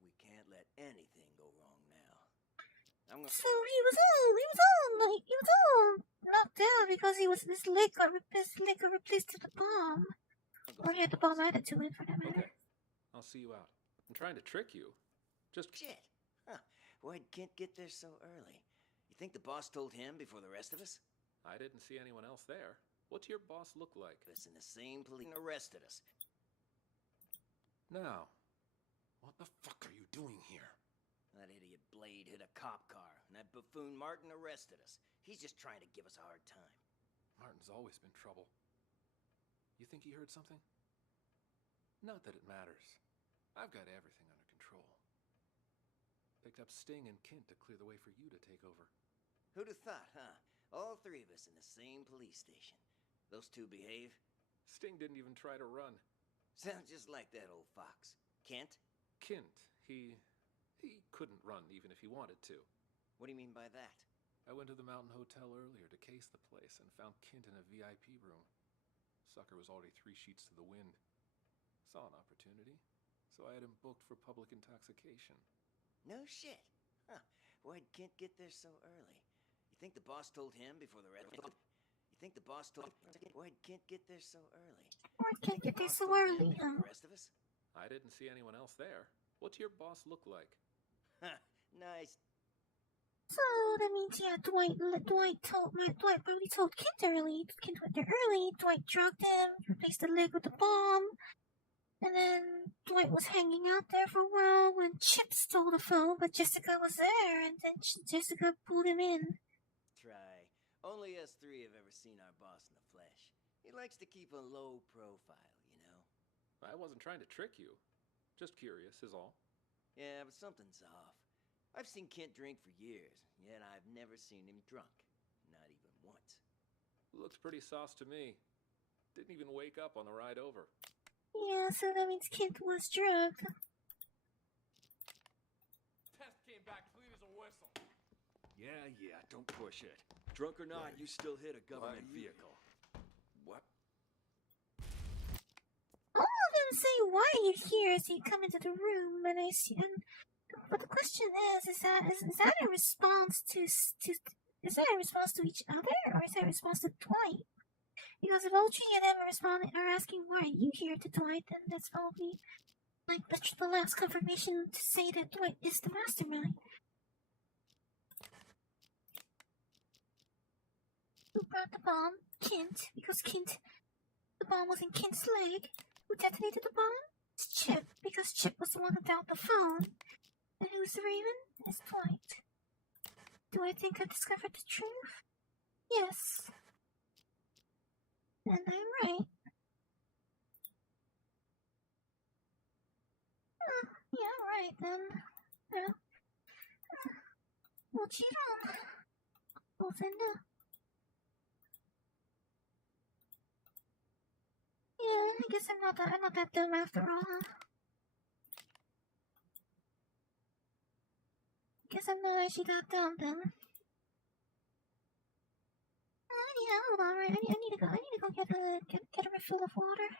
We can't let anything go wrong now. So he was knocked out because his leg got replaced to the bomb. Or he had the bomb added to it, for that matter. Okay, I'll see you out. I'm trying to trick you. Just... Shit! Huh. Why'd Kent get there so early? You think the boss told him before the rest of us? I didn't see anyone else there. What's your boss look like? Us in the same police arrested us. Now, what the fuck are you doing here? That idiot Blade hit a cop car, and that buffoon Martin arrested us. He's just trying to give us a hard time. Martin's always been trouble. You think he heard something? Not that it matters. I've got everything under control. Picked up Sting and Kent to clear the way for you to take over. Who'd have thought, huh? All three of us in the same police station. Those two behave? Sting didn't even try to run. Sounds just like that old fox. Kent? Kent, he couldn't run even if he wanted to. What do you mean by that? I went to the Mountain Hotel earlier to case the place and found Kent in a VIP room. Sucker was already 3 sheets to the wind. Saw an opportunity, so I had him booked for public intoxication. No shit. Huh. Why'd Kent get there so early? You think the boss told him before the rest? You think the boss told? Why'd Kent get there so early? Why'd Kent get there so early? The rest of us? I didn't see anyone else there. What's your boss look like? Nice. So that means, yeah, Dwight probably told Kent early. Kent went there early. Dwight drugged him, replaced the leg with the bomb, and then Dwight was hanging out there for a while when Chip stole the phone, but Jessica was there, and then Jessica pulled him in. Try. Only us three have ever seen our boss in the flesh. He likes to keep a low profile, you know. I wasn't trying to trick you. Just curious, is all. Yeah, but something's off. I've seen Kent drink for years, yet I've never seen him drunk. Not even once. Looks pretty sauce to me. Didn't even wake up on the ride over. Yeah, so that means Kent was drugged. Test came back clean as a whistle. Yeah, don't push it. Drunk or not, you still hit a government vehicle. What? All of them say why you're here as you come into the room, but but the question is that a response to is that a response to each other, or is that a response to Dwight? Because if all three of them are asking why are you here to Dwight, then that's probably like the last confirmation to say that Dwight is the mastermind. Who brought the bomb? Kent, because the bomb was in Kent's leg. Who detonated the bomb? It's Chip, because Chip was the one who dialed the phone. And who's the Raven? It's Dwight. Do I think I discovered the truth? Yes. And I'm right. Yeah, right then. What you done? Well then, yeah, I guess I'm not that dumb after all, huh? Guess I'm not actually that dumb then. Yeah, hold on, right? I need to go get a refill of water.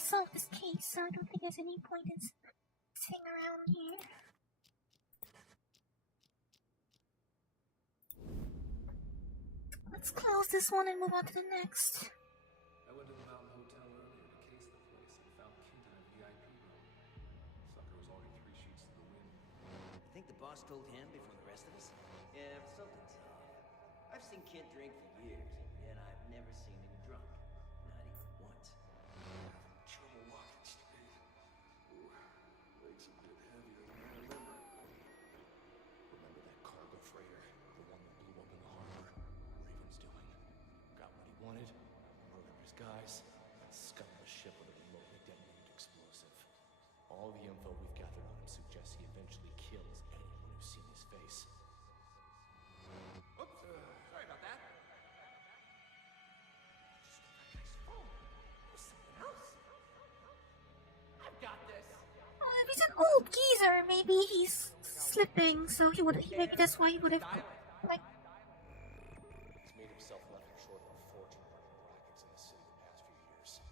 solved this case, so I don't think there's any point in sitting around here. Let's close this one and move on to the next. I went to the Mountain Hotel earlier to case the place and found Kent in a VIP room. Sucker was already 3 sheets to the wind. I think the boss told him before the rest of us. Yeah, something's off. I've seen Kent drink for years, yet I've never seen him drunk. Not even once. Trouble walking straight. Ooh, legs a bit heavier than I remember. Remember that cargo freighter? The one that blew up in the harbor? Raven's doing. Got what he wanted, murdered his guys, and scuttled the ship with a remotely detonated explosive. All the info we've gathered on him suggests he eventually kills anyone who's seen his face. Oops, sorry about that. I've got this. Well, if he's an old geezer, maybe he's slipping, so maybe that's why he would have, like... He's made himself nothing short of a fortune running rackets in the city the past few years.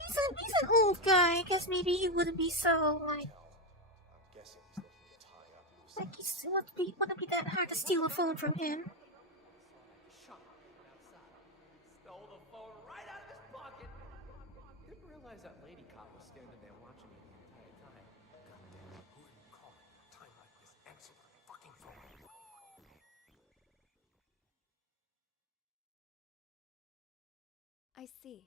He's an old guy. I guess maybe he wouldn't be so, like... I'm guessing he's looking to tie up loose Like, it wouldn't be that hard to steal a phone from him. Chump outside. Stole the phone right out of his pocket. Didn't realize that lady cop was standing there watching me the entire time. Goddamn, who are you calling at a time like this? Answer the fucking phone. I see.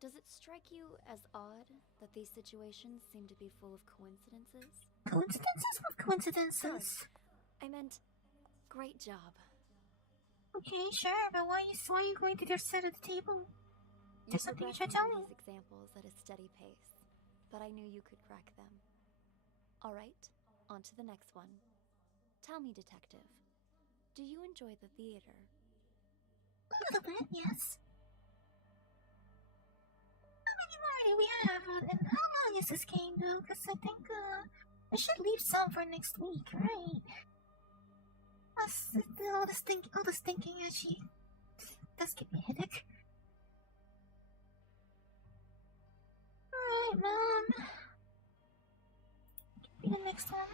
Does it strike you as odd that these situations seem to be full of coincidences? Coincidences? What coincidences? I meant, great job. Okay, sure, but why are you going to their side of the table? There's something you should tell me. These examples at a steady pace, but I knew you could crack them. All right, on to the next one. Tell me, detective, do you enjoy the theater? A little bit, yes. How many more do we have? And how long is this game, though? Because I think, I should leave some for next week, right? All this thinking actually does give me a headache. Alright, Mom. Give me the next one.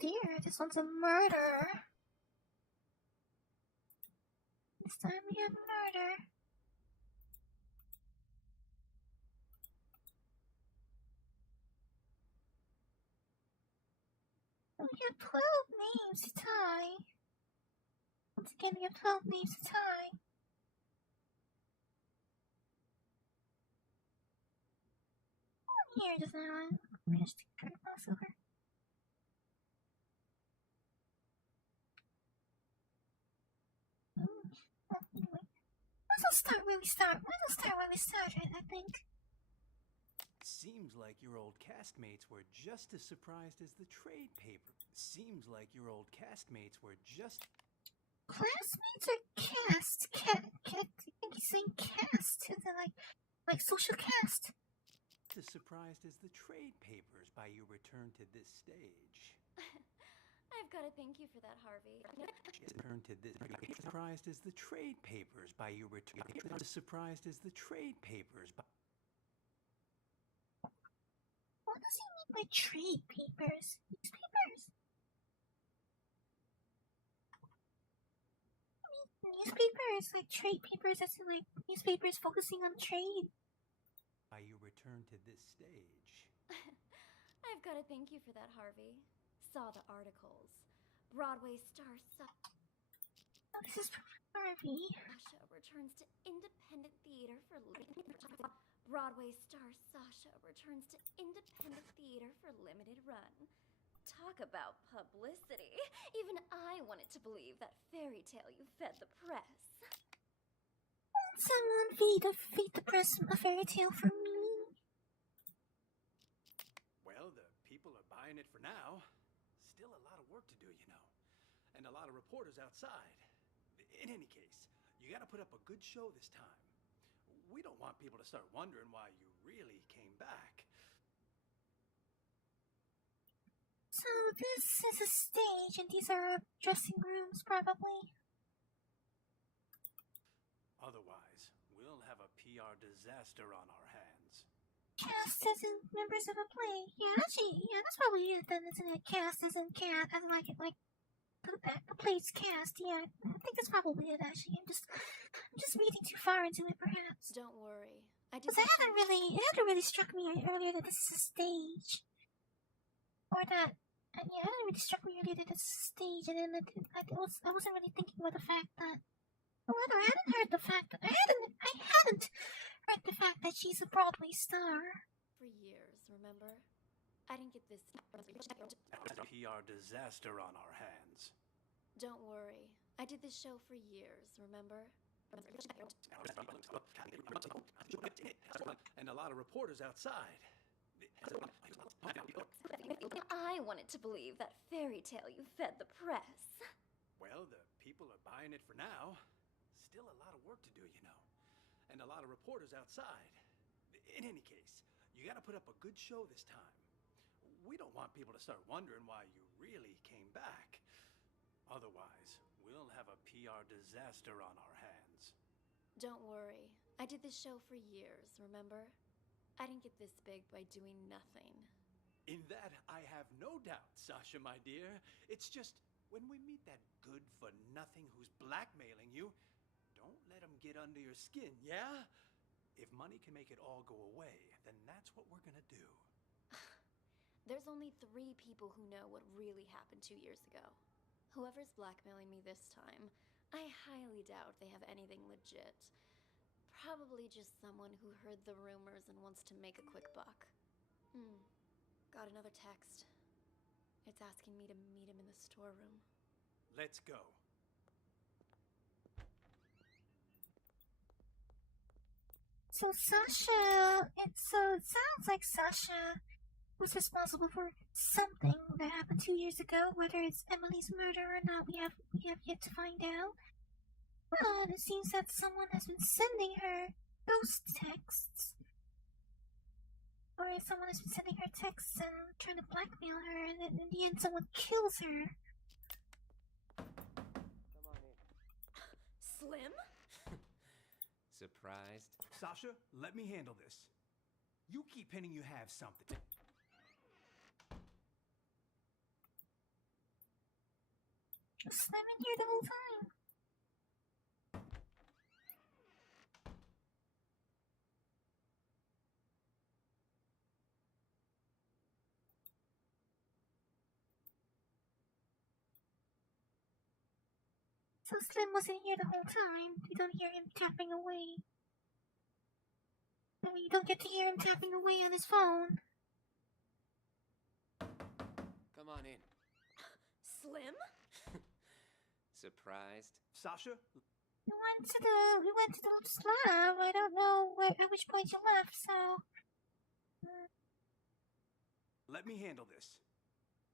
Dear, this one's a murder. This time we have murder. We have 12 names to tie. Once again, we have 12 names to tie. Here just now, I managed to turn the mouse over. Anyway, might as well start where we start. I think. Seems like your old castmates were just as surprised as the trade paper. Seems like your old castmates were just... Classmates or cast? I think he's saying cast. Is it like social cast? As surprised as the trade papers by your return to this stage. I've got to thank you for that, Harvey. Return to this... Surprised as the trade papers by your return... Surprised as the trade papers by... What does he mean by trade papers? Newspapers? Newspapers, like trade papers, as in like newspapers focusing on trade. By your return to this stage. I've got to thank you for that, Harvey. Saw the articles. Broadway star This is Harvey. Sasha returns to independent theater for Broadway star Sasha returns to independent theater for limited run. Talk about publicity. Even I wanted to believe that fairy tale you fed the press. Won't someone feed the press a fairy tale for me? Well, the people are buying it for now. Still a lot of work to do, you know. And a lot of reporters outside. In any case, you gotta put up a good show this time. We don't want people to start wondering why you really came back. So this is a stage, and these are dressing rooms, probably. Otherwise, we'll have a PR disaster on our hands. Cast as in members of a play. Yeah, actually, yeah, that's probably it then, isn't it? Cast as in cat, as like the play's cast. Yeah, I think that's probably it. Actually, I'm just reading too far into it, perhaps. Don't worry. Because it hadn't really struck me earlier that this is a stage, or that. Yeah, it hadn't really struck me earlier that this is a stage, and then I wasn't really thinking about the fact that. Well, I hadn't heard the fact that I hadn't heard the fact that she's a Broadway star. For years, remember? I didn't get this. PR disaster on our hands. Don't worry. I did this show for years, remember? And a lot of reporters outside. I wanted to believe that fairy tale you fed the press. Well, the people are buying it for now. Still a lot of work to do, you know. And a lot of reporters outside. In any case, you gotta put up a good show this time. We don't want people to start wondering why you really came back. Otherwise, we'll have a PR disaster on our hands. Don't worry. I did this show for years, remember? I didn't get this big by doing nothing. In that, I have no doubt, Sasha, my dear. It's just, when we meet that good-for-nothing who's blackmailing you, don't let him get under your skin, yeah? If money can make it all go away, then that's what we're gonna do. There's only 3 people who know what really happened 2 years ago. Whoever's blackmailing me this time, I highly doubt they have anything legit. Probably just someone who heard the rumors and wants to make a quick buck. Got another text. It's asking me to meet him in the storeroom. Let's go. So Sasha, it sounds like Sasha was responsible for something that happened 2 years ago. Whether it's Emily's murder or not, we have yet to find out. But it seems that someone has been sending her ghost texts, or someone has been sending her texts and trying to blackmail her, and then in the end, someone kills her. Come on in. Slim? Surprised? Sasha, let me handle this. You keep hinting you have something. Slim in here the whole time. So Slim wasn't here the whole time. You don't hear him tapping away. I mean, you don't get to hear him tapping away on his phone. Come on in. Slim? Surprised? Sasha? We went to the lab. I don't know at which point you left, so... Let me handle this.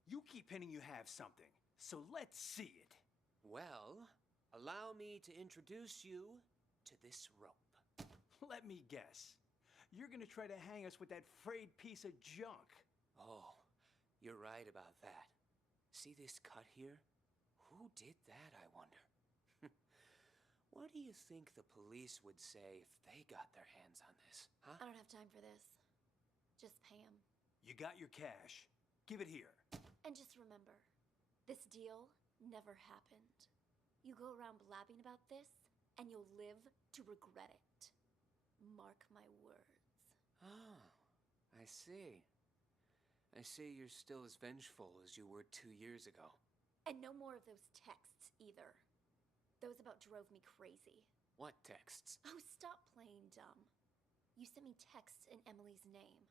You keep hinting you have something, so let's see it. Well, allow me to introduce you to this rope. Let me guess. You're gonna try to hang us with that frayed piece of junk. Oh, you're right about that. See this cut here? Who did that, I wonder? What do you think the police would say if they got their hands on this, huh? I don't have time for this. Just pay him. You got your cash. Give it here. And just remember, this deal never happened. You go around blabbing about this, and you'll live to regret it. Mark my words. Oh, I see. I see you're still as vengeful as you were 2 years ago. And no more of those texts, either. Those about drove me crazy. What texts? Oh, stop playing dumb. You sent me texts in Emily's name.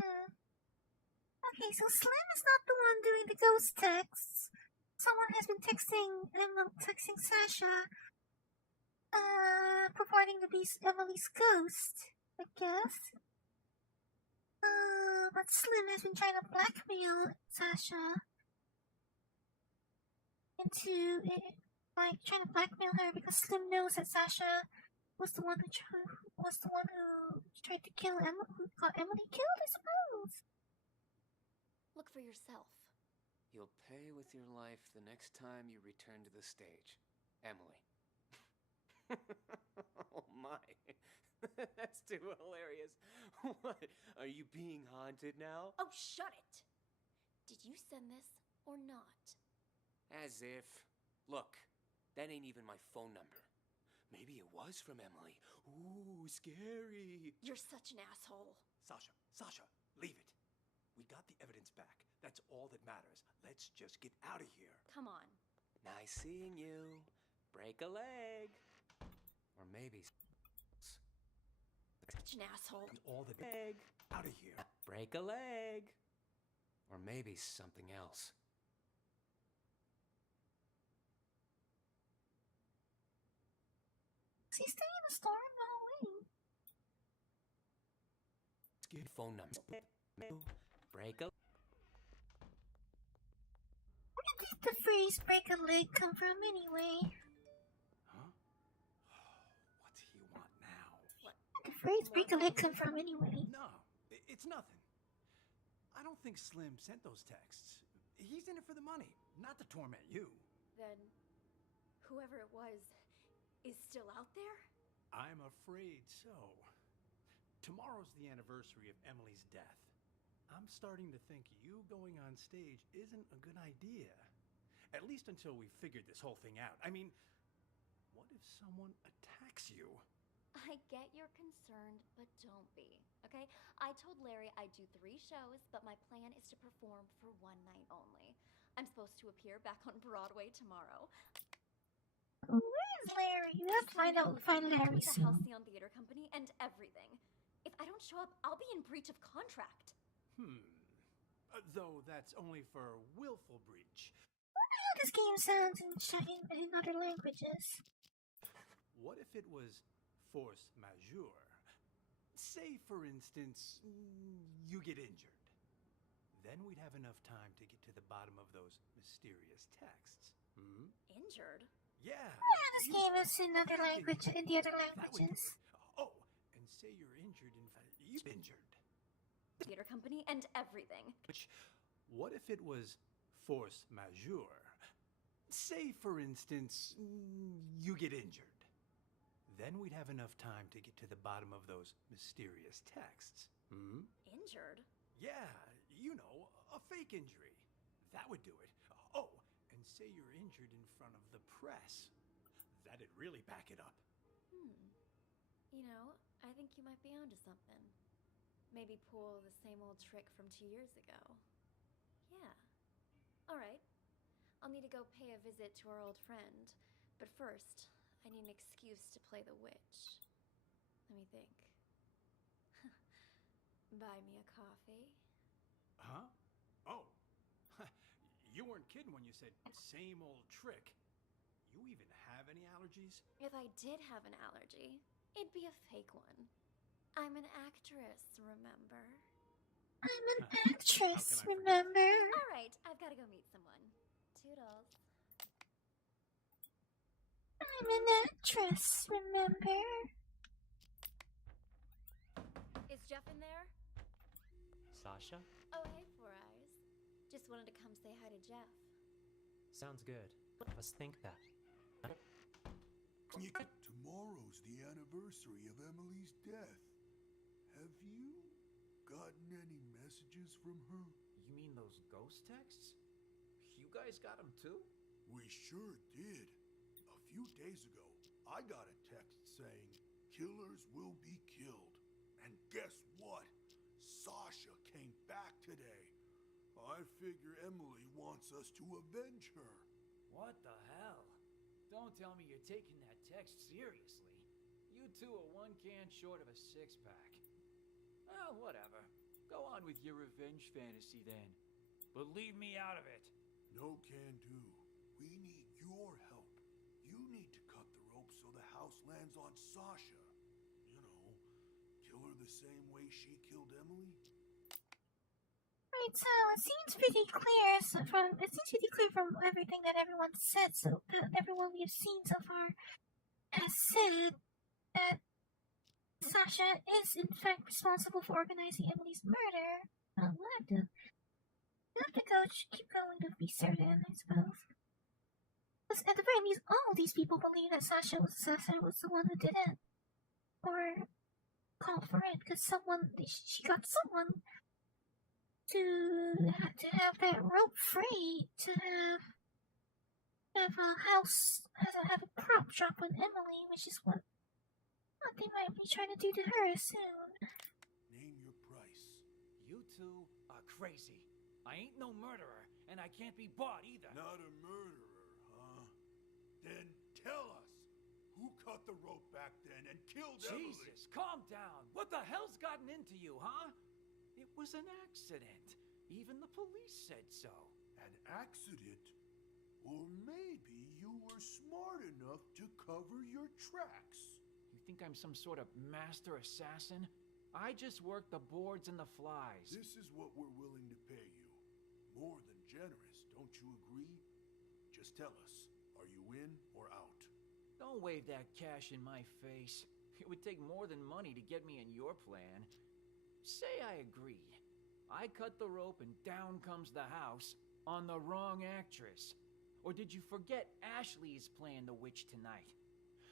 Okay, so Slim is not the one doing the ghost texts. Someone has been texting Sasha, purporting to be Emily's ghost, I guess. But Slim has been trying to blackmail Sasha into, trying to blackmail her because Slim knows that Sasha was the one who tried to kill Emily, who got Emily killed, I suppose. Look for yourself. You'll pay with your life the next time you return to the stage. Emily. Oh my. That's too hilarious. What? Are you being haunted now? Oh, shut it! Did you send this or not? As if. Look, that ain't even my phone number. Maybe it was from Emily. Ooh, scary. You're such an asshole. Sasha, leave it. We got the evidence back. That's all that matters. Let's just get out of here. Come on. Nice seeing you. Break a leg. Or maybe. Such an asshole. All the leg. Out of here. Break a leg. Or maybe something else. Is he staying in the store in Halloween? Good phone number. Break a. Where did the phrase "break a leg" come from anyway? Huh? What do you want now? What? The phrase "break a leg" come from anyway? No, it's nothing. I don't think Slim sent those texts. He's in it for the money, not to torment you. Then, whoever it was is still out there? I'm afraid so. Tomorrow's the anniversary of Emily's death. I'm starting to think you going on stage isn't a good idea. At least until we figured this whole thing out. I mean, what if someone attacks you? I get you're concerned, but don't be, okay? I told Larry I'd do 3 shows, but my plan is to perform for 1 night only. I'm supposed to appear back on Broadway tomorrow. Where's Larry? You have to find Larry The soon. Halcyon Theater Company and everything. If I don't show up, I'll be in breach of contract. Though that's only for willful breach. I wonder how this game sounds in other languages. What if it was force majeure? Say, for instance, you get injured. Then we'd have enough time to get to the bottom of those mysterious texts. Injured? Yeah. This game is in other language, in the other languages. Oh, and say you're injured, in fact, you're injured. Theater Company and everything. What if it was force majeure? Say, for instance, you get injured. Then we'd have enough time to get to the bottom of those mysterious texts. Injured? Yeah, you know, a fake injury. That would do it. Oh, and say you're injured in front of the press. That'd really back it up. You know, I think you might be onto something. Maybe pull the same old trick from 2 years ago. Yeah. Alright. I'll need to go pay a visit to our old friend. But first, I need an excuse to play the witch. Let me think. Buy me a coffee? Huh? Oh. You weren't kidding when you said same old trick. You even have any allergies? If I did have an allergy, it'd be a fake one. I'm an actress, remember? I'm an actress, remember? Alright, I've gotta go meet someone. Toodles. I'm an actress, remember? Is Jeff in there? Sasha? Oh, hey, Four Eyes. Just wanted to come say hi to Jeff. Sounds good. Let's think that. Tomorrow's the anniversary of Emily's death. Have you gotten any messages from her? You mean those ghost texts? You guys got them too? We sure did. A few days ago, I got a text saying, "Killers will be killed." And guess what? Sasha came back today. I figure Emily wants us to avenge her. What the hell? Don't tell me you're taking that text seriously. You two are 1 can short of a 6-pack. Well, whatever. Go on with your revenge fantasy then. But leave me out of it. No can do. We need your help. You need to cut the rope so the house lands on Sasha. You know, kill her the same way she killed Emily. Right, so it seems pretty clear from everything that everyone said, so that everyone we've seen so far has said that Sasha is in fact responsible for organizing Emily's murder. We'll have to You have to go, keep going to be certain, I suppose. Because at the very least, all these people believe that Sasha was the one who did it. Or called for it, because she got someone to have that rope free, to have a house, have a prop drop on Emily, which is what they might be trying to do to her soon. Name your price. You two are crazy. I ain't no murderer, and I can't be bought either. Not a murderer, huh? Then tell us, who cut the rope back then and killed Emily? Jesus, calm down. What the hell's gotten into you, huh? It was an accident. Even the police said so. An accident? Or maybe you were smart enough to cover your tracks. You think I'm some sort of master assassin? I just work the boards and the flies. This is what we're willing to pay you. More than generous, don't you agree? Just tell us, are you in or out? Don't wave that cash in my face. It would take more than money to get me in your plan. Say I agreed. I cut the rope and down comes the house on the wrong actress. Or did you forget Ashley is playing the witch tonight?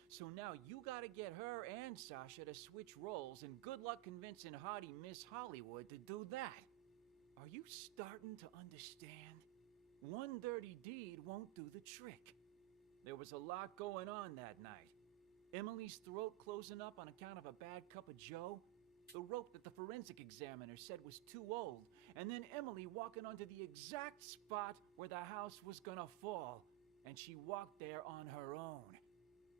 So now you gotta get her and Sasha to switch roles, and good luck convincing haughty Miss Hollywood to do that. Are you starting to understand? One dirty deed won't do the trick. There was a lot going on that night. Emily's throat closing up on account of a bad cup of joe, the rope that the forensic examiner said was too old, and then Emily walking onto the exact spot where the house was gonna fall, and she walked there on her own.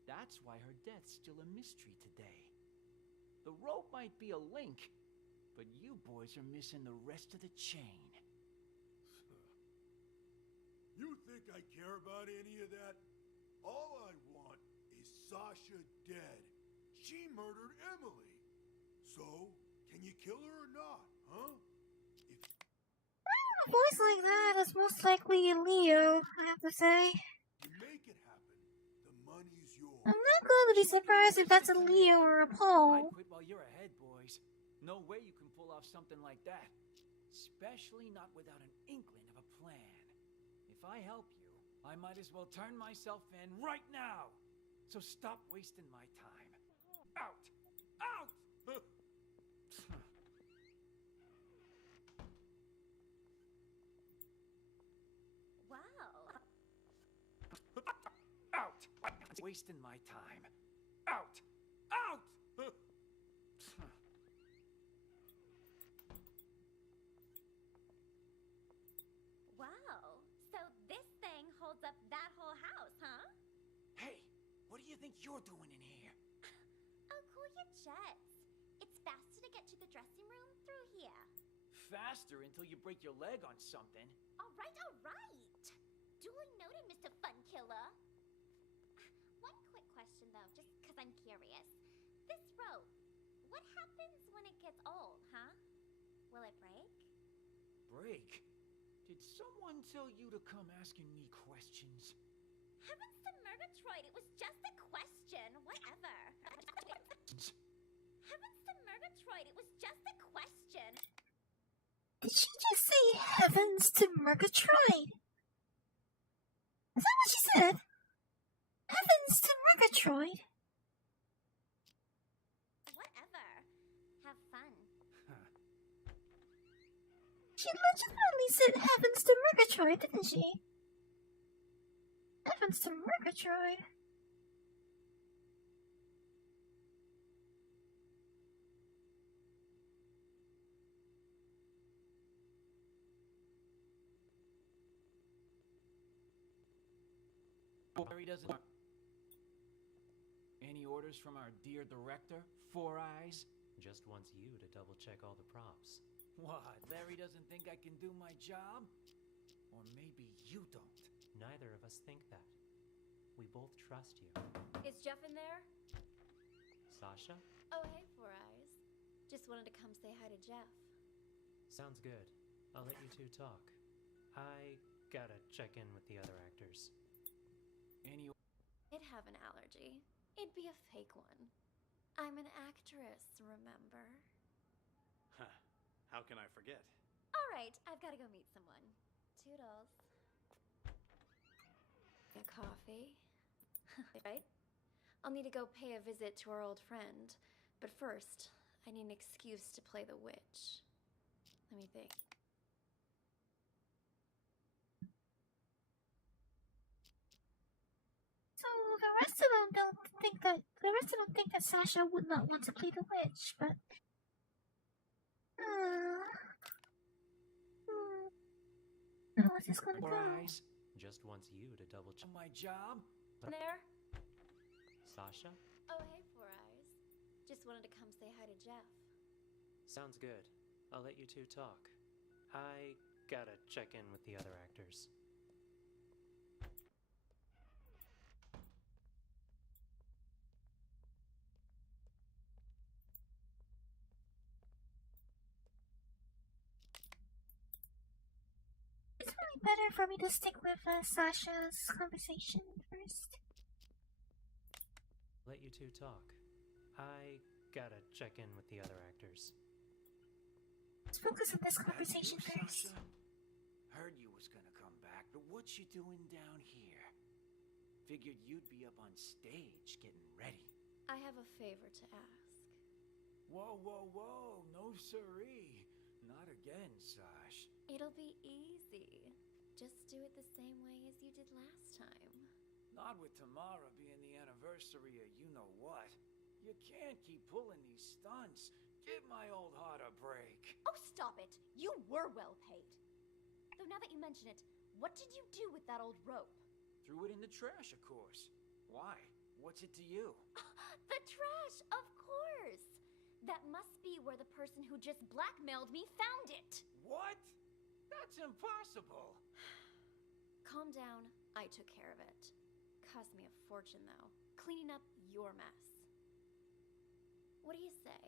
That's why her death's still a mystery today. The rope might be a link, but you boys are missing the rest of the chain. You think I care about any of that? All I want is Sasha dead. She murdered Emily. So, can you kill her or not, huh? A voice like that is most likely Leo, I have to say. You make it happen. The money's yours. I'm not going to be surprised if that's a Leo or a Paul. I'd quit while you're ahead, boys. No way you can pull off something like that. Especially not without an inkling of a plan. If I help you, I might as well turn myself in right now. So stop wasting my time. Out! Out! Wow. Out! Wasting my time. Out! Out! Wow. So this thing holds up that whole house, huh? Hey, what do you think you're doing in here? Oh, cool your jets. It's faster to get to the dressing room through here. Faster until you break your leg on something. All right, all right. Duly noted, Mr. Fun Killer. One quick question, though, just because I'm curious. This rope, what happens when it gets old, huh? Will it break? Break? Did someone tell you to come asking me questions? Heavens to Murgatroyd, it was just a question. Whatever. Heavens to Murgatroyd, it was just a question. Did she just say heavens to Murgatroyd? Is that what she said? Heavens to Murgatroyd? Whatever. Have fun. She legitimately said heavens to Murgatroyd, didn't she? Heavens to Murgatroyd. Kārri doesn't. Any orders from our dear director, Four Eyes? Just wants you to double check all the props. What? Larry doesn't think I can do my job? Or maybe you don't. Neither of us think that. We both trust you. Is Jeff in there? Sasha? Oh, hey, Four Eyes. Just wanted to come say hi to Jeff. Sounds good. I'll let you two talk. I gotta check in with the other actors. I'd have an allergy. It'd be a fake one. I'm an actress, remember? Huh. How can I forget? Alright, right, I've got to go meet someone. Toodles. A coffee. Right? I'll need to go pay a visit to our old friend. But first, I need an excuse to play the witch. Let me think. So the rest of them think that Sasha would not want to play the witch, but how is this gonna go? Eyes just wants you to double check My job? There? Sasha? Oh, hey, Four Eyes. Just wanted to come say hi to Jeff. Sounds good. I'll let you two talk. I gotta check in with the other actors. It's really better for me to stick with Sasha's conversation first. Let you two talk. I gotta check in with the other actors. Let's focus on this conversation That you, first. Sasha? Heard you was gonna come back, but what you doing down here? Figured you'd be up on stage getting ready. I have a favor to ask. Whoa, whoa, whoa, no siree. Not again, Sash. It'll be easy. Just do it the same way as you did last time. Not with tomorrow being the anniversary of you-know-what. You can't keep pulling these stunts. Give my old heart a break. Oh, stop it! You were well paid. Though now that you mention it, what did you do with that old rope? Threw it in the trash, of course. Why? What's it to you? The trash, of course! That must be where the person who just blackmailed me found it! What? That's impossible! Calm down, I took care of it. Cost me a fortune, though. Cleaning up your mess. What do you say?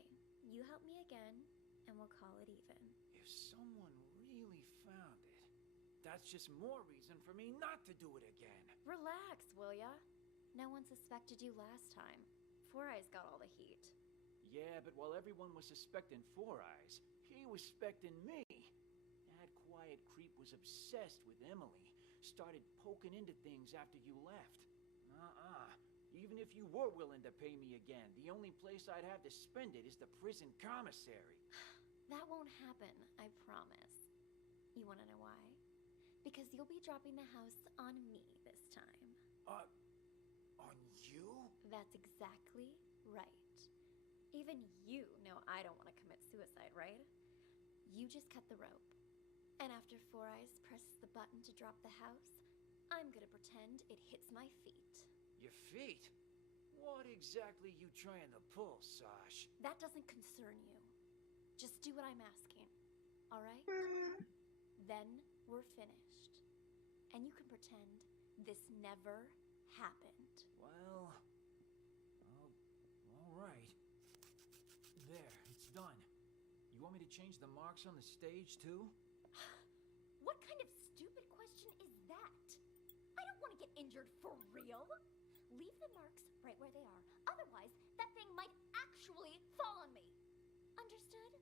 You help me again, and we'll call it even. If someone really found it, that's just more reason for me not to do it again. Relax, will ya? No one suspected you last time. Four Eyes got all the heat. Yeah, but while everyone was suspecting Four Eyes, he was suspecting me. That quiet creep was obsessed with Emily. Started poking into things after you left. Even if you were willing to pay me again, the only place I'd have to spend it is the prison commissary. That won't happen, I promise. You wanna know why? Because you'll be dropping the house on me this time. On you? That's exactly right. Even you know I don't want to commit suicide, right? You just cut the rope. And after Four Eyes presses the button to drop the house, I'm gonna pretend it hits my feet. Your feet? What exactly you trying to pull, Sash? That doesn't concern you. Just do what I'm asking, alright? Then we're finished. And you can pretend this never happened. Well, all right. There, it's done. You want me to change the marks on the stage, too? What kind of stupid question is that? I don't want to get injured for real. Leave the marks right where they are. Otherwise, that thing might actually fall on me. Understood?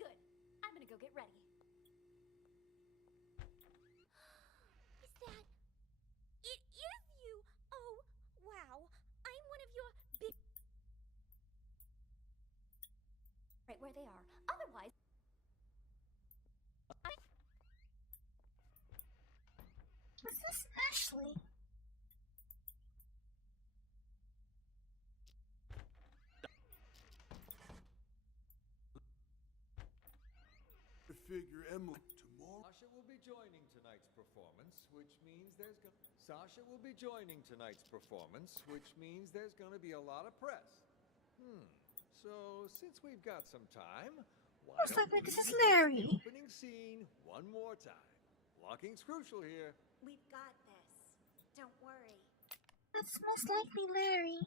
Good. I'm gonna go get ready. Is that... It is you! Oh, wow. I'm one of your big... Right where they are. Otherwise... Is this Ashley? Figure Emily tomorrow. Sasha will be joining tonight's performance, which means Sasha will be joining tonight's performance, which means there's gonna be a lot of press. So since we've got some time, why Looks don't like we this is watch Larry. the opening scene one more time? Blocking's crucial here. We've got this. Don't worry. That's most likely Larry.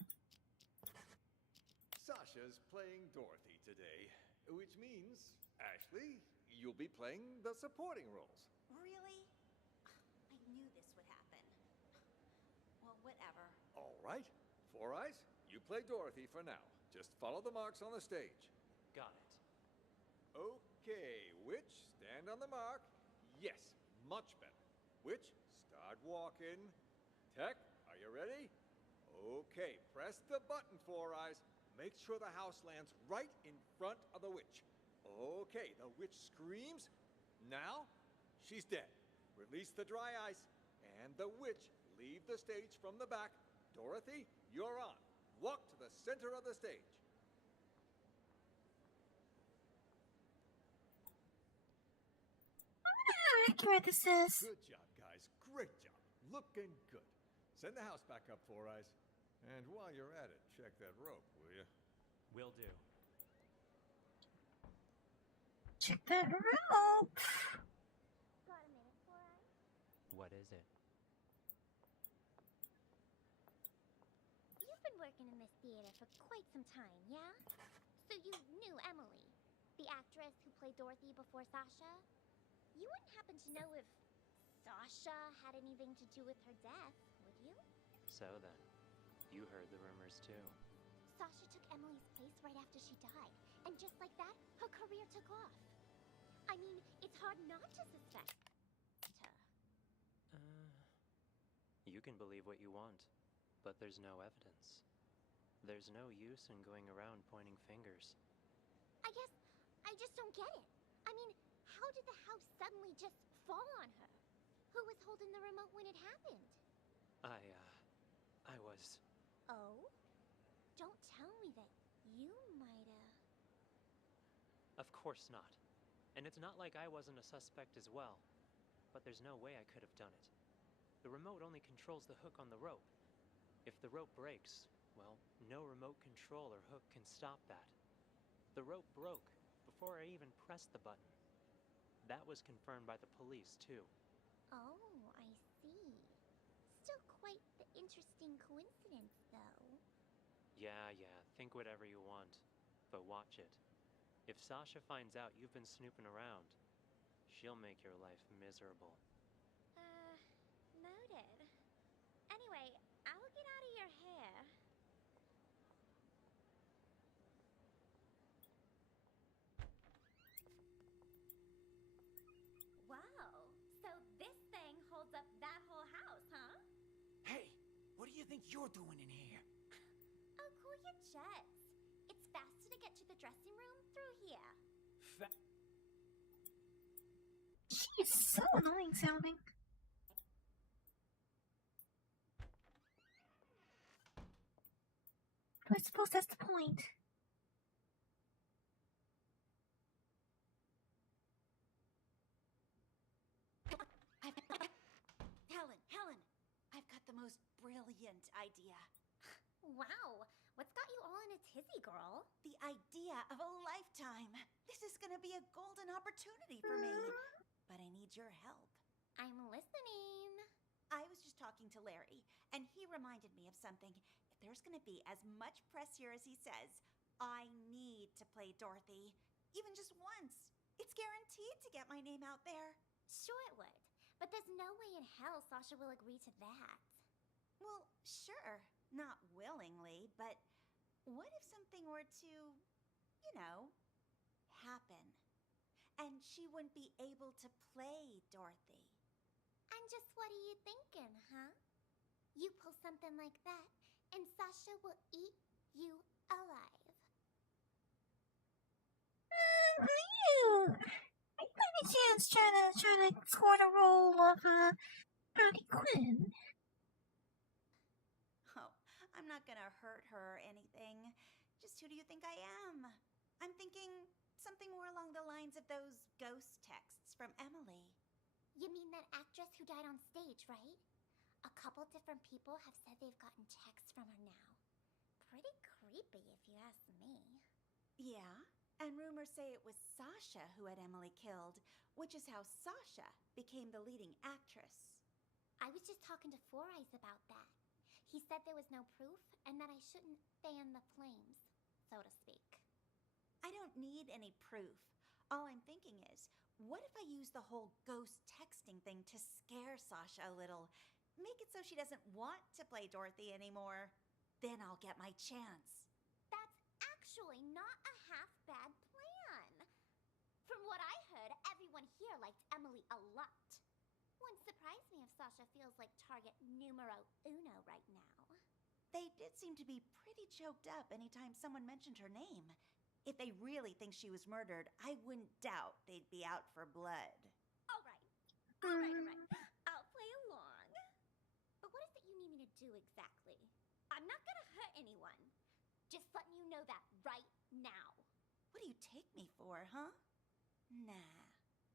Sasha's playing Dorothy today, which means, Ashley, you'll be playing the supporting roles. Really? I knew this would happen. Well, whatever. All right. Four Eyes, you play Dorothy for now. Just follow the marks on the stage. Got it. Okay, Witch, stand And on the mark. Yes, much better. Witch, start walking. Tech, are you ready? Okay, press the button, Four Eyes. Make sure the house lands right in front of the witch. Okay, the witch screams. Now, she's dead. Release the dry ice, and the witch leave the stage from the back. Dorothy, you're on. Walk to the center of the stage. How accurate this is. Good job, guys. Great job. Looking good. Send the house back up, Four Eyes. And while you're at it, check that rope, will you? Will do. Check that rope. Got a minute, Four Eyes? What is it? You've been working in this theater for quite some time, yeah? So you knew Emily, the actress who played Dorothy before Sasha? You wouldn't happen to know if Sasha had anything to do with her death, would you? So then, you heard the rumors too. Sasha took Emily's place right after she died, and just like that, her career took off. I mean, it's hard not to suspect her. You can believe what you want, but there's no evidence. There's no use in going around pointing fingers. I guess I just don't get it. I mean, how did the house suddenly just fall on her? Who was holding the remote when it happened? I was... Oh? Don't tell me that you might've... Of course not. And it's not like I wasn't a suspect as well. But there's no way I could have done it. The remote only controls the hook on the rope. If the rope breaks, well, no remote control or hook can stop that. The rope broke before I even pressed the button. That was confirmed by the police, too. Oh, I see. Still quite the interesting coincidence, though. Yeah, think whatever you want. But watch it. If Sasha finds out you've been snooping around, she'll make your life miserable. Noted. Anyway, I'll get out of your hair. Wow, so this thing holds up that whole house, huh? Hey, what do you think you're doing in here? Oh, cool your jets. It's faster to get to the dressing room through here. She's so annoying sounding. I suppose that's the point. Helen, I've got the most brilliant idea. Wow, what's got you all in a tizzy, girl? The idea of a lifetime. This is gonna be a golden opportunity for me. But I need your help. I'm listening. I was just talking to Larry, and he reminded me of something. If there's gonna be as much press here as he says, I need to play Dorothy. Even just once. It's guaranteed to get my name out there. Sure it would. But there's no way in hell Sasha will agree to that. Well, sure. Not willingly, but what if something were to, happen? And she wouldn't be able to play Dorothy. And just what are you thinking, huh? You pull something like that, and Sasha will eat you alive. I got a chance trying to score the role of Harley Quinn. Oh, I'm not gonna hurt her or anything. Just who do you think I am? I'm thinking something more along the lines of those ghost texts from Emily. You mean that actress who died on stage, right? A couple different people have said they've gotten texts from her now. Pretty creepy, if you ask me. Yeah, and rumors say it was Sasha who had Emily killed, which is how Sasha became the leading actress. I was just talking to Four Eyes about that. He said there was no proof and that I shouldn't fan the flames, so to speak. I don't need any proof. All I'm thinking is, what if I use the whole ghost texting thing to scare Sasha a little? Make it so she doesn't want to play Dorothy anymore. Then I'll get my chance. That's actually not a half-bad plan. From what I heard, everyone here likes surprise me if Sasha feels like target numero uno right now. They did seem to be pretty choked up anytime someone mentioned her name. If they really think she was murdered, I wouldn't doubt they'd be out for blood. All right. All right. I'll play along. But what is it you need me to do exactly? I'm not gonna hurt anyone. Just letting you know that right now. What do you take me for, huh? Nah.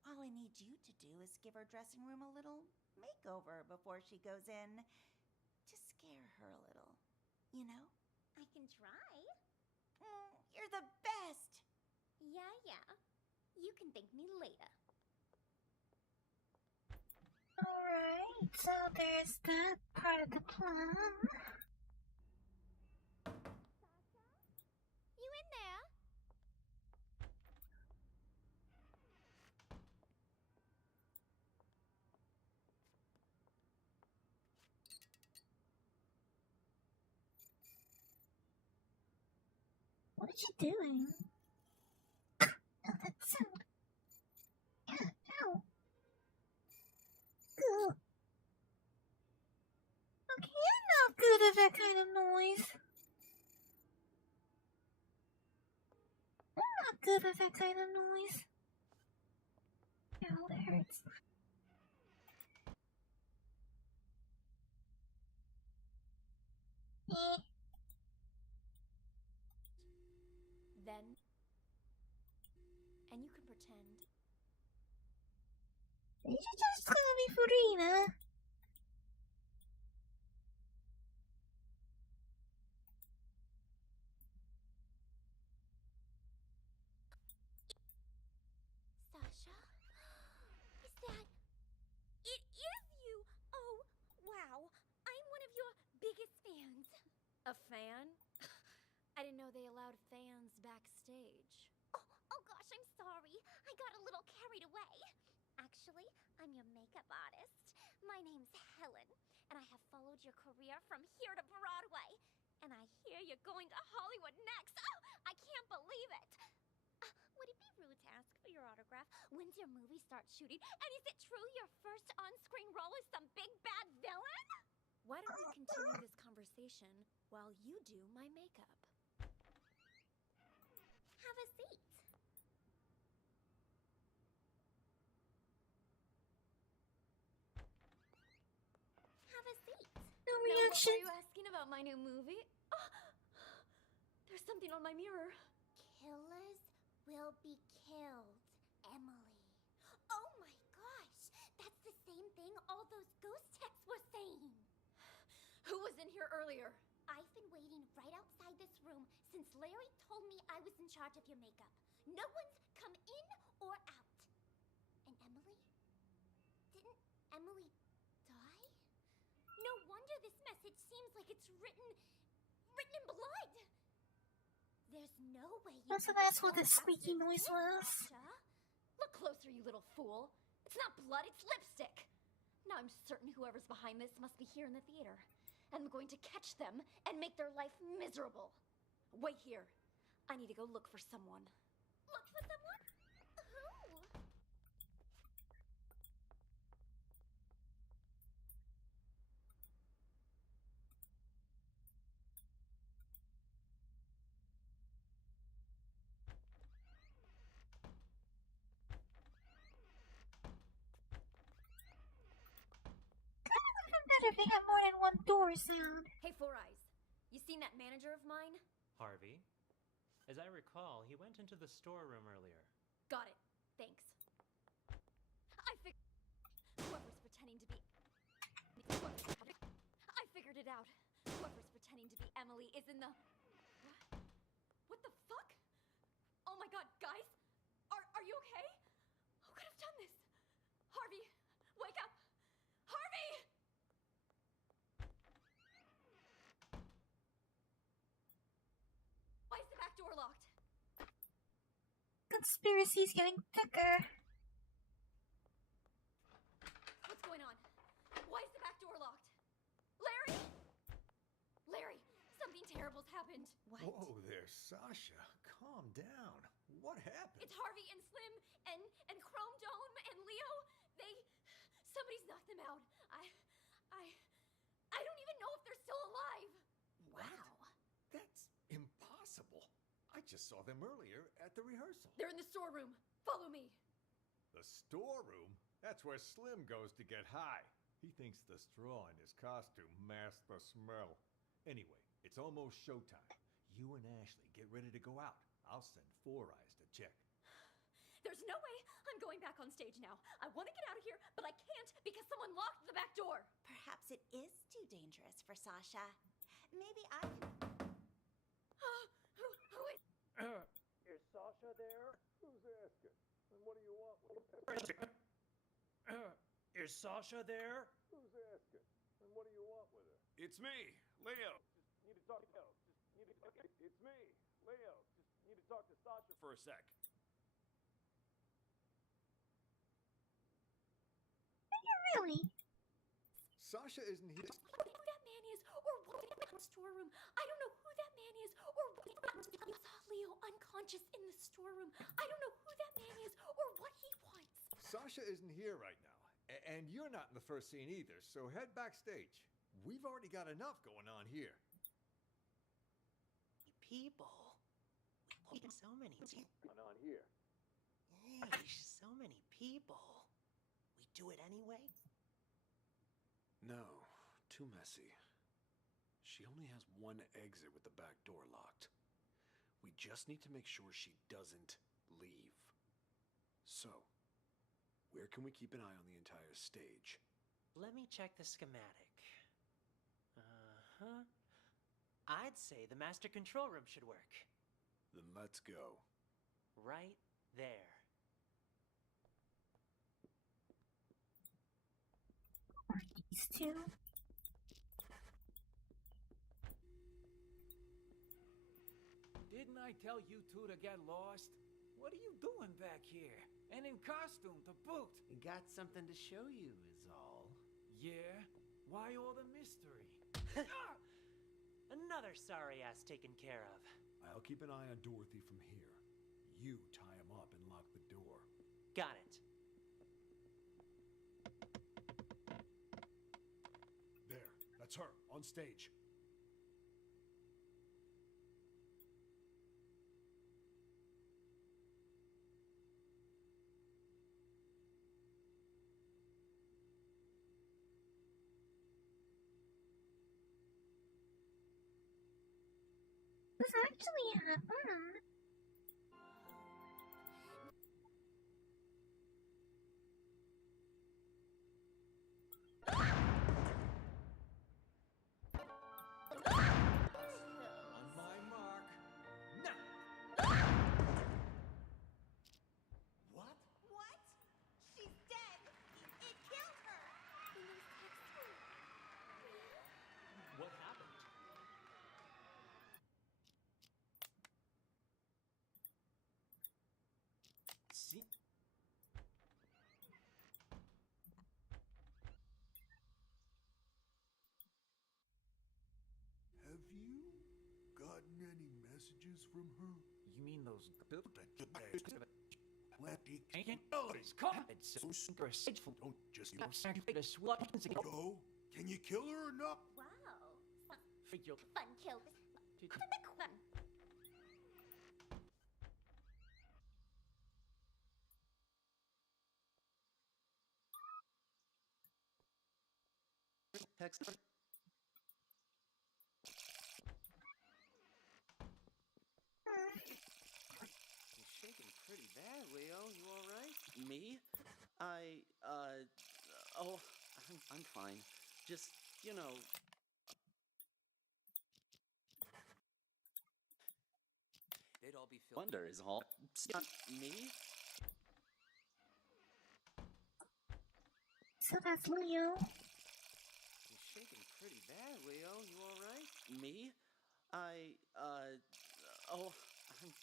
All I need you to do is give her dressing room a little makeover before she goes in to scare her a little. You know? I can try. You're the best! Yeah. You can thank me later. Alright, so there's that part of the plan. You in there? What are you doing? Oh, that sound. Ow. Ugh. Okay, I'm not good at that kind of noise. I'm not good at that kind of noise. Ow, that hurts. Then, and you can pretend. You're just gonna be Farina. Sasha? Is that... It is you! Oh, wow. I'm one of your biggest fans. A fan? I didn't know they allowed fans backstage. Oh gosh, I'm sorry. I got a little carried away. Actually, I'm your makeup artist. My name's Helen, and I have followed your career from here to Broadway. And I hear you're going to Hollywood next. Oh, I can't believe it. Would it be rude to ask for your autograph? When's your movie start shooting? And is it true your first on-screen role is some big bad villain? Why don't we continue this conversation while you do my makeup? Have a seat. Have a seat. No Now, reaction. what were you asking about my new movie? Oh, there's something on my mirror. Killers will be killed, Emily. Oh my gosh, that's the same thing all those ghost texts were saying. Who was in here earlier? I've been waiting right outside this room since Larry told me I was in charge of your makeup. No one's come in or out. And Emily? Didn't Emily die? No wonder this message seems like it's written in blood. There's no way you So could that's what go the squeaky after noise this, was. Sasha. Look closer, you little fool. It's not blood, it's lipstick. Now I'm certain whoever's behind this must be here in the theater. And I'm going to catch them and make their life miserable. Wait here. I need to go look for someone. Look for someone? Who? Better if they have more than one door sound. Hey, Four Eyes. You seen that manager of mine? Harvey? As I recall, he went into the storeroom earlier. Got it. Thanks. Whoever's pretending to be... I figured it out. Whoever's pretending to be Emily is in the... What the fuck? Oh my god, guys! Are you okay? Who could have done this? Harvey, wake up! Harvey! Why is the back door locked? Conspiracy's getting thicker. What's going on? Why is the back door locked? Larry! Larry, something terrible's happened. What? Whoa there, Sasha. Calm down. What happened? It's Harvey and Slim and Chrome Dome and Leo. Somebody's knocked them out. I don't even know if they're still alive. Wow. That's impossible. I just saw them earlier at the rehearsal. They're in the storeroom. Follow me. The storeroom? That's where Slim goes to get high. He thinks the straw in his costume masks the smell. Anyway, it's almost showtime. You and Ashley get ready to go out. I'll send Four Eyes to check. There's no way I'm going back on stage now. I want to get out of here, but I can't because someone locked the back door. Perhaps it is too dangerous for Sasha. Maybe I can... Who is... Is Sasha there? Who's asking? And what do you want with her? Is Sasha there? Who's asking? And what do you want with her? It's me, Leo. Just need to talk to Leo. It's me, Leo. Just need to talk to Sasha For a sec. Really? Sasha isn't here. Who that man is, or what in the storeroom. I don't know who that man is, or what I saw Leo unconscious in the storeroom. I don't know who that man is, or what he wants. Sasha isn't here right now. And you're not in the first scene either, so head backstage. We've already got enough going on here. People. So many going on here. So many people. We do it anyway? No, too messy. She only has one exit with the back door locked. We just need to make sure she doesn't leave. So, where can we keep an eye on the entire stage? Let me check the schematic. Uh-huh. I'd say the master control room should work. Then let's go. Right there. These two. Didn't I tell you two to get lost? What are you doing back here? And in costume to boot. Got something to show you is all. Yeah? Why all the mystery? Another sorry ass taken care of. I'll keep an eye on Dorothy from here. You tie him up and lock the door. Got it. There, that's her, on stage. This actually happened. On my mark. Now! What? What? She's dead. It killed her. What happened? See? Have you gotten any messages from her? You mean those Don't just go. Can you kill her or not? Wow. Fun kill. Fun. Text. You're shaking pretty bad, Leo. You alright? Me? Oh, I'm fine. Just, you know... They'd all be filled. Wonder is all. Me? So that's Leo. You're shaking pretty bad, Leo. You alright? Me? Oh,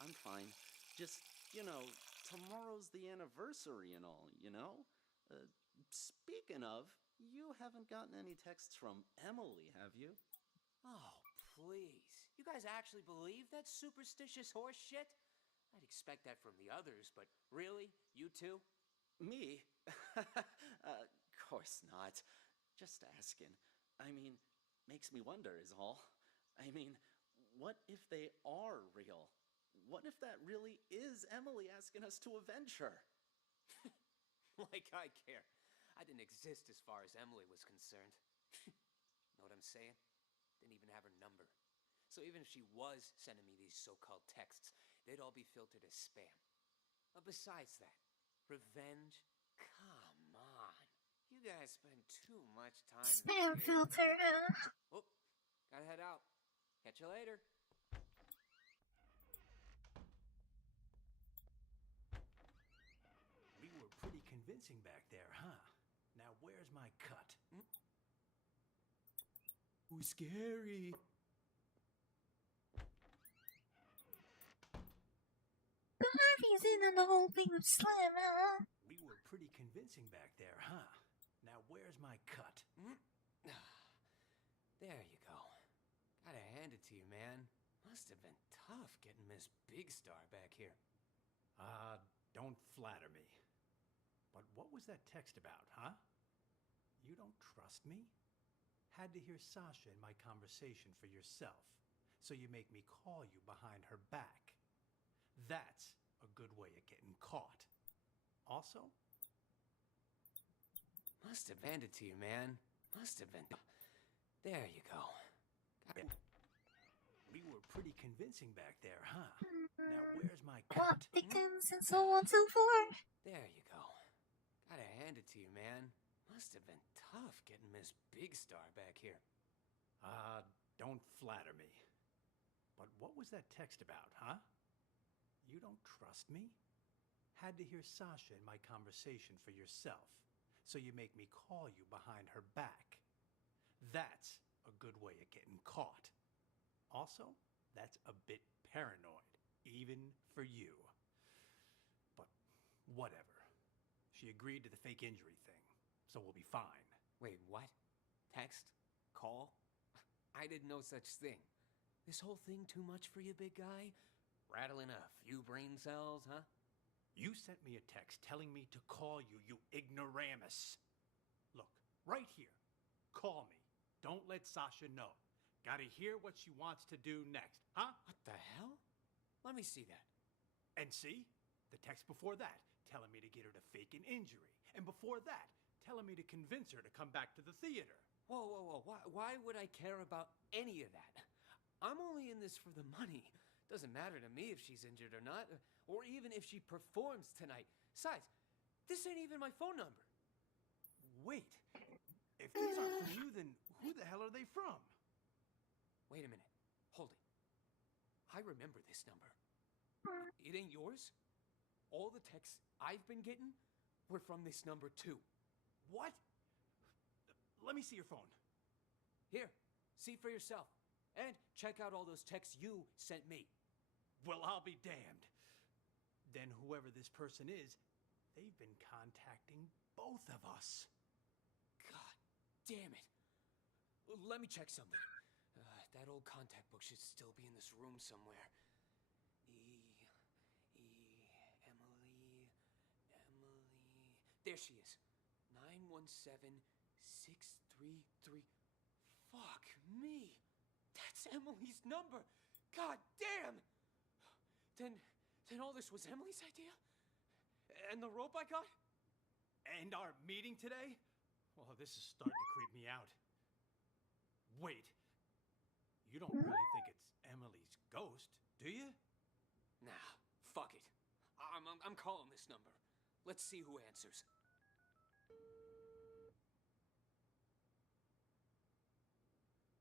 I'm fine. Just, you know, tomorrow's the anniversary and all, you know? Speaking of, you haven't gotten any texts from Emily, have you? Oh, please. You guys actually believe that superstitious horse shit? I'd expect that from the others, but really? You two? Me? course not. Just asking. I mean, makes me wonder is all. I mean, what if they are real? What if that really is Emily asking us to avenge her? Like I care. I didn't exist as far as Emily was concerned. Know what I'm saying? Didn't even have her number. So even if she was sending me these so-called texts, they'd all be filtered as spam. But besides that, revenge? Come on. You guys spend too much time... Spam filter. Oh, gotta head out. Catch you later. We were pretty convincing back there, huh? Now where's my cut? Ooh, scary. Harvey's in on the whole thing with Slim, huh? We were pretty convincing back there, huh? Now where's my cut? There you go. Gotta hand it to you, man. Must have been tough getting Miss Big Star back here. Don't flatter me. But what was that text about, huh? You don't trust me? Had to hear Sasha in my conversation for yourself, so you make me call you behind her back. That's a good way of getting caught. Also? Must have handed to you, man. Must have been... There you go. We were pretty convincing back there, huh? Now where's my Plot cut? thickens and so on and so forth. There you go. Gotta hand it to you, man. Must have been tough getting Miss Big Star back here. Don't flatter me. But what was that text about, huh? You don't trust me? Had to hear Sasha in my conversation for yourself, so you make me call you behind her back. That's a good way of getting caught. Also, that's a bit paranoid, even for you. But whatever. She agreed to the fake injury thing, so we'll be fine. Wait, what? Text? Call? I did no such thing. This whole thing too much for you, big guy? Rattling a few brain cells, huh? You sent me a text telling me to call you, you ignoramus. Look, right here. Call me. Don't let Sasha know. Gotta hear what she wants to do next, huh? What the hell? Let me see that. And see? The text before that, telling me to get her to fake an injury. And before that, telling me to convince her to come back to the theater. Whoa, whoa, whoa. Why would I care about any of that? I'm only in this for the money. Doesn't matter to me if she's injured or not, or even if she performs tonight. Besides, this ain't even my phone number. Wait. If these aren't from you, then who the hell are they from? Wait a minute. Hold it. I remember this number. It ain't yours? All the texts I've been getting were from this number too. What? Let me see your phone. Here, see for yourself. And check out all those texts you sent me. Well, I'll be damned. Then whoever this person is, they've been contacting both of us. God damn it. Let me check something. That old contact book should still be in this room somewhere. Emily. There she is. 917633. Fuck me. That's Emily's number. God damn. Then all this was Emily's idea? And the rope I got? And our meeting today? Well, this is starting to creep me out. Wait. You don't really think it's Emily's ghost, do you? Nah, fuck it. I'm calling this number. Let's see who answers.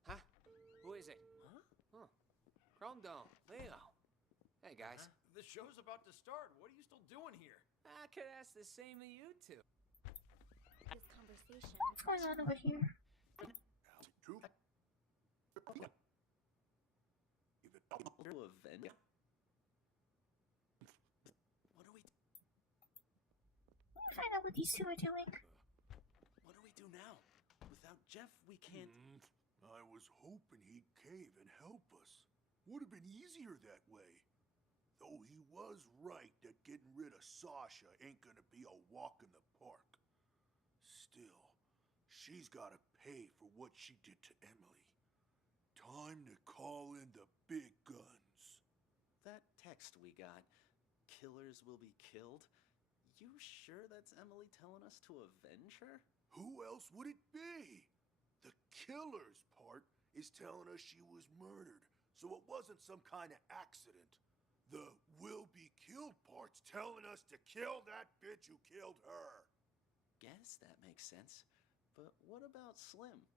Huh? Who is it? Huh? Oh. Rondon, Leo. Hey, guys. The show's about to start. What are you still doing here? I could ask the same of you two. This conversation. What's going on over here? Find out what these two are doing. What do we do now? Without Jeff, we can't... I was hoping he'd cave and help us. Would have been easier that way. Though he was right that getting rid of Sasha ain't gonna be a walk in the park. Still, she's gotta pay for what she did to Emily. Time to call in the big guns. That text we got, killers will be killed. You sure that's Emily telling us to avenge her? Who else would it be? The killers part is telling us she was murdered, so it wasn't some kind of accident. The will be killed part's telling us to kill that bitch who killed her. Guess that makes sense. But what about Slim?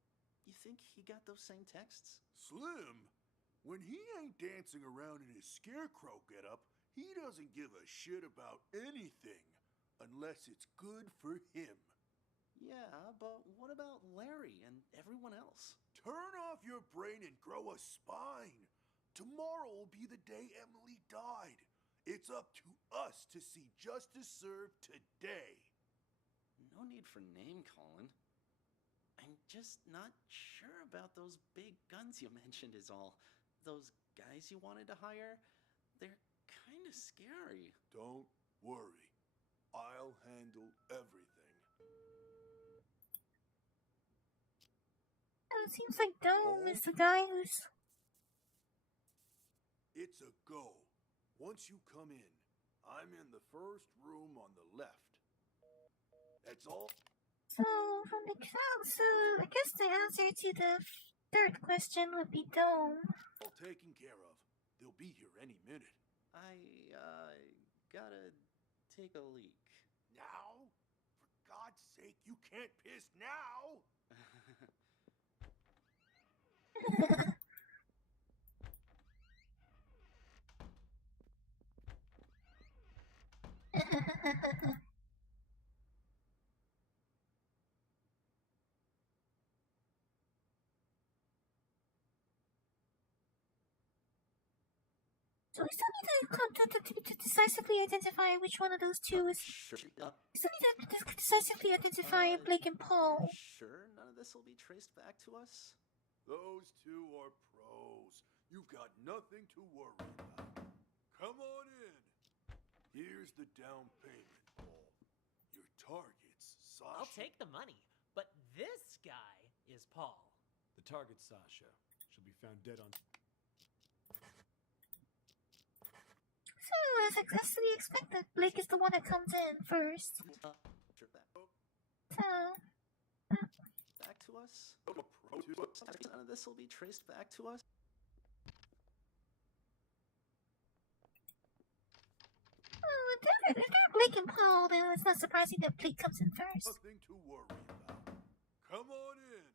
You think he got those same texts? Slim? When he ain't dancing around in his scarecrow getup, he doesn't give a shit about anything. Unless it's good for him. Yeah, but what about Larry and everyone else? Turn off your brain and grow a spine. Tomorrow will be the day Emily died. It's up to us to see justice served today. No need for name calling. I'm just not sure about those big guns you mentioned is all. Those guys you wanted to hire, they're kind of scary. Don't worry. I'll handle everything. It seems like Dome is the guy who's... It's a go. Once you come in, I'm in the first room on the left. That's all. So, from the crowd, so I guess the answer to the third question would be Dome. All taken care of. They'll be here any minute. I gotta take a leak. Now? For God's sake, you can't piss now! So we still need to decisively identify which one of those two is... Sure. We still need to decisively identify Blake and Paul. Sure none of this will be traced back to us? Those two are pros. You've got nothing to worry about. Come on in. Here's the down payment, Paul. Your target's Sasha. I'll take the money, but this guy is Paul. The target, Sasha. She'll be found dead on... So, as successfully expected, Blake is the one that comes in first. So... Back to us? None of this will be traced back to us? If they're Blake and Paul, then it's not surprising that Blake comes in first. Nothing to worry about. Come on in.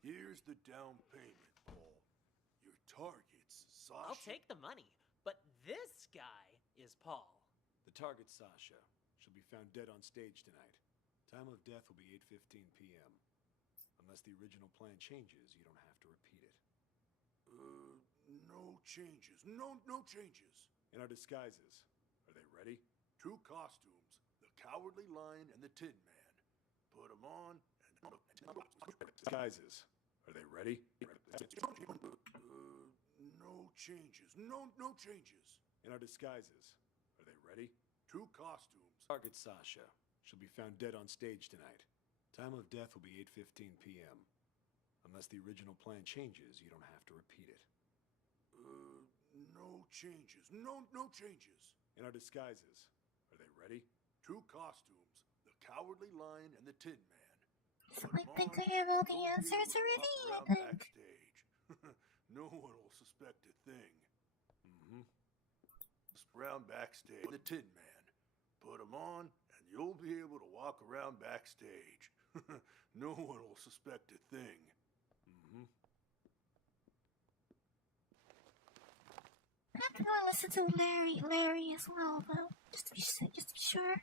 Here's the down payment, Paul. Your target's Sasha. I'll take the money, but this guy is Paul. The target, Sasha. She'll be found dead on stage tonight. Time of death will be 8:15 p.m. Unless the original plan changes, you don't have to repeat it. No changes. No changes. In our disguises. Are they ready? 2 costumes. The Cowardly Lion and the Tin Man. Put them on and... Disguises. Are they ready? No changes. No changes. In our disguises. Are they ready? 2 costumes. Target Sasha. She'll be found dead on stage tonight. Time of death will be 8:15 p.m. Unless the original plan changes, you don't have to repeat it. No changes. No changes. In our disguises. Are they ready? 2 costumes. The Cowardly Lion and the Tin Man. So I think I have all the answers already, I think. Backstage. No one will suspect a thing. Around backstage. The Tin Man. Put them on, and you'll be able to walk around backstage. No one will suspect a thing. I have to go listen to Larry as well, though, just to be sure.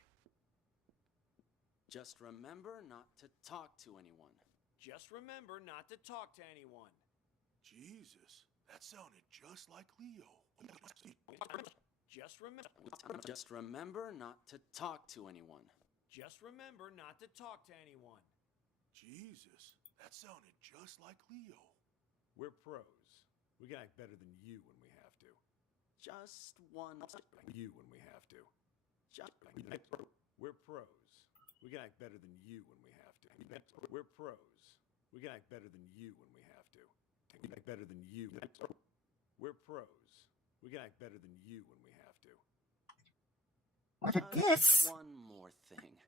Just remember not to talk to anyone. Just remember not to talk to anyone. Jesus, that sounded just like Leo. Just remember not to talk to anyone. Just remember not to talk to anyone. Jesus, that sounded just like Leo. We're pros. We can act better than you when we have to. Just one. You when we have to. Just... We're pros. We can act better than you when we have to. We're pros. We can act better than you when we have to. We can act better than you. We're pros. We can act better than you when we have to. What a diss. One more thing.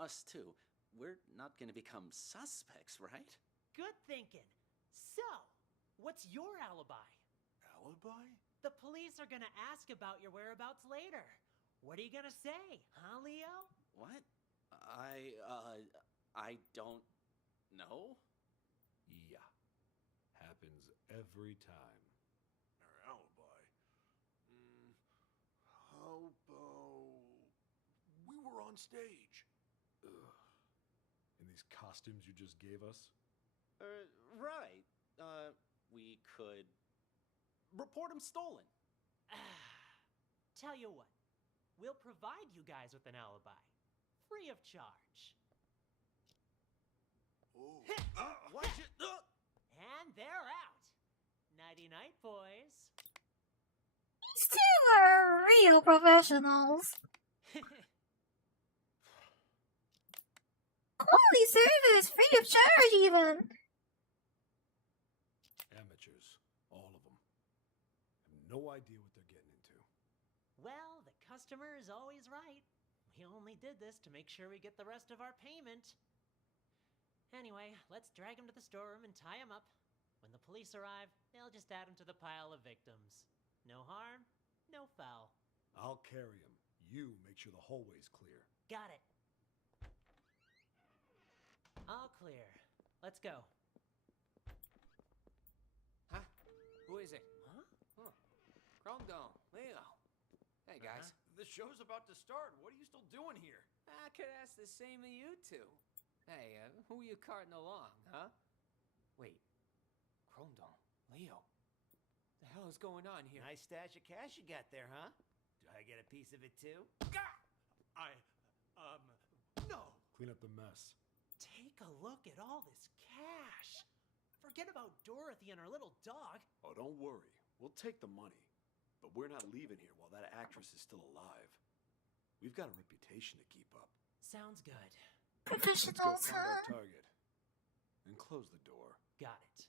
Us two, we're not going to become suspects, right? Good thinking. So, what's your alibi? Alibi? The police are gonna ask about your whereabouts later. What are you gonna say, huh, Leo? What? I don't know. Yeah. Happens every time. Our alibi? How about... we were on stage. Ugh. In these costumes you just gave us? Right. We could report him stolen. Tell you what, we'll provide you guys with an alibi. Free of charge. Oh. Watch it! And they're out. Nighty-night, boys. These two are real professionals. Quality service, free of charge even. Amateurs. All of them. Have no idea what they're getting into. Well, the customer is always right. We only did this to make sure we get the rest of our payment. Anyway, let's drag him to the storeroom and tie him up. When the police arrive, they'll just add him to the pile of victims. No harm, no foul. I'll carry him. You make sure the hallway's clear. Got it. All clear. Let's go. Huh? Who is it? Huh? Rongdong, Leo. Hey, guys. The show's about to start. What are you still doing here? I could ask the same of you two. Hey, who are you carting along, huh? Wait. Rongdong, Leo. The hell is going on here? Nice stash of cash you got there, huh? Do I get a piece of it too? No! Clean up the mess. Take a look at all this cash. Forget about Dorothy and her little dog. Oh, don't worry. We'll take the money. But we're not leaving here while that actress is still alive. We've got a reputation to keep up. Sounds good. Let's go Professionals, find our huh? target. And close the door. Got it.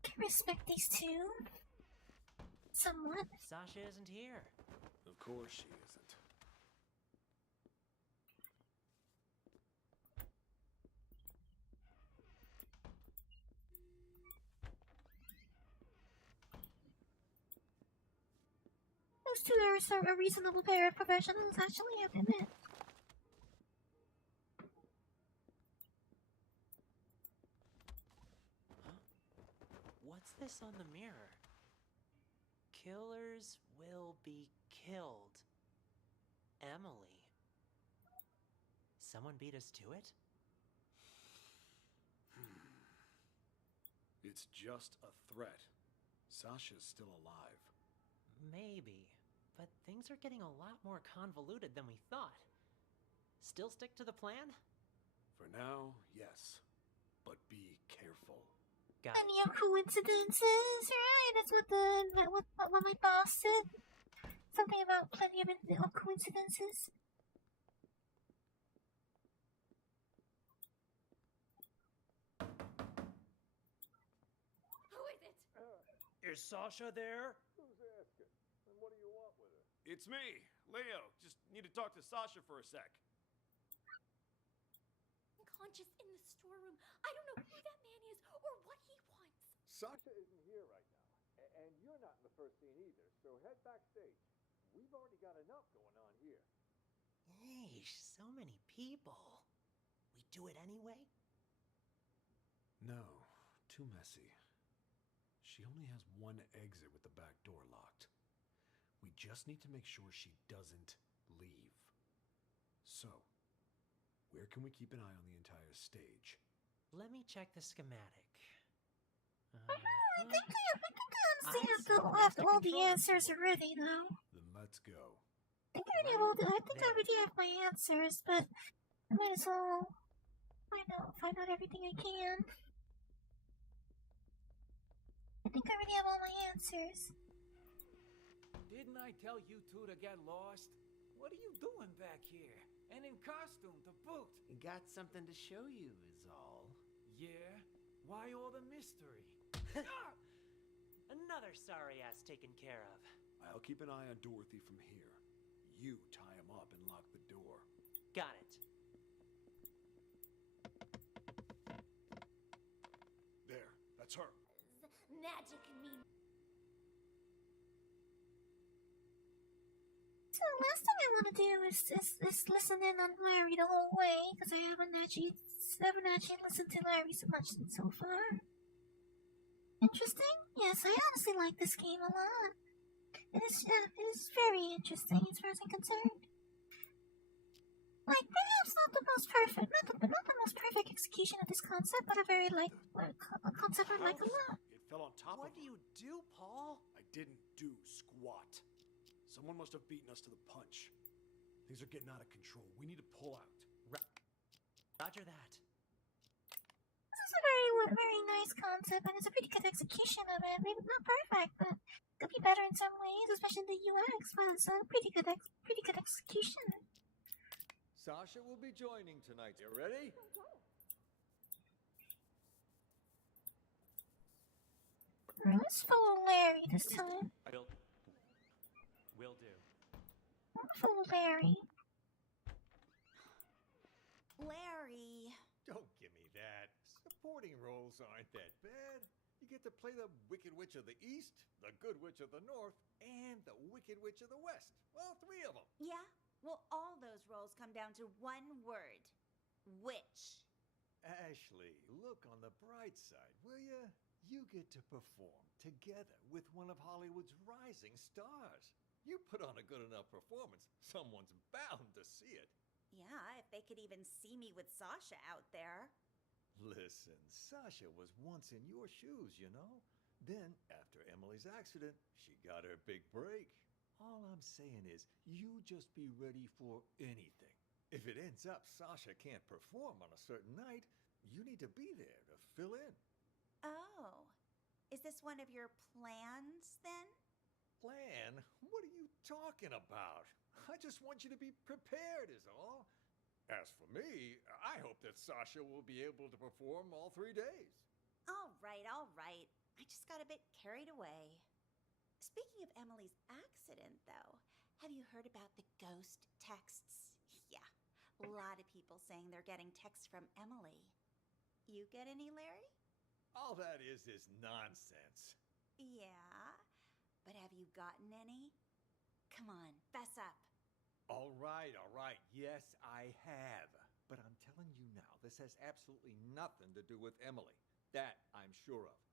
Can respect these two. Somewhat. Sasha isn't here. Of course she isn't. Those two are a reasonable pair of professionals, actually, I have to admit. What's this on the mirror? Killers will be killed. Emily. Someone beat us to it? It's just a threat. Sasha's still alive. Maybe, but things are getting a lot more convoluted than we thought. Still stick to the plan? For now, yes. But be careful. Got Any coincidences, right? That's what my boss said. Something about plenty of coincidences. Who is it? Is Sasha there? Who's asking? And what do you want with her? It's me, Leo. Just need to talk to Sasha for a sec. Unconscious in the storeroom. I don't know who that man is or what he wants. Sasha isn't here right now. And you're not in the first scene either, so head backstage. We've already got enough going on here. Yeesh, so many people. We do it anyway? No, too messy. She only has one exit with the back door locked. We just need to make sure she doesn't leave. So, where can we keep an eye on the entire stage? Let me check the schematic. I think I have all the answers already, though. Then let's go. I think I already have my answers, but I might as well find out everything I can. I think I already have all my answers. Didn't I tell you two to get lost? What are you doing back here? And in costume to boot? Got something to show you, is all. Yeah? Why all the mystery? Another sorry ass taken care of. I'll keep an eye on Dorothy from here. You tie him up and lock the door. Got it. There, that's her. Magic mean. So last thing I want to do is listen in on Larry the whole way, because I haven't actually listened to Larry so much so far. Interesting? Yes, I honestly like this game a lot. It is very interesting as far as I'm concerned. Like, perhaps not the most perfect execution of this concept, but a very a concept I like a lot. It fell on top What of do you do, Paul? I didn't do squat. Someone must have beaten us to the punch. Things are getting out of control. We need to pull out. Roger that. This is a very nice concept, and it's a pretty good execution of it. Maybe not perfect, but could be better in some ways, especially the UX. But it's a pretty good execution. Sasha will be joining tonight. You ready? Let's follow Larry this time. Will do. Follow Larry. Larry. Don't give me that. Supporting roles aren't that bad. You get to play the Wicked Witch of the East, the Good Witch of the North, and the Wicked Witch of the West. Well, 3 of them. Yeah? Well, all those roles come down to one word. Witch. Ashley, look on the bright side, will ya? You get to perform together with one of Hollywood's rising stars. You put on a good enough performance, someone's bound to see it. Yeah, if they could even see me with Sasha out there. Listen, Sasha was once in your shoes, you know? Then, after Emily's accident, she got her big break. All I'm saying is, you just be ready for anything. If it ends up Sasha can't perform on a certain night, you need to be there to fill in. Oh. Is this one of your plans, then? Plan? What are you talking about? I just want you to be prepared is all. As for me, I hope that Sasha will be able to perform all 3 days. All right. I just got a bit carried away. Speaking of Emily's accident, though, have you heard about the ghost texts? Yeah, a lot of people saying they're getting texts from Emily. You get any, Larry? All that is nonsense. Yeah, but have you gotten any? Come on, fess up. All right. Yes, I have. But I'm telling you now, this has absolutely nothing to do with Emily. That I'm sure of.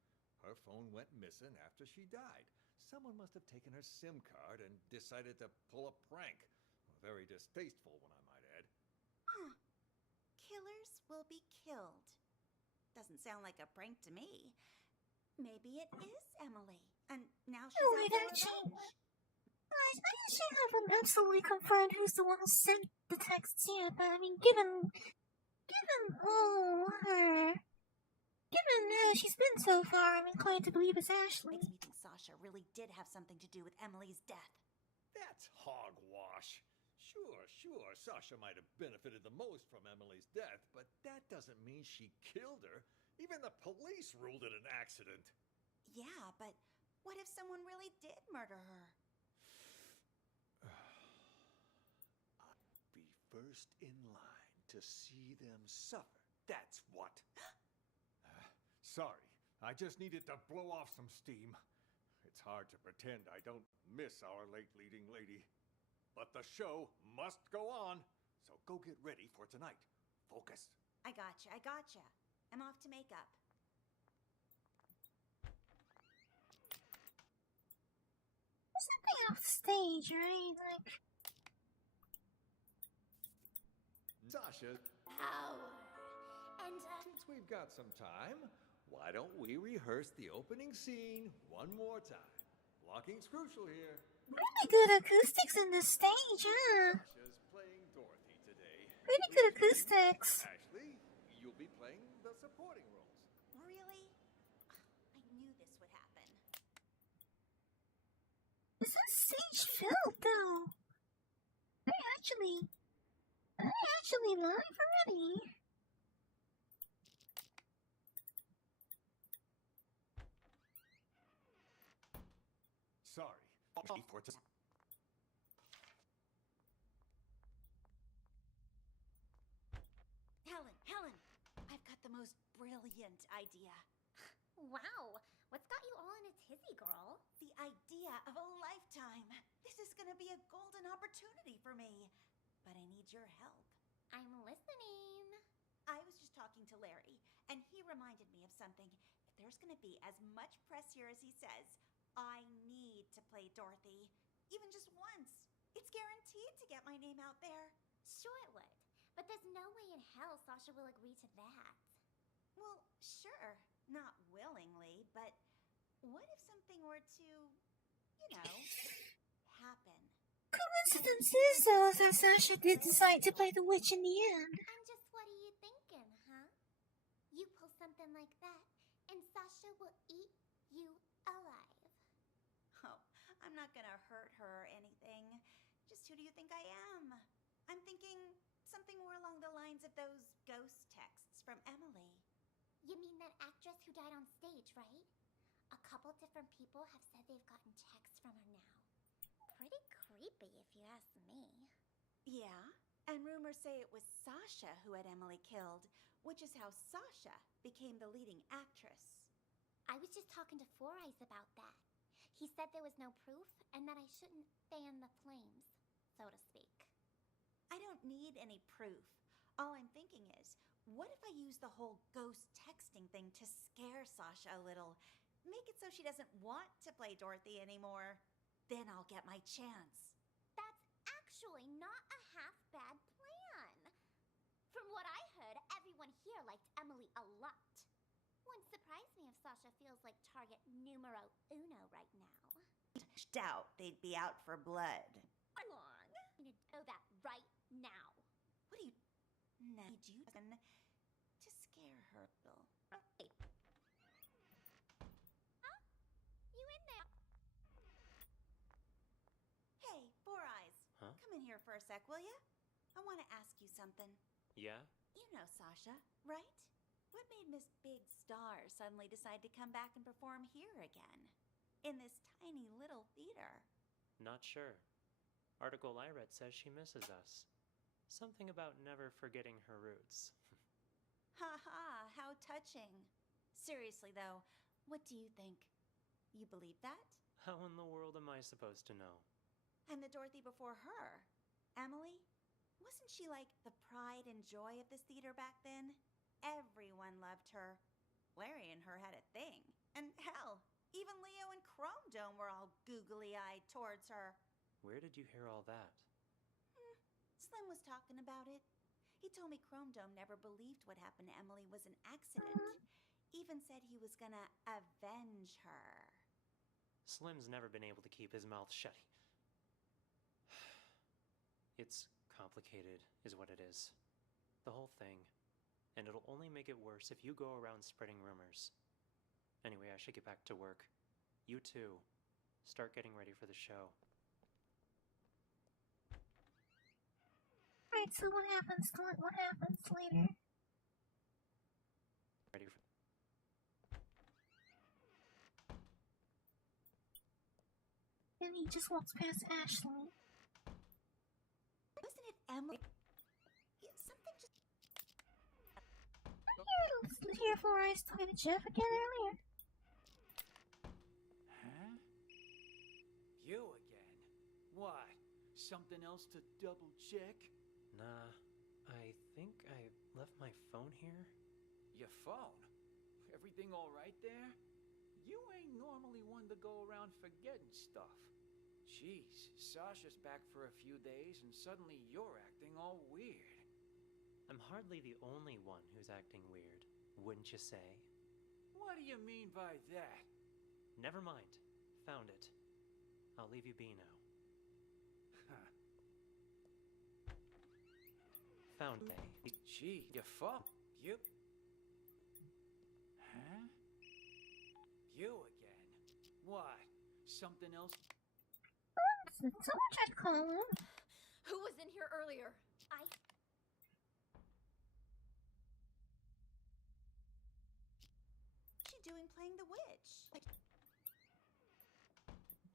Her phone went missing after she died. Someone must have taken her SIM card and decided to pull a prank. A very distasteful one, I might add. Huh. Killers will be killed. Doesn't sound like a prank to me. Maybe it is Emily. And now she's out for revenge. Guys, I actually haven't absolutely confirmed who's the one who sent the texts yet, but I mean, given how she's been so far, I'm inclined to believe it's Ashley. Makes me think Sasha really did have something to do with Emily's death. That's hogwash. Sure, Sasha might have benefited the most from Emily's death, but that doesn't mean she killed her. Even the police ruled it an accident. Yeah, but what if someone really did murder her? I'd be first in line to see them suffer. That's what. Sorry, I just needed to blow off some steam. It's hard to pretend I don't miss our late leading lady. But the show must go on, so go get ready for tonight. Focus. I gotcha. I'm off to makeup. There's something off stage, right? Like... Sasha, Power. And, since we've got some time, why don't we rehearse the opening scene one more time? Blocking's crucial here. Pretty good acoustics in this stage, huh? Sasha's playing Dorothy today. Pretty good acoustics. Ashley, you'll be playing the supporting roles. Really? I knew this would happen. Is that stage filled, though? Very actually live already. Sorry. Helen, I've got the most brilliant idea. Wow, what's got you all in a tizzy, girl? The idea of a lifetime. This is gonna be a golden opportunity for me. But I need your help. I'm listening. I was just talking to Larry, and he reminded me of something. If there's gonna be as much press here as he says, I need to play Dorothy. Even just once. It's guaranteed to get my name out there. Sure it would. But there's no way in hell Sasha will agree to that. Well, sure. Not willingly, but what if something were to, happen? Coincidences, though, that Sasha did decide to play the witch in the end. And just what are you thinking, huh? You pull something like that, and Sasha will eat you alive. Oh, I'm not gonna hurt her or anything. Just who do you think I am? I'm thinking something more along the lines of those ghost texts from Emily. You mean that actress who died on stage, right? A couple different people have said they've gotten texts from her now. Pretty creepy, if you ask me. Yeah, and rumors say it was Sasha who had Emily killed, which is how Sasha became the leading actress. I was just talking to Four Eyes about that. He said there was no proof, and that I shouldn't fan the flames, so to speak. I don't need any proof. All I'm thinking is, what if I use the whole ghost texting thing to scare Sasha a little? Make it so she doesn't want to play Dorothy anymore. Then I'll get my chance. That's actually not a half-bad plan. From what I heard, everyone here liked Emily a lot. Wouldn't surprise me if Sasha feels like target numero uno right now. Doubt they'd be out for blood. How long? I'm gonna know that right now. What do you need you to scare her, Bill? Hey. Huh? You in there? Hey, Four Eyes. Huh? Come in here for a sec, will ya? I want to ask you something. Yeah? You know Sasha, right? What made Miss Big Star suddenly decide to come back and perform here again? In this tiny little theater? Not sure. Article I read says she misses us. Something about never forgetting her roots. Ha ha, how touching. Seriously though, what do you think? You believe that? How in the world am I supposed to know? And the Dorothy before her, Emily? Wasn't she like the pride and joy of this theater back then? Everyone loved her. Larry and her had a thing. And hell, even Leo and Chrome Dome were all googly-eyed towards her. Where did you hear all that? Slim was talking about it. He told me Chrome Dome never believed what happened to Emily was an accident. Even said he was gonna avenge her. Slim's never been able to keep his mouth shut. It's complicated, is what it is. The whole thing. And it'll only make it worse if you go around spreading rumors. Anyway, I should get back to work. You too. Start getting ready for the show. Right, so what happens later? Ready for... And he just walks past Ashley. Wasn't it Emily? Something just... Here Four Eyes talking to Jeff again earlier. Huh? You again? What? Something else to double check? Nah, I think I left my phone here. Your phone? Everything all right there? You ain't normally one to go around forgetting stuff. Jeez, Sasha's back for a few days and suddenly you're acting all weird. I'm hardly the only one who's acting weird, wouldn't you say? What do you mean by that? Never mind. Found it. I'll leave you be now. Found it. Gee, your phone. You... Huh? You again? What? Something else? Someone tried to call him. Who was in here earlier? What's she doing playing the witch?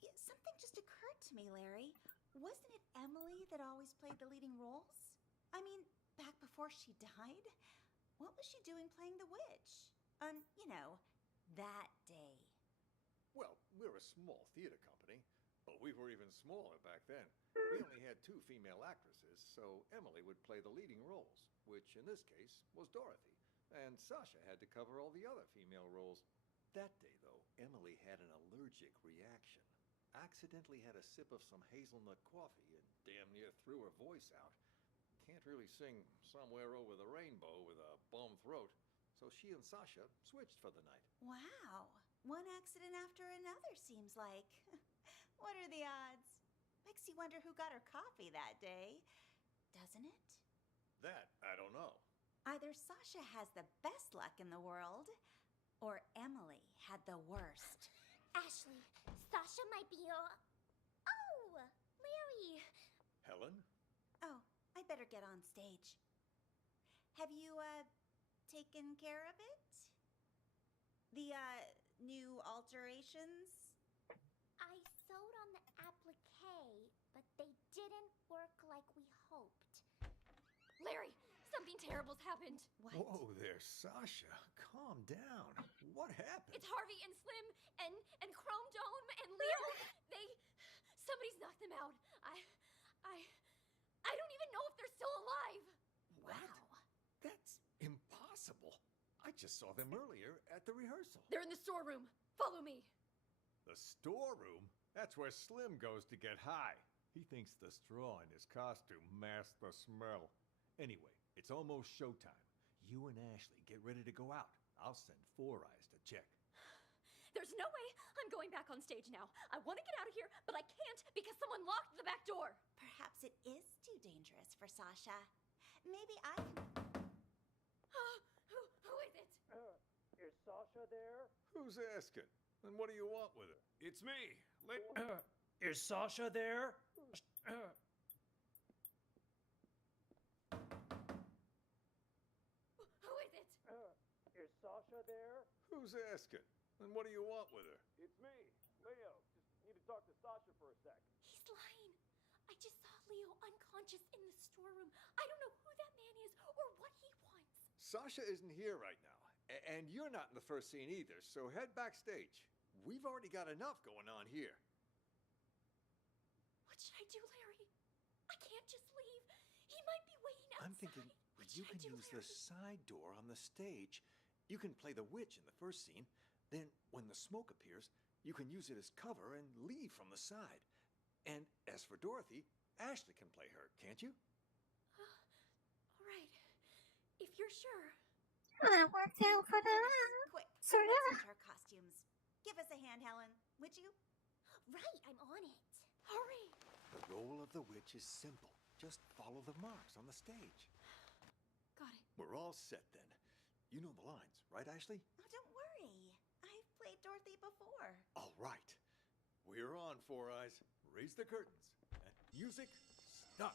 Yeah, something just occurred to me, Larry. Wasn't it Emily that always played the leading roles? I mean, back before she died? What was she doing playing the witch? You know, that day. Well, we're a small theater company, but we were even smaller back then. We only had 2 female actresses, so Emily would play the leading roles, which in this case was Dorothy, and Sasha had to cover all the other female roles. That day, though, Emily had an allergic reaction. Accidentally had a sip of some hazelnut coffee and damn near threw her voice out. Can't really sing Somewhere Over the Rainbow with a bum throat, so she and Sasha switched for the night. Wow. One accident after another, seems like. What are the odds? Makes you wonder who got her coffee that day, doesn't it? That, I don't know. Either Sasha has the best luck in the world, or Emily had the worst. Ashley, Sasha might be your... Oh, Larry. Helen? Oh, I'd better get on stage. Have you, taken care of it? The, new alterations? I sewed on the applique, but they didn't work like we hoped. Larry, something terrible's happened. What? Whoa there, Sasha. Calm down. What happened? It's Harvey and Slim and Chrome Dome and Leo. Somebody's knocked them out. I don't even know if they're still alive. Wow. That's impossible. I just saw them earlier at the rehearsal. They're in the storeroom. Follow me. The storeroom? That's where Slim goes to get high. He thinks the straw in his costume masked the smell. Anyway, it's almost showtime. You and Ashley get ready to go out. I'll send Four Eyes to check. There's no way I'm going back on stage now. I want to get out of here, but I can't because someone locked the back door. Perhaps it is too dangerous for Sasha. Maybe I can... Who is it? Is Sasha there? Who's asking? And what do you want with her? It's me. Is Sasha there? Who is it? Is Sasha there? Who's asking? And what do you want with her? It's me, Leo. Just need to talk to Sasha for a sec. He's lying. I just saw Leo unconscious in the storeroom. I don't know who that man is or what he wants. Sasha isn't here right now. And you're not in the first scene either, so head backstage. We've already got enough going on here. What should I do, Larry? I can't just leave. He might be waiting outside. I'm thinking you can use the side door on the stage. You can play the witch in the first scene. Then, when the smoke appears, you can use it as cover and leave from the side. And as for Dorothy, Ashley can play her, can't you? All right. If you're sure. That worked out for them. Quick, So let's yeah. switch our costumes. Give us a hand, Helen, would you? Right, I'm on it. Hurry. The role of the witch is simple. Just follow the marks on the stage. Got it. We're all set then. You know the lines, right, Ashley? Oh, don't worry. I've played Dorothy before. All right. We're on, Four Eyes. Raise the curtains. And music, stop.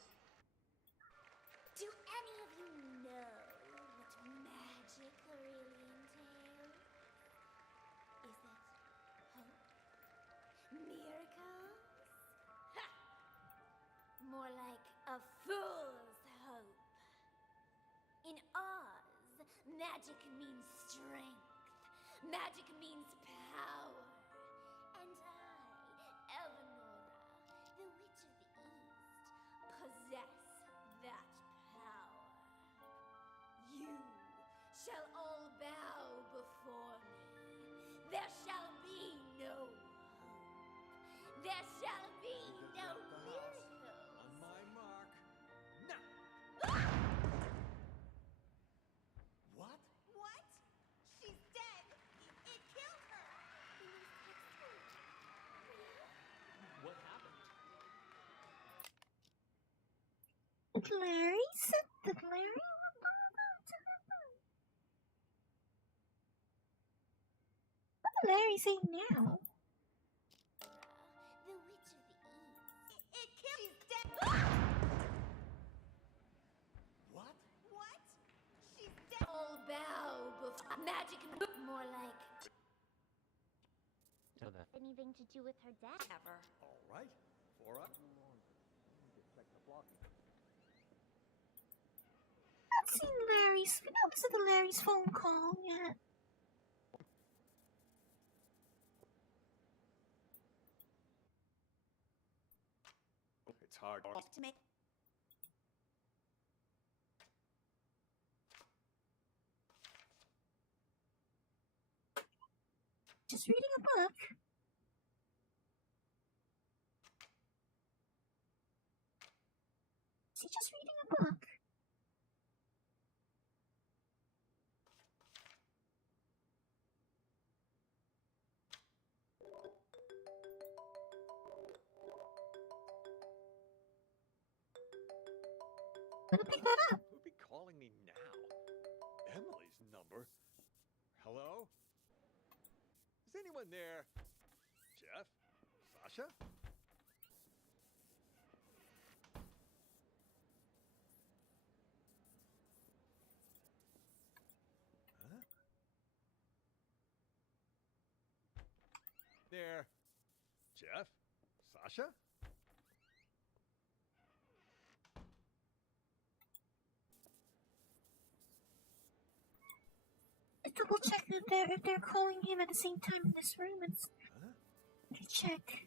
Do any of you know what magic really entails? Is it hope? Miracles? Ha! More like a fool's hope. In Oz, magic means strength. Magic means power. And I, Eleanor, the Witch of the East, possess that power. You shall all bow before me. There shall be no hope. There shall be no miracles. On my mark. Now. What? What? She's dead. It killed her. What happened? Larry said that Larry was about to happen. What did Larry say now? The Witch of the East. It killed. She's dead. anything to do with her death. Ever. All right. For us. Check the blocking. I've seen Larry's. We haven't seen the Larry's phone call yet. It's hard To make. Just reading a book. Is he just reading a book? I'm gonna pick that up. Who'd be calling me now? Emily's number? Hello? Is anyone there? Jeff? Sasha? Huh? There. Jeff? Sasha? Double check if they're calling him at the same time in this room. It's okay, check.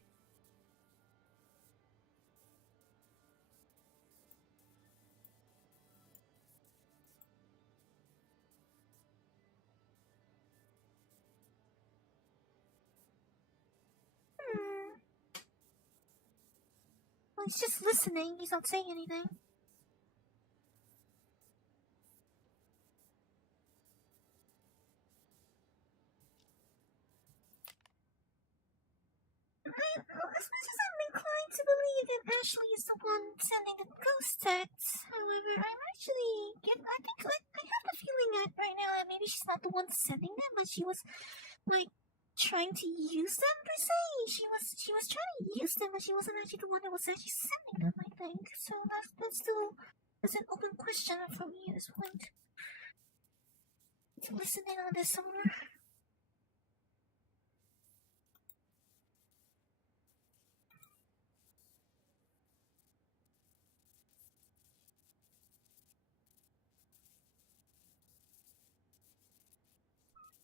Well, he's just listening. He's not saying anything. As much as I'm inclined to believe that Ashley is the one sending the ghost texts, however, I have the feeling that right now that maybe she's not the one sending them, but she was, like, trying to use them, per se. She was trying to use them, but she wasn't actually the one that was actually sending them, I think. So that's still, an open question for me at this point. To listen in on this somewhere.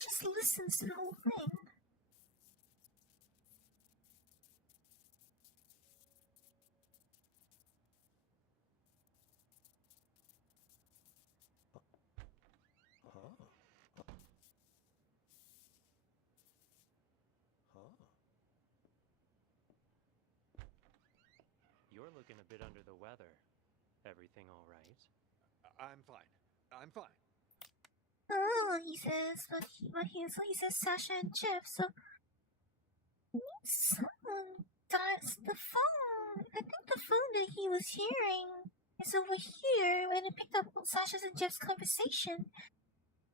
Just listens to the whole thing. You're looking a bit under the weather. Everything all right? I'm fine. I'm fine. Oh, he says, he says Sasha and Jeff, so someone dials the phone. I think the phone that he was hearing is over here when it picked up Sasha's and Jeff's conversation.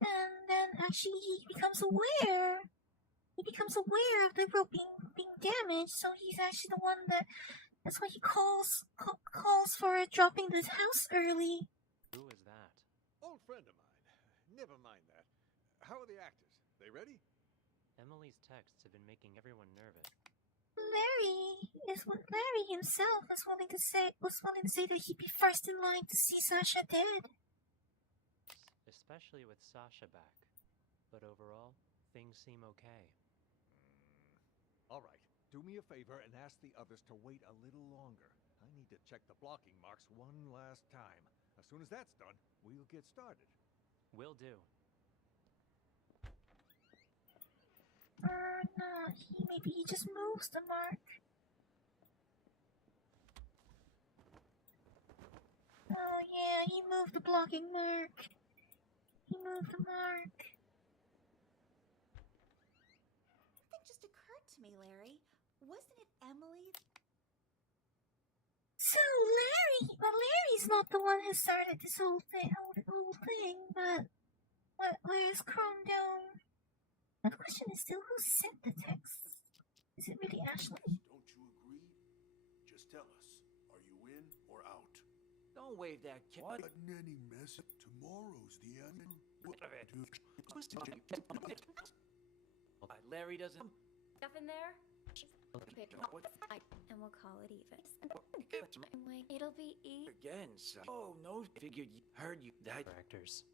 And then actually he becomes aware of the rope being damaged, so he's actually the one that's why he calls for dropping the house early. Who is that? Old friend of mine. Never mind that. How are the actors? They ready? Emily's texts have been making everyone nervous. Larry himself was willing to say that he'd be first in line to see Sasha dead. Especially with Sasha back. But overall, things seem okay. All right. Do me a favor and ask the others to wait a little longer. I need to check the blocking marks one last time. As soon as that's done, we'll get started. Will do. No, maybe he just moves the mark. Oh yeah, he moved the blocking mark. He moved the mark. Something just occurred to me, Larry. Wasn't it Emily? So Larry's not the one who started this whole thing, but where's Chrome down? The question is still who sent the text? Is it really Ashley? Don't you agree? Just tell us, are you in or out? Don't wave that cat. What? Any mess? Tomorrow's the end. Larry doesn't. Stuff in there? And we'll call it even. It'll be Again, son. Oh, no, figured you heard you died. Actors.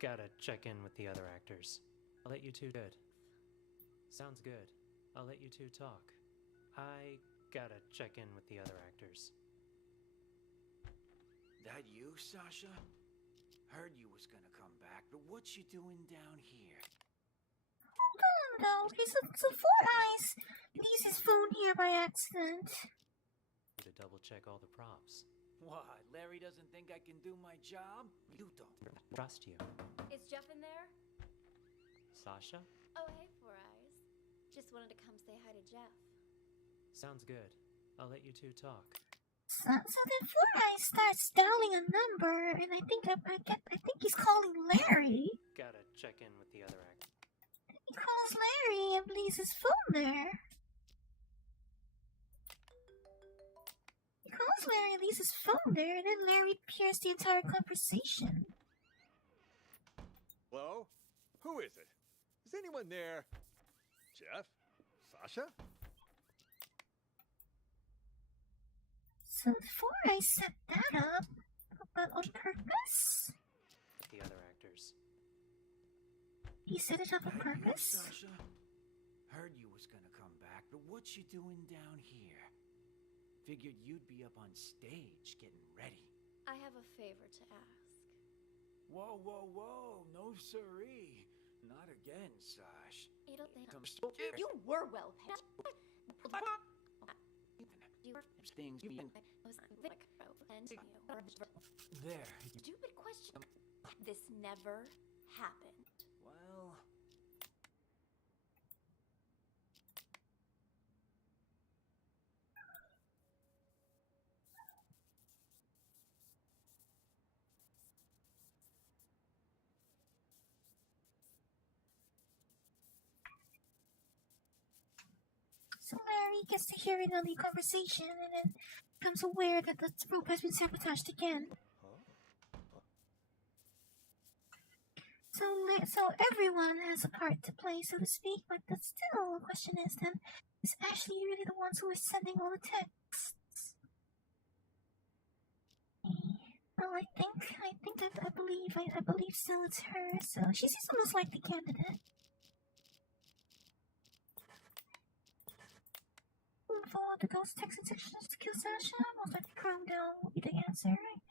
Gotta check in with the other actors. I'll let you two good. Sounds good. I'll let you two talk. I gotta check in with the other actors. That you, Sasha? Heard you was gonna come back, but what you doing down here? No, so Four Eyes leaves his phone here by accident. To double check all the props. What, Larry doesn't think I can do my job? You don't. Trust you. Is Jeff in there? Sasha? Oh, hey, Four Eyes. Just wanted to come say hi to Jeff. Sounds good. I'll let you two talk. So then Four Eyes starts dialing a number, and I think he's calling Larry. Gotta check in with the other actors. He calls Larry and leaves his phone there. He calls Larry and leaves his phone there, and then Larry hears the entire conversation. Hello? Who is it? Is anyone there? Jeff? Sasha? So Four Eyes set that up, but on purpose? The other actors. He set it up on That you, purpose? Sasha? Heard you was gonna come back, but what you doing down here? Figured you'd be up on stage getting ready. I have a favor to ask. Whoa, whoa, whoa, no siree. Not again, Sash. It'll You were well paid. Things you there. Stupid question. This never happened. Well, So Larry gets to hear it on the conversation and then becomes aware that the rope has been sabotaged again. So everyone has a part to play, so to speak, but still the question is then, is Ashley really the ones who is sending all the texts? Well, I believe still it's her, so she's the most likely candidate. Follow the ghost text instructions to kill Sasha. Most likely calm down will be the answer, right?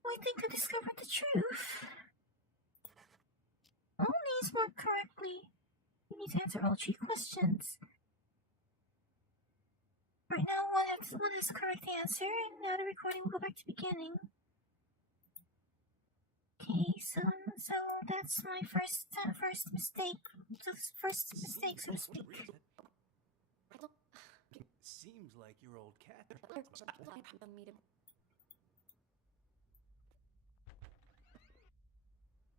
I think I discovered the truth. All needs work correctly. You need to answer all 3 questions. Right now, one has the correct answer, and now the recording will go back to beginning. Okay, so that's my first mistake. First mistake, so to speak. Seems like your old cat.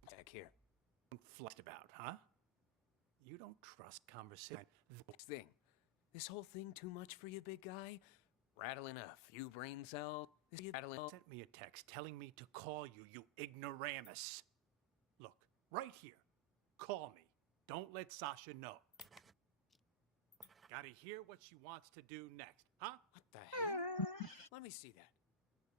Back here. Flushed about, huh? You don't trust conversation. Thing. This whole thing too much for you, big guy? Rattling a few brain cells? Rattling... Sent me a text telling me to call you, you ignoramus. Look, right here. Call me. Don't let Sasha know. Gotta hear what she wants to do next, huh? What the hell? Let me see that.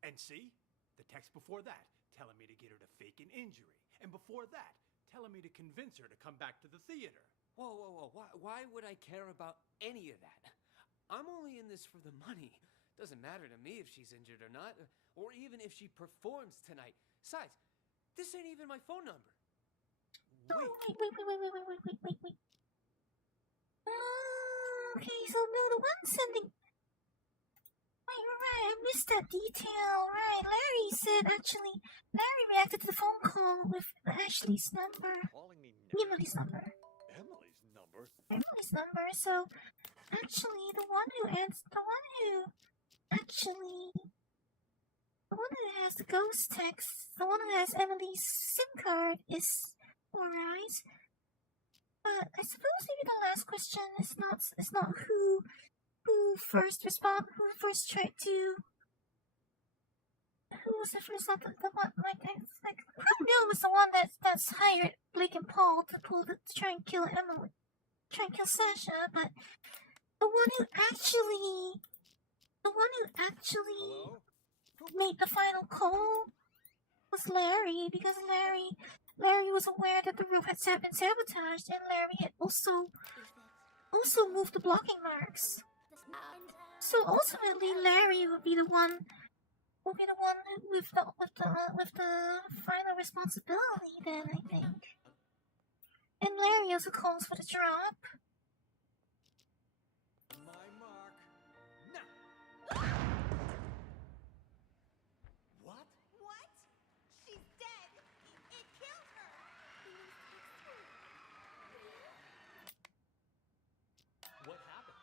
And see? The text before that, telling me to get her to fake an injury. And before that, telling me to convince her to come back to the theater. Whoa, whoa, whoa. Why would I care about any of that? I'm only in this for the money. Doesn't matter to me if she's injured or not, or even if she performs tonight. Besides, this ain't even my phone number. Wait. Okay, so no, the one sending... Wait, right, I missed that detail. Right, Larry reacted to the phone call with Ashley's number. Calling me Emily's number. Emily's number, so actually the one who has the ghost text, the one who has Emily's SIM card is Four Eyes. But I suppose maybe the last question is not who first tried to. Who was the first? Not the one like who knew was the one that's hired Blake and Paul to try and kill Emily. try and kill Sasha, but the one who actually made the final call was Larry, because Larry was aware that the roof had been sabotaged, and Larry had also moved the blocking marks. So ultimately, Larry would be the one with the final responsibility. Then I think, and Larry also calls for the drop. My mark. Now. What? What? She's dead. It killed her. What happened?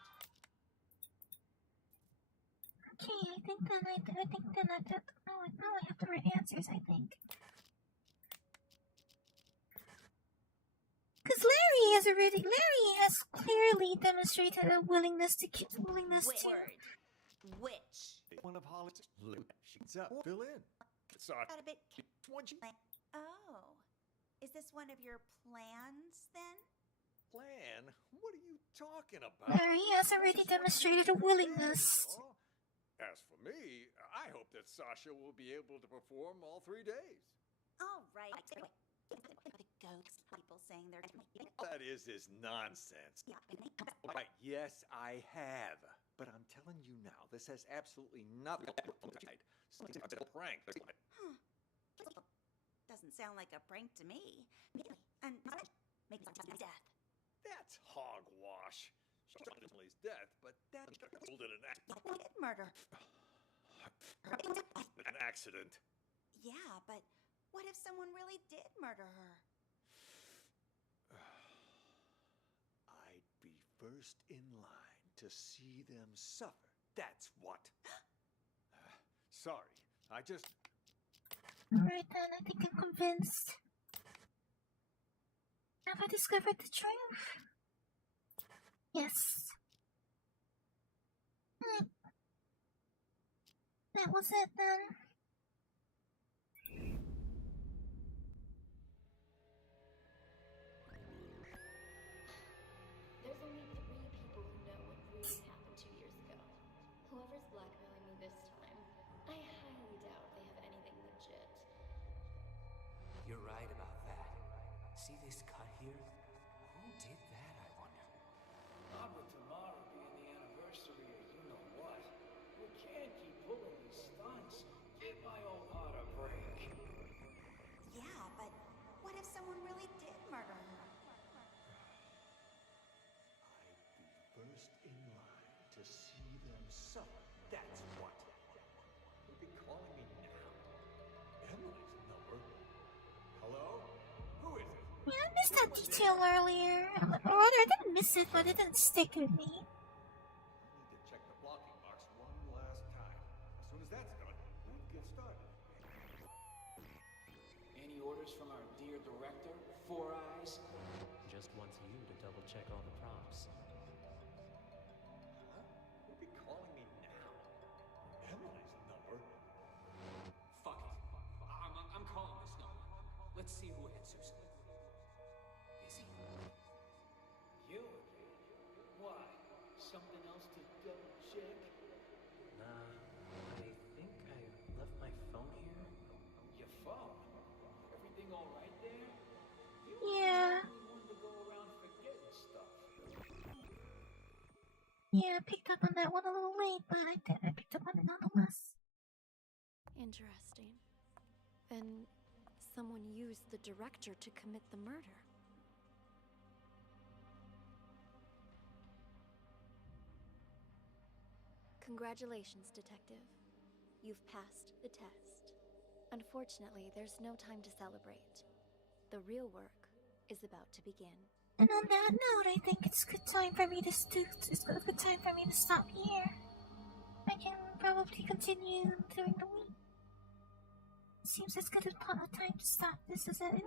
Okay, I think then now I have the right answers. I think. Because Larry has clearly demonstrated a willingness to. Which? One of Holly's loot. She's up. Fill in. Sorry. Got a bit. One she Oh, is this one of your plans then? plan? What are you talking about? Larry has already demonstrated a willingness. As for me, I hope that Sasha will be able to perform all 3 days. All right. The ghost people saying they're. That is nonsense. Right, yes, I have. But I'm telling you now, this has absolutely nothing to do with it. It's a prank. Doesn't sound like a prank to me. And maybe death. That's hogwash. Emily's death, but that ruled it an Murder. an accident. Yeah, but what if someone really did murder her? I'd be first in line to see them suffer. That's what. Sorry, I just... Alright then, I think I'm convinced. Have I discovered the truth? Yes. That was it then. There's only 3 people who know what really happened 2 years ago. Whoever's blackmailing me this time, I highly doubt they have anything legit. You're right about that. See this cut here? Who did that, I wonder? Not with tomorrow being the anniversary of you-know-what. We can't keep pulling these stunts. Give my old heart a break. Yeah, but what if someone really did murder her? First in line to see them suffer. That's what. You'll be calling me now. Emily's number. Hello? Who is it? Yeah, I missed that detail earlier. Or rather, I didn't miss it, but it didn't stick with me. I need to check the blocking marks one last time. As soon as that's done, we can get started. Any orders from our dear director, Four Eyes? Just wants you to double check all the props. You'll be calling me now. Emily's number. Fuck it. I'm calling this number. Let's see who answers. Busy? You? Why? Something else to double check? Nah, I think I left my phone here. Your phone? Everything all right there? Yeah. You want to go around forgetting stuff. Yeah, I picked up on that one a little late, but I picked up on it nonetheless. Interesting. Then someone used the director to commit the murder. Congratulations, Detective. You've passed the test. Unfortunately, there's no time to celebrate. The real work is about to begin. And on that note, I think it's a good time for me to stop here. I can probably continue during the week. Seems as good a time to stop this as any.